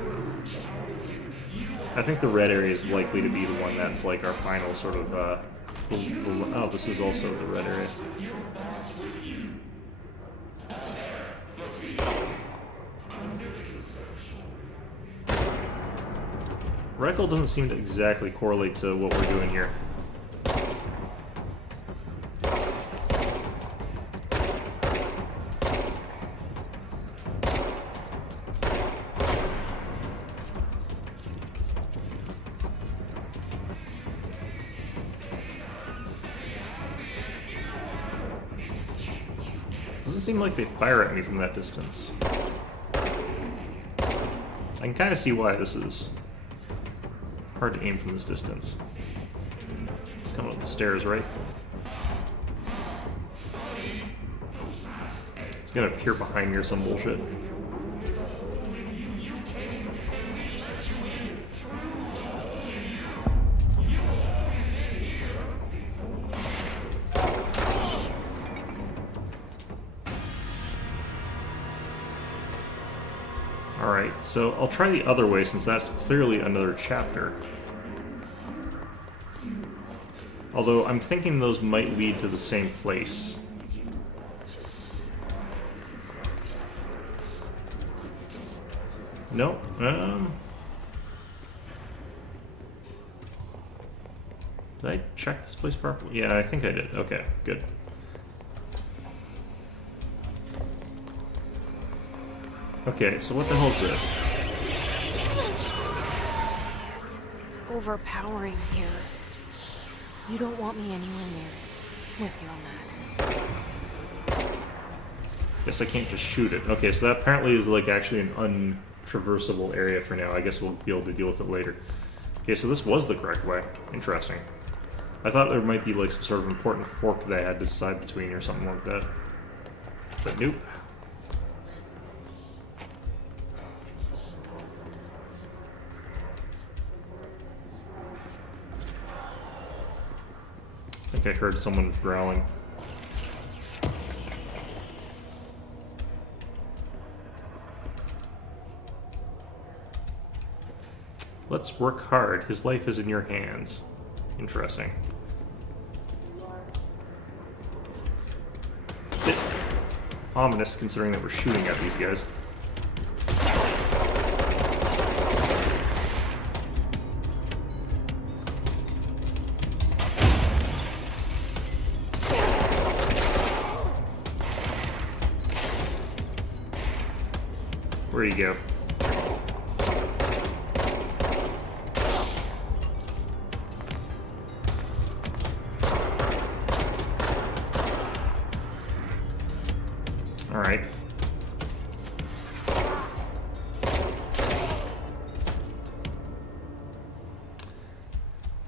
I think the red area is likely to be the one that's like our final sort of... oh, this is also the red area. Reticle doesn't seem to exactly correlate to what we're doing here. Doesn't seem like they fire at me from that distance. I can kind of see why this is hard to aim from this distance. It's coming up the stairs, right? It's gonna appear behind me or some bullshit. Alright, so I'll try the other way since that's clearly another chapter. Although I'm thinking those might lead to the same place. No? Did I check this place properly? Yeah, I think I did. Okay, good. Okay, so what the hell's this? Yes, it's overpowering here. You don't want me anywhere near it. With you on that. Guess I can't just shoot it. Okay, so that apparently is like actually an untraversable area for now. I guess we'll be able to deal with it later. Okay, so this was the correct way. Interesting. I thought there might be like some sort of important fork that I had to decide between or something like that. But nope. I think I heard someone growling. Let's work hard. His life is in your hands. Interesting. Bit ominous considering that we're shooting at these guys. Where you go? All right.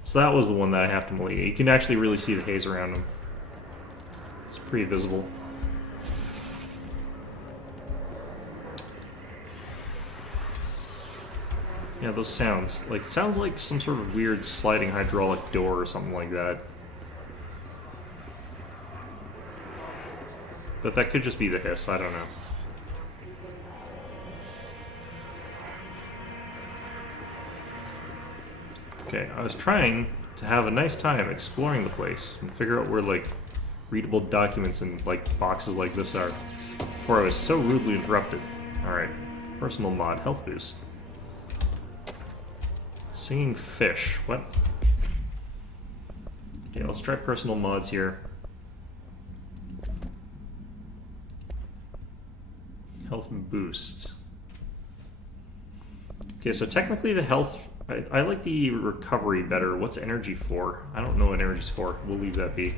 So that was the one that I have to melee. You can actually really see the haze around him. It's pretty visible. Yeah, those sounds. Like, sounds like some sort of weird sliding hydraulic door or something like that. But that could just be the hiss, I don't know. Okay, I was trying to have a nice time exploring the place and figure out where, like, readable documents and, like, boxes like this are before I was so rudely interrupted. Alright, personal mod, health boost. Singing fish, what? Okay, let's try personal mods here. Health boost. Okay, so technically the health... I like the recovery better. What's energy for? I don't know what energy's for. We'll leave that be.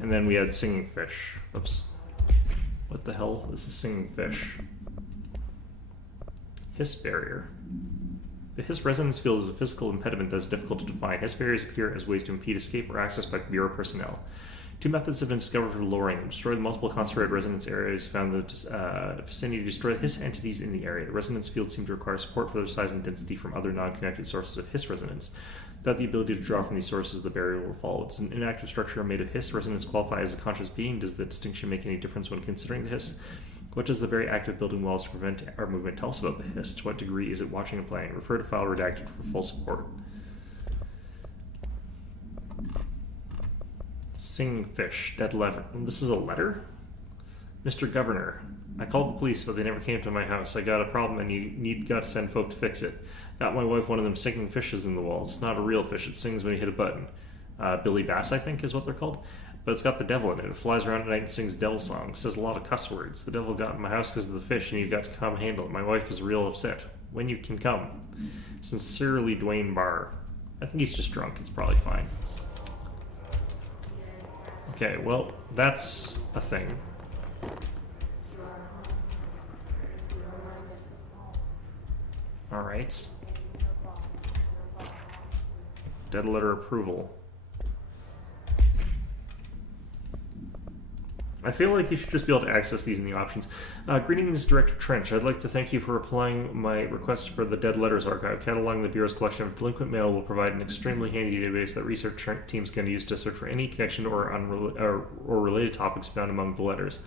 And then we had singing fish. Oops. What the hell is the singing fish? Hiss barrier. The Hiss resonance field is a physical impediment that is difficult to define. Hiss barriers appear as ways to impede escape or access by Bureau personnel. Two methods have been discovered for lowering them. Destroy the multiple concentrated resonance areas found in the vicinity to destroy the Hiss entities in the area. The resonance fields seem to require support for their size and density from other non-connected sources of Hiss resonance. Without the ability to draw from these sources, the barrier will fall. It's an inactive structure made of Hiss. Resonance qualify as a conscious being. Does the distinction make any difference when considering the Hiss? What does the very active building walls to prevent our movement tell us about the Hiss? To what degree is it watching and playing? Refer to file redacted for full support. Singing fish, dead letter. This is a letter? Mr. Governor, I called the police, but they never came to my house. I got a problem and you got to send folk to fix it. Got my wife one of them singing fishes in the wall. It's not a real fish, it sings when you hit a button. Billy Bass, I think, is what they're called. But it's got the devil in it. It flies around at night and sings devil songs. Says a lot of cuss words. The devil got in my house because of the fish, and you got to come handle it. My wife is real upset. When you can come. Sincerely, Dwayne Barr. I think he's just drunk. It's probably fine. Okay, well, that's a thing. Alright. Dead letter approval. I feel like you should just be able to access these in the options. Greetings, Director Trench. I'd like to thank you for replying my request for the Dead Letters Archive. Cataloging the Bureau's collection of delinquent mail will provide an extremely handy database that research teams can use to search for any connection or related topics found among the letters.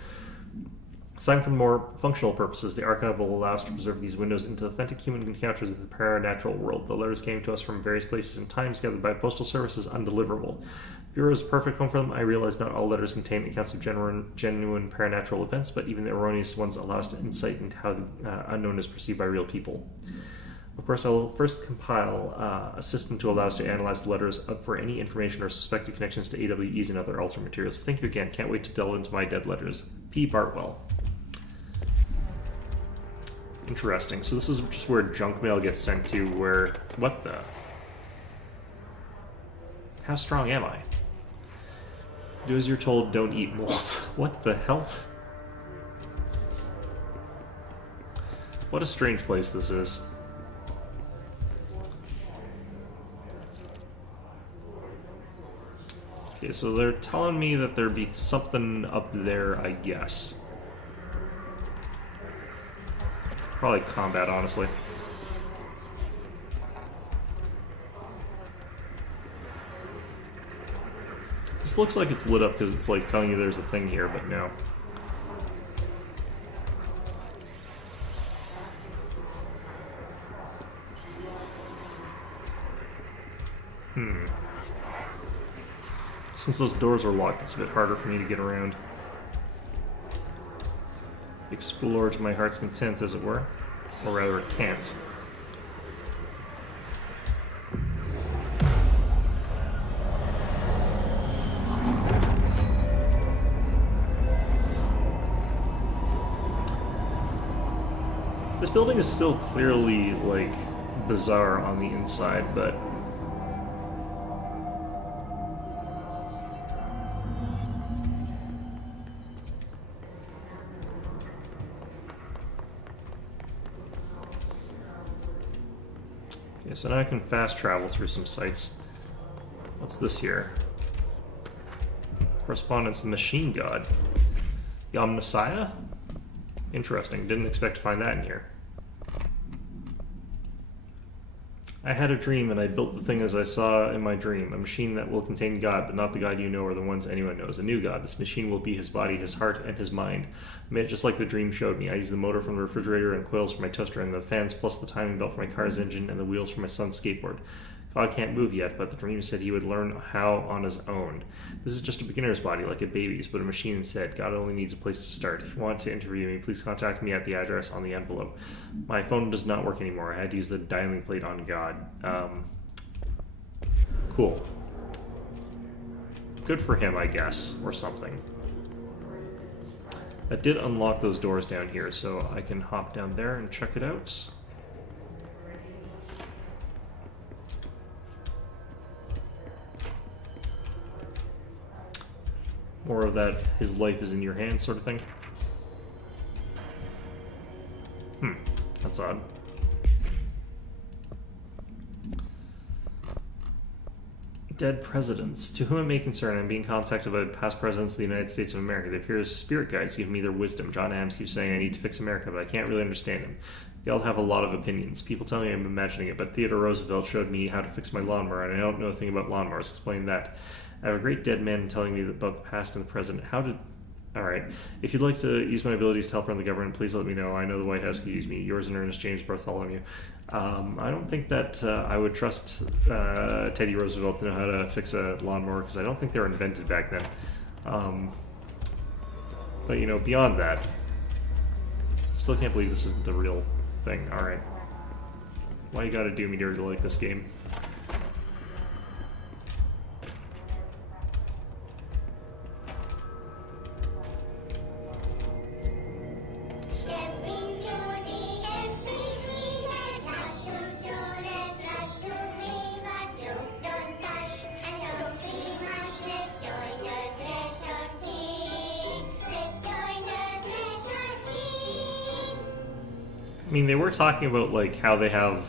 Aside from more functional purposes, the archive will allow us to preserve these windows into authentic human encounters of the paranatural world. The letters came to us from various places and times, gathered by Postal Service as undeliverable. Bureau is a perfect home for them. I realize not all letters contain accounts of genuine paranatural events, but even the erroneous ones allow us to insight into how the unknown is perceived by real people. Of course, I will first compile a system to allow us to analyze the letters for any information or suspected connections to AWEs and other alternate materials. Thank you again. Can't wait to delve into my dead letters. P. Bartwell. Interesting. So this is just where junk mail gets sent to, where... What the... How strong am I? Do as you're told, don't eat moles. What the hell? What a strange place this is. Okay, so they're telling me that there'd be something up there, I guess. Probably combat, honestly. This looks like it's lit up because it's like telling you there's a thing here, but no. Since those doors are locked, it's a bit harder for me to get around. Explore to my heart's content, as it were. Or rather, it can't. This building is still clearly, like, bizarre on the inside, but... Okay, so now I can fast travel through some sites. What's this here? Correspondence to Machine God. The Omnissiah? Interesting, didn't expect to find that in here. I had a dream and I built the thing as I saw in my dream. A machine that will contain God, but not the God you know or the ones anyone knows. A new God. This machine will be his body, his heart, and his mind. I made it just like the dream showed me. I used the motor from the refrigerator and coils for my toaster and the fans plus the timing belt for my car's engine and the wheels for my son's skateboard. God can't move yet, but the dream said he would learn how on his own. This is just a beginner's body, like a baby's, but a machine instead. God only needs a place to start. If you want to interview me, please contact me at the address on the envelope. My phone does not work anymore. I had to use the dialing plate on God. Cool. Good for him, I guess, or something. I did unlock those doors down here, so I can hop down there and check it out. More of that, his life is in your hands sort of thing. That's odd. Dead presidents. To whom it may concern, I'm being contacted by past presidents of the United States of America. They appear as spirit guides, giving me their wisdom. John Adams keeps saying I need to fix America, but I can't really understand him. They all have a lot of opinions. People tell me I'm imagining it, but Theodore Roosevelt showed me how to fix my lawnmower, and I don't know a thing about lawnmowers. Explain that. I have a great dead man telling me about the past and the present. How did... Alright. If you'd like to use my abilities to help run the government, please let me know. I know the White House can use me. Yours in earnest, James Bartholomew. I don't think that I would trust Teddy Roosevelt to know how to fix a lawnmower, because I don't think they were invented back then. But, you know, beyond that, still can't believe this isn't the real thing. Alright. Why you gotta do me dirty like this game? I mean, they were talking about, like, how they have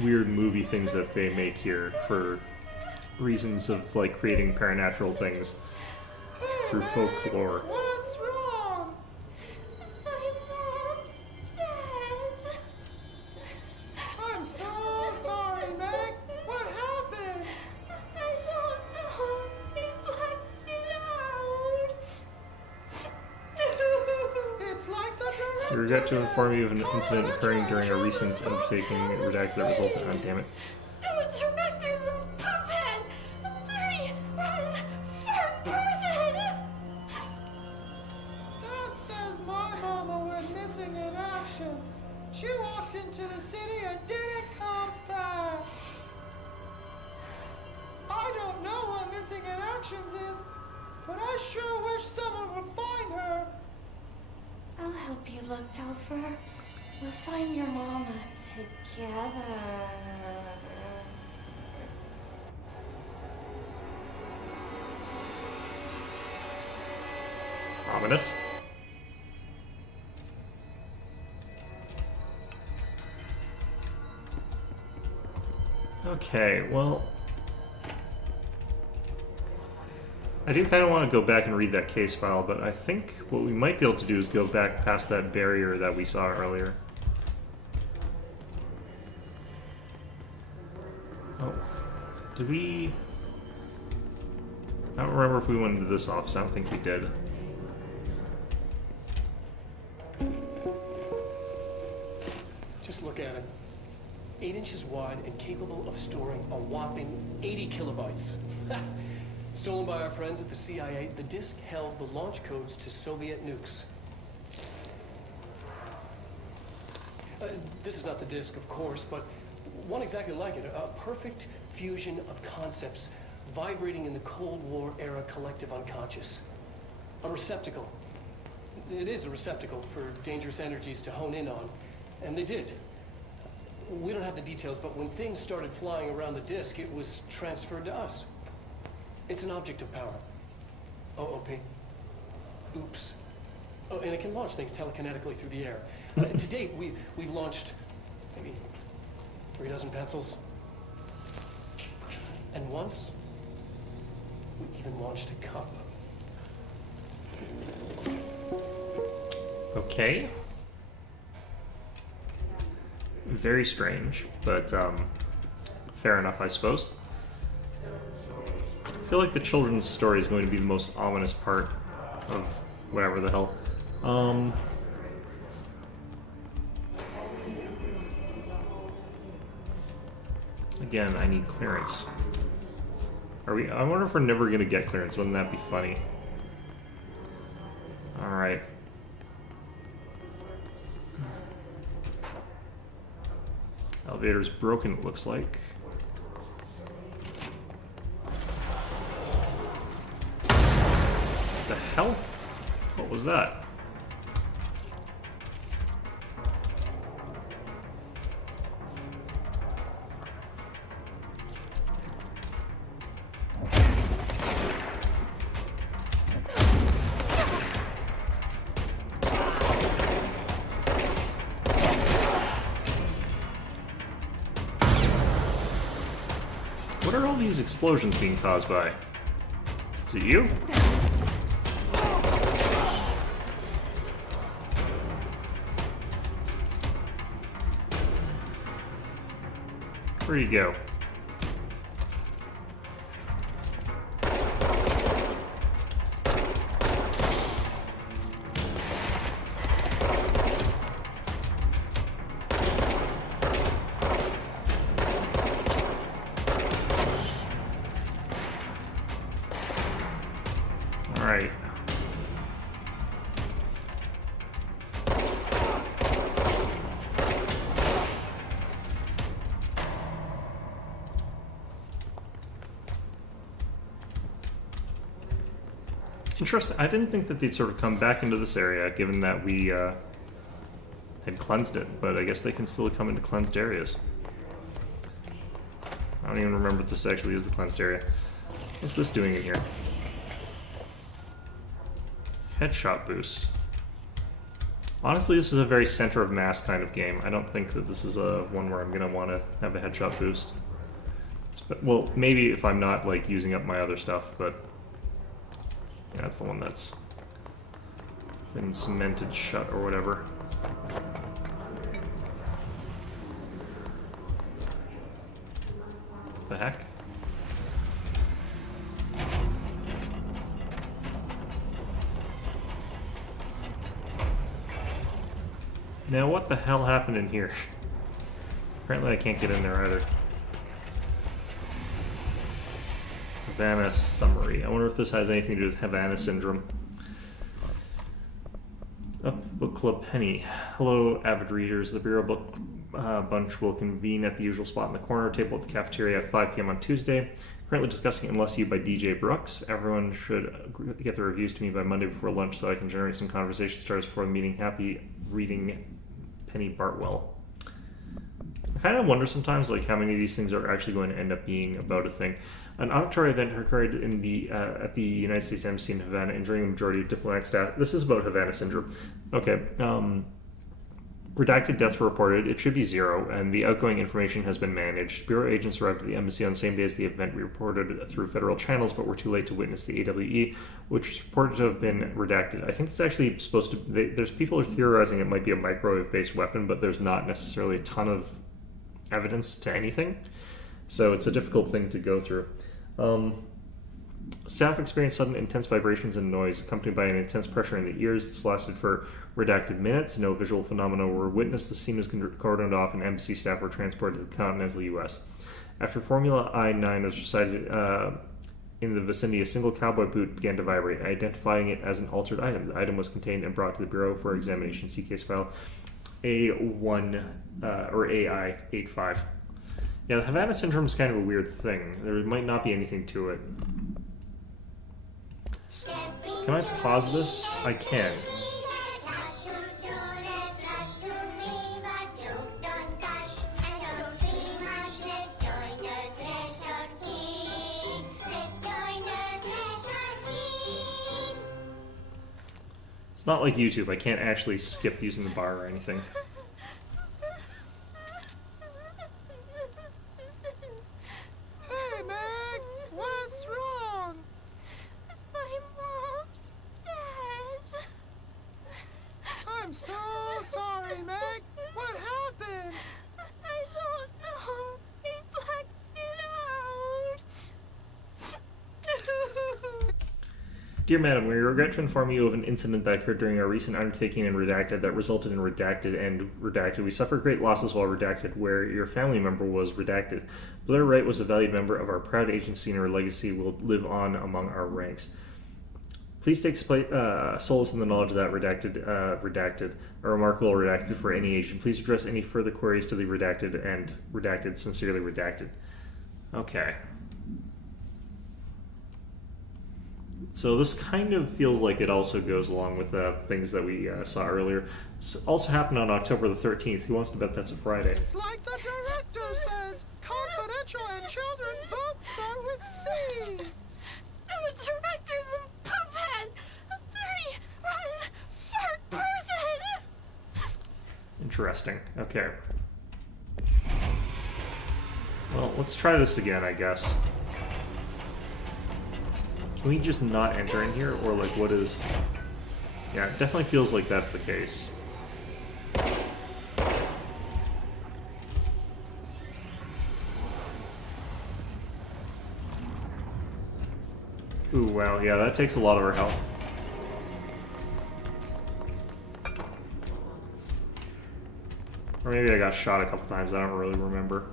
weird movie things that they make here for reasons of, like, creating paranatural things through folklore. What's wrong? My mom's dead. I'm so sorry, Meg. What happened? I don't know. They blacked it out. It's like the We regret to inform you of an incident occurring during a recent undertaking redacted that resulted. Oh, damn it. The director's a puppet! A dirty, rotten, fat person! Dad says my mama went missing in action. She walked into the city and didn't but I sure wish someone would find her. I'll help you look, Topher. We'll find your mama together. Ominous. Okay, well, I do kind of want to go back and read that case file, but I think what we might be able to do is go back past that barrier that we saw earlier. Oh, did we... I don't remember if we went into this office. I don't think we did. Just look at it. 8 inches wide and capable of storing a whopping 80 kilobytes. Stolen by our friends at the CIA, the disk held the launch codes to Soviet nukes. This is not the disk, of course, but one exactly like it. A perfect fusion of concepts vibrating in the Cold War era collective unconscious. A receptacle. It is a receptacle for dangerous energies to hone in on. And they did. We don't have the details, but when things started flying around the disk, it was transferred to us. It's an object of power. OOP. Oops. Oh, and it can launch things telekinetically through the air. To date, we've launched maybe 3 dozen pencils. And once, we even launched a cup. Okay. Very strange, but fair enough, I suppose. I feel like the children's story is going to be the most ominous part of whatever the hell. Again, I need clearance. Are we? I wonder if we're never going to get clearance. Wouldn't that be funny? Alright. Elevator's broken, it looks like. The hell? What was that? What are all these explosions being caused by? Is it you? Where do you go? Alright. Interesting. I didn't think that they'd sort of come back into this area, given that we had cleansed it, but I guess they can still come into cleansed areas. I don't even remember if this actually is the cleansed area. What's this doing in here? Headshot boost. Honestly, this is a very center of mass kind of game. I don't think that this is a one where I'm going to want to have a headshot boost. But, well, maybe if I'm not like using up my other stuff, but yeah, that's the one that's been cemented shut or whatever. What the heck? Now what the hell happened in here? Apparently I can't get in there either. Havana summary. I wonder if this has anything to do with Havana syndrome. Book Club Penny. Hello, avid readers. The Bureau Book Bunch will convene at the usual spot in the corner table at the cafeteria at 5 p.m. on Tuesday. Currently discussing Unless You by DJ Brooks. Everyone should get the reviews to me by Monday before lunch so I can generate some conversation starters before the meeting. Happy reading, Penny Bartwell. I kind of wonder sometimes like how many of these things are actually going to end up being about a thing. An auditory event occurred in the at the United States Embassy in Havana, injuring the majority of diplomatic staff. This is about Havana syndrome. Okay. Redacted deaths were reported. It should be 0, and the outgoing information has been managed. Bureau agents arrived at the embassy on the same day as the event. We reported through federal channels, but were too late to witness the AWE, which is reported to have been redacted. I think it's actually supposed to... there's people are theorizing it might be a microwave-based weapon, but there's not necessarily a ton of evidence to anything. So it's a difficult thing to go through. Staff experienced sudden intense vibrations and noise, accompanied by an intense pressure in the ears. This lasted for redacted minutes. No visual phenomena were witnessed. The scene was cordoned off, and embassy staff were transported to the continental U.S. After Formula I-9 was recited in the vicinity, a single cowboy boot began to vibrate, identifying it as an altered item. The item was contained and brought to the Bureau for examination. See case file A1 or AI85. Yeah, the Havana syndrome is kind of a weird thing. There might not be anything to it. Can I pause this? I can. It's not like YouTube. I can't actually skip using the bar or anything. Hey, Meg! What's wrong? My mom's dead. I'm so sorry, Meg. What happened? I don't know. They blacked it out. Dear Madam, we regret to inform you of an incident that occurred during our recent undertaking in Redacted that resulted in Redacted and Redacted. We suffered great losses while Redacted, where your family member was redacted. Blair Wright was a valued member of our proud agency, and her legacy will live on among our ranks. Please take solace in the knowledge that Redacted, a remarkable Redacted for any agent. Please address any further queries to the Redacted and Redacted, sincerely Redacted. Okay. So this kind of feels like it also goes along with things that we saw earlier. This also happened on October the 13th. Who wants to bet that's a Friday? It's like the director says. Confidential and children both start with C. The director's a puppet. A dirty, rotten, fart person. Interesting. Okay. Well, let's try this again, I guess. Can we just not enter in here, or like what is... Yeah, it definitely feels like that's the case. Ooh, wow, yeah, that takes a lot of our health. Or maybe I got shot a couple times, I don't really remember.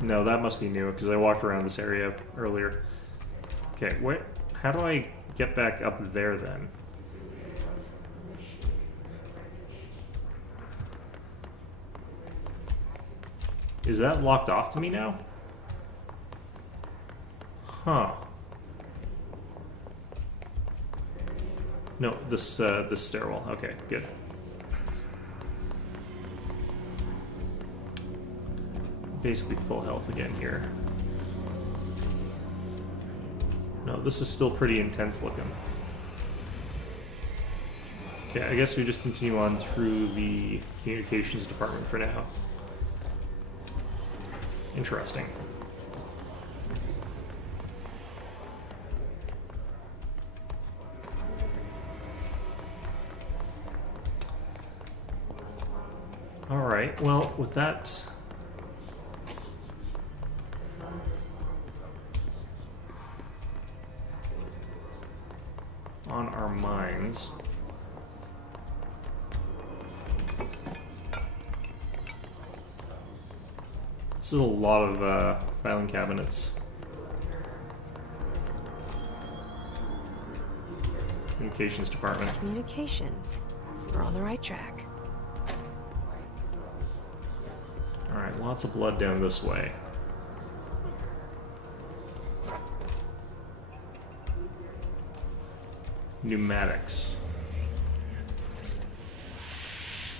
No, that must be new, because I walked around this area earlier. Okay, what? How do I get back up there, then? Is that locked off to me now? Huh. No, this stairwell. Okay, good. Basically full health again here. No, this is still pretty intense looking. Okay, I guess we just continue on through the communications department for now. Interesting. Alright, well, with that... on our minds. This is a lot of filing cabinets. Communications department. Communications. We're on the right track. Alright, lots of blood down this way. Pneumatics.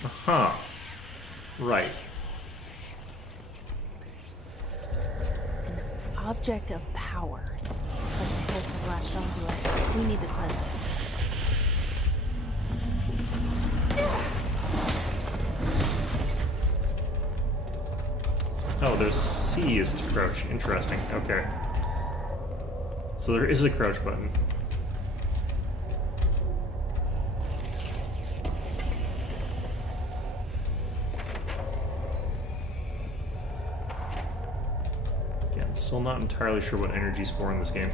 Aha. Right. An object of power. Like the pulse have latched onto it. We need to cleanse it. Oh, there's C is to crouch. Interesting. Okay. So there is a crouch button. Yeah, I'm still not entirely sure what energy's for in this game.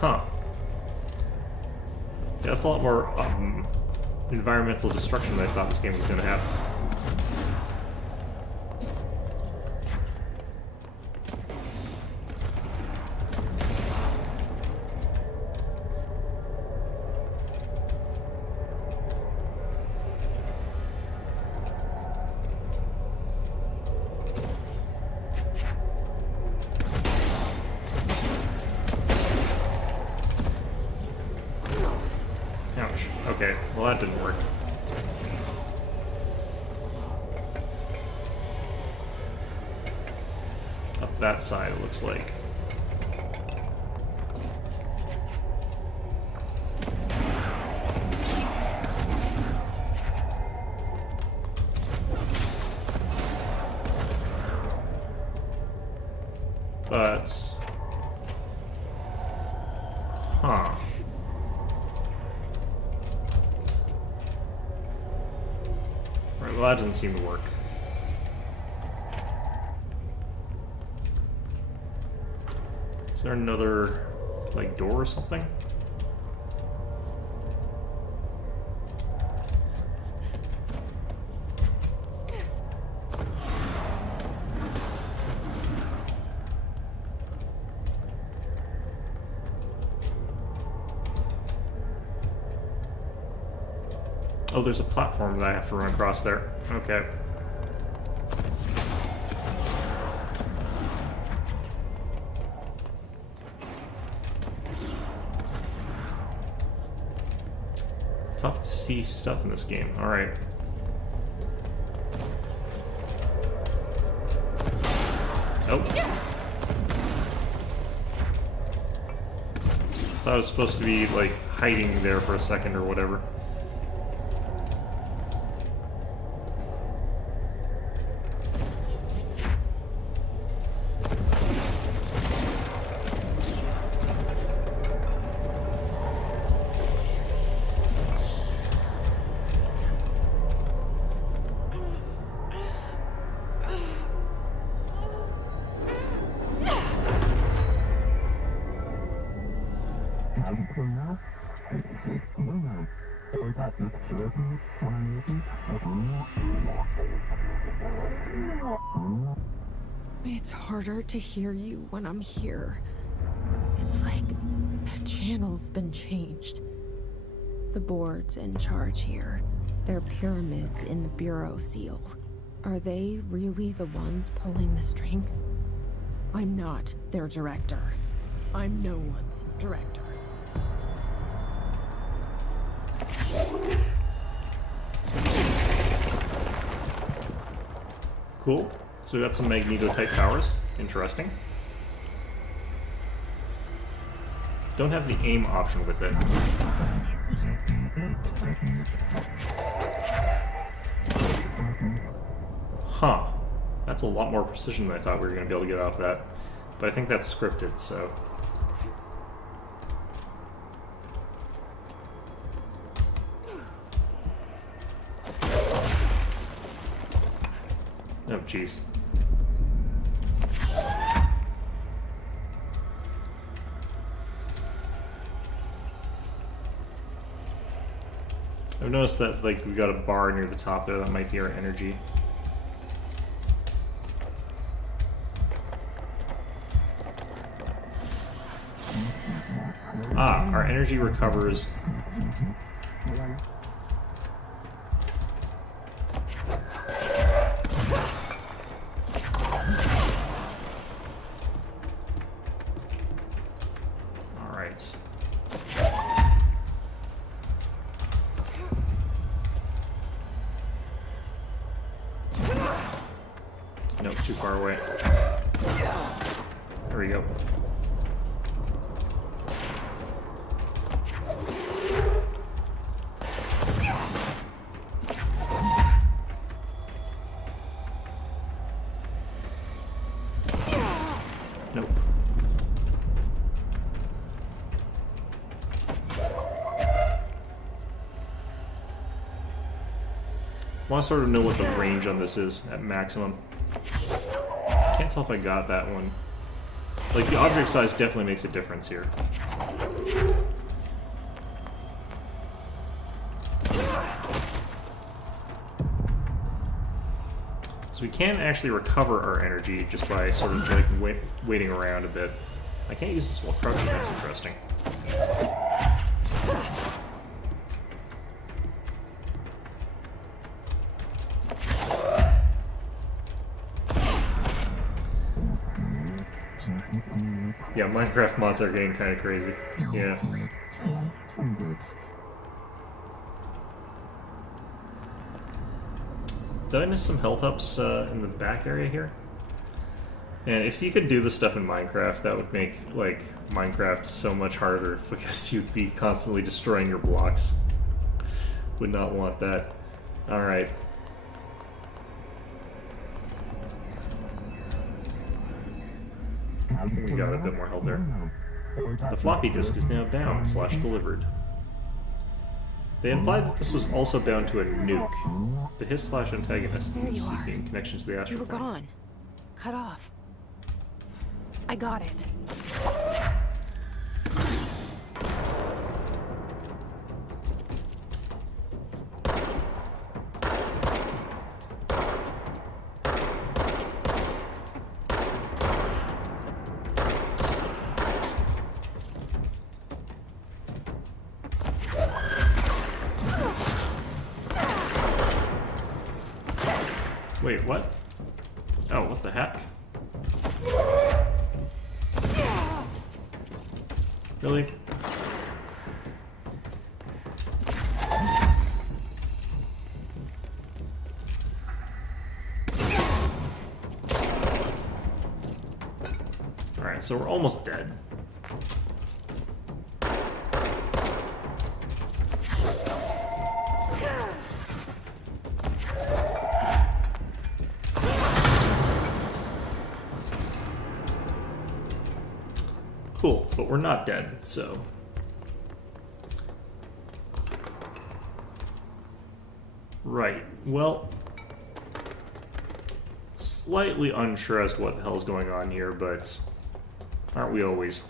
Huh. Yeah, that's a lot more environmental destruction than I thought this game was going to have. Ouch. Okay, well that didn't work. Up that side, it looks like. But... Huh. Right, well that doesn't seem to work. Is there another, like, door or something? Oh, there's a platform that I have to run across there. Okay. Tough to see stuff in this game. Alright. Oh. Thought I was supposed to be, like, hiding there for a second or whatever. It's harder to hear you when I'm here. It's like the channel's been changed. The board's in charge here. They're pyramids in the Bureau seal. Are they really the ones pulling the strings? I'm not their director. I'm no one's director. Cool. So we got some Magneto-type powers. Interesting. Don't have the aim option with it. Huh. That's a lot more precision than I thought we were going to be able to get off that. But I think that's scripted, so... Oh, jeez. I've noticed that, like, we got a bar near the top there that might be our energy. Ah, our energy recovers. Alright. Nope, too far away. There we go. Nope. I want to sort of know what the range on this is at maximum. Can't tell if I got that one. Like, the object size definitely makes a difference here. So we can actually recover our energy just by sort of like waiting around a bit. I can't use this while crouching, that's interesting. Yeah, Minecraft mods are getting kind of crazy. Yeah. Did I miss some health ups in the back area here? And if you could do this stuff in Minecraft, that would make, like, Minecraft so much harder because you'd be constantly destroying your blocks. Would not want that. Alright. We got a bit more health there. The floppy disk is now bound / delivered. They implied that this was also bound to a nuke. The Hiss / antagonist is seeking connections to the astral You were plane. gone. Cut off. I got it. Wait, what? Oh, what the heck? Really? Alright, so we're almost dead. Cool, but we're not dead, so... Right, well... Slightly unsure as to what the hell's going on here, but... Aren't we always?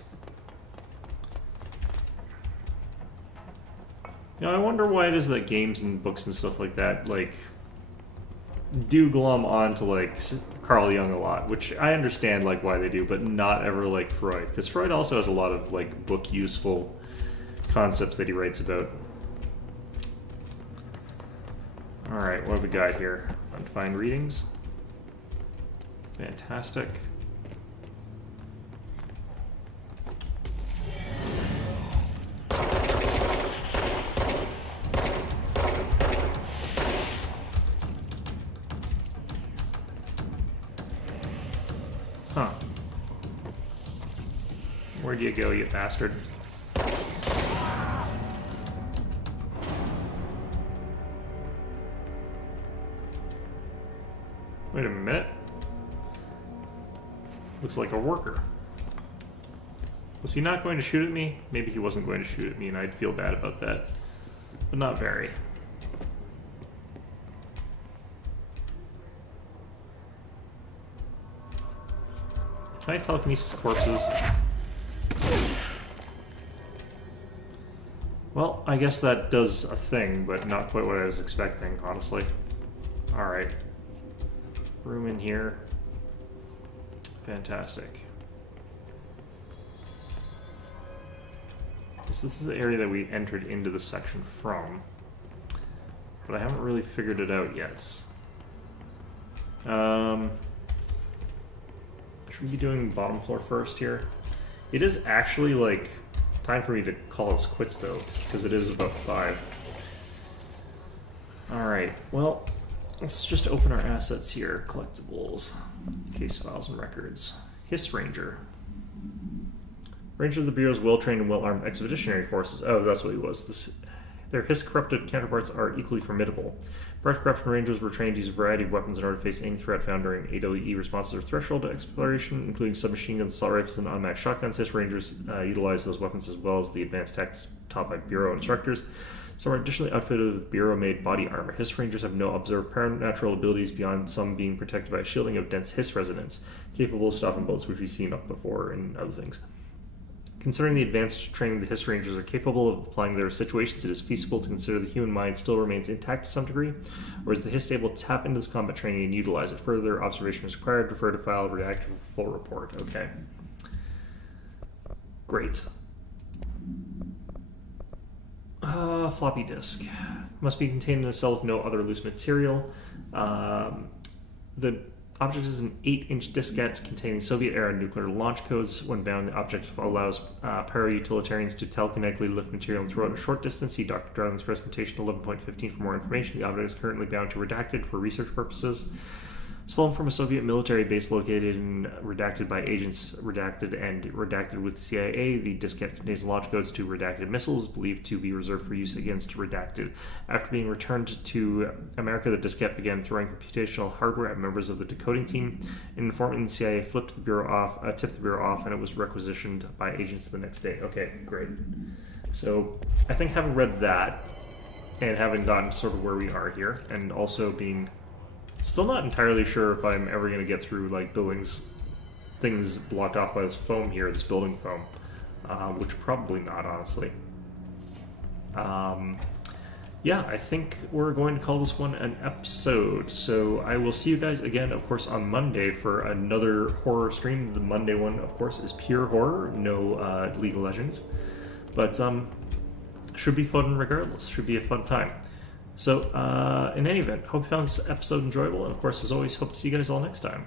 You know, I wonder why it is that games and books and stuff like that, like... do glom on to, like, Carl Jung a lot, which I understand, like, why they do, but not ever like Freud. Because Freud also has a lot of, like, book-useful concepts that he writes about. Alright, what have we got here? Undefined readings. Fantastic. Huh. Where'd you go, you bastard? Wait a minute. Looks like a worker. Was he not going to shoot at me? Maybe he wasn't going to shoot at me and I'd feel bad about that. But not very. Can I telekinesis corpses? Well, I guess that does a thing, but not quite what I was expecting, honestly. Alright. Room in here. Fantastic. So this is the area that we entered into the section from, but I haven't really figured it out yet. Should we be doing bottom floor first here? It is actually like time for me to call this quits though, because it is about 5. Alright, well, let's just open our assets here. Collectibles, case files and records. Hiss Ranger. Ranger of the Bureau's well-trained and well-armed expeditionary forces. Oh, that's what he was. Their Hiss-corrupted counterparts are equally formidable. Breath Corruption Rangers were trained to use a variety of weapons in order to face any threat found during AWE responses or threshold exploration, including submachine guns, assault rifles, and automatic shotguns. Hiss Rangers utilize those weapons as well as the advanced tactics taught by Bureau instructors. Some are additionally outfitted with Bureau-made body armor. Hiss Rangers have no observed paranatural abilities beyond some being protected by a shielding of dense hiss resonance, capable of stopping bullets, which we've seen up before in other things. Considering the advanced training the Hiss Rangers are capable of applying their situations, it is feasible to consider the human mind still remains intact to some degree, or is the Hiss able to tap into this combat training and utilize it? Further observation is required. Refer to file redacted full report. Okay. Great. Floppy disk. Must be contained in a cell with no other loose material. The object is an 8-inch diskette containing Soviet-era nuclear launch codes. When bound, the object allows para-utilitarians to telekinetically lift material and throw it a short distance. See Dr. Darling's presentation 11.15 for more information. The object is currently bound to redacted for research purposes. Stolen from a Soviet military base located in redacted by agents, redacted with CIA. The diskette contains launch codes to redacted missiles, believed to be reserved for use against redacted. After being returned to America, the diskette began throwing computational hardware at members of the decoding team. An informant in the CIA tipped the Bureau off, and it was requisitioned by agents the next day. Okay, great. So I think having read that, and having gotten sort of where we are here, and also being still not entirely sure if I'm ever going to get through, like, things blocked off by this foam here, this building foam. Which probably not, honestly. Yeah, I think we're going to call this one an episode. So I will see you guys again, of course, on Monday for another horror stream. The Monday one, of course, is pure horror, no League of Legends. But should be fun regardless. Should be a fun time. So, in any event, hope you found this episode enjoyable, and of course, as always, hope to see you guys all next time.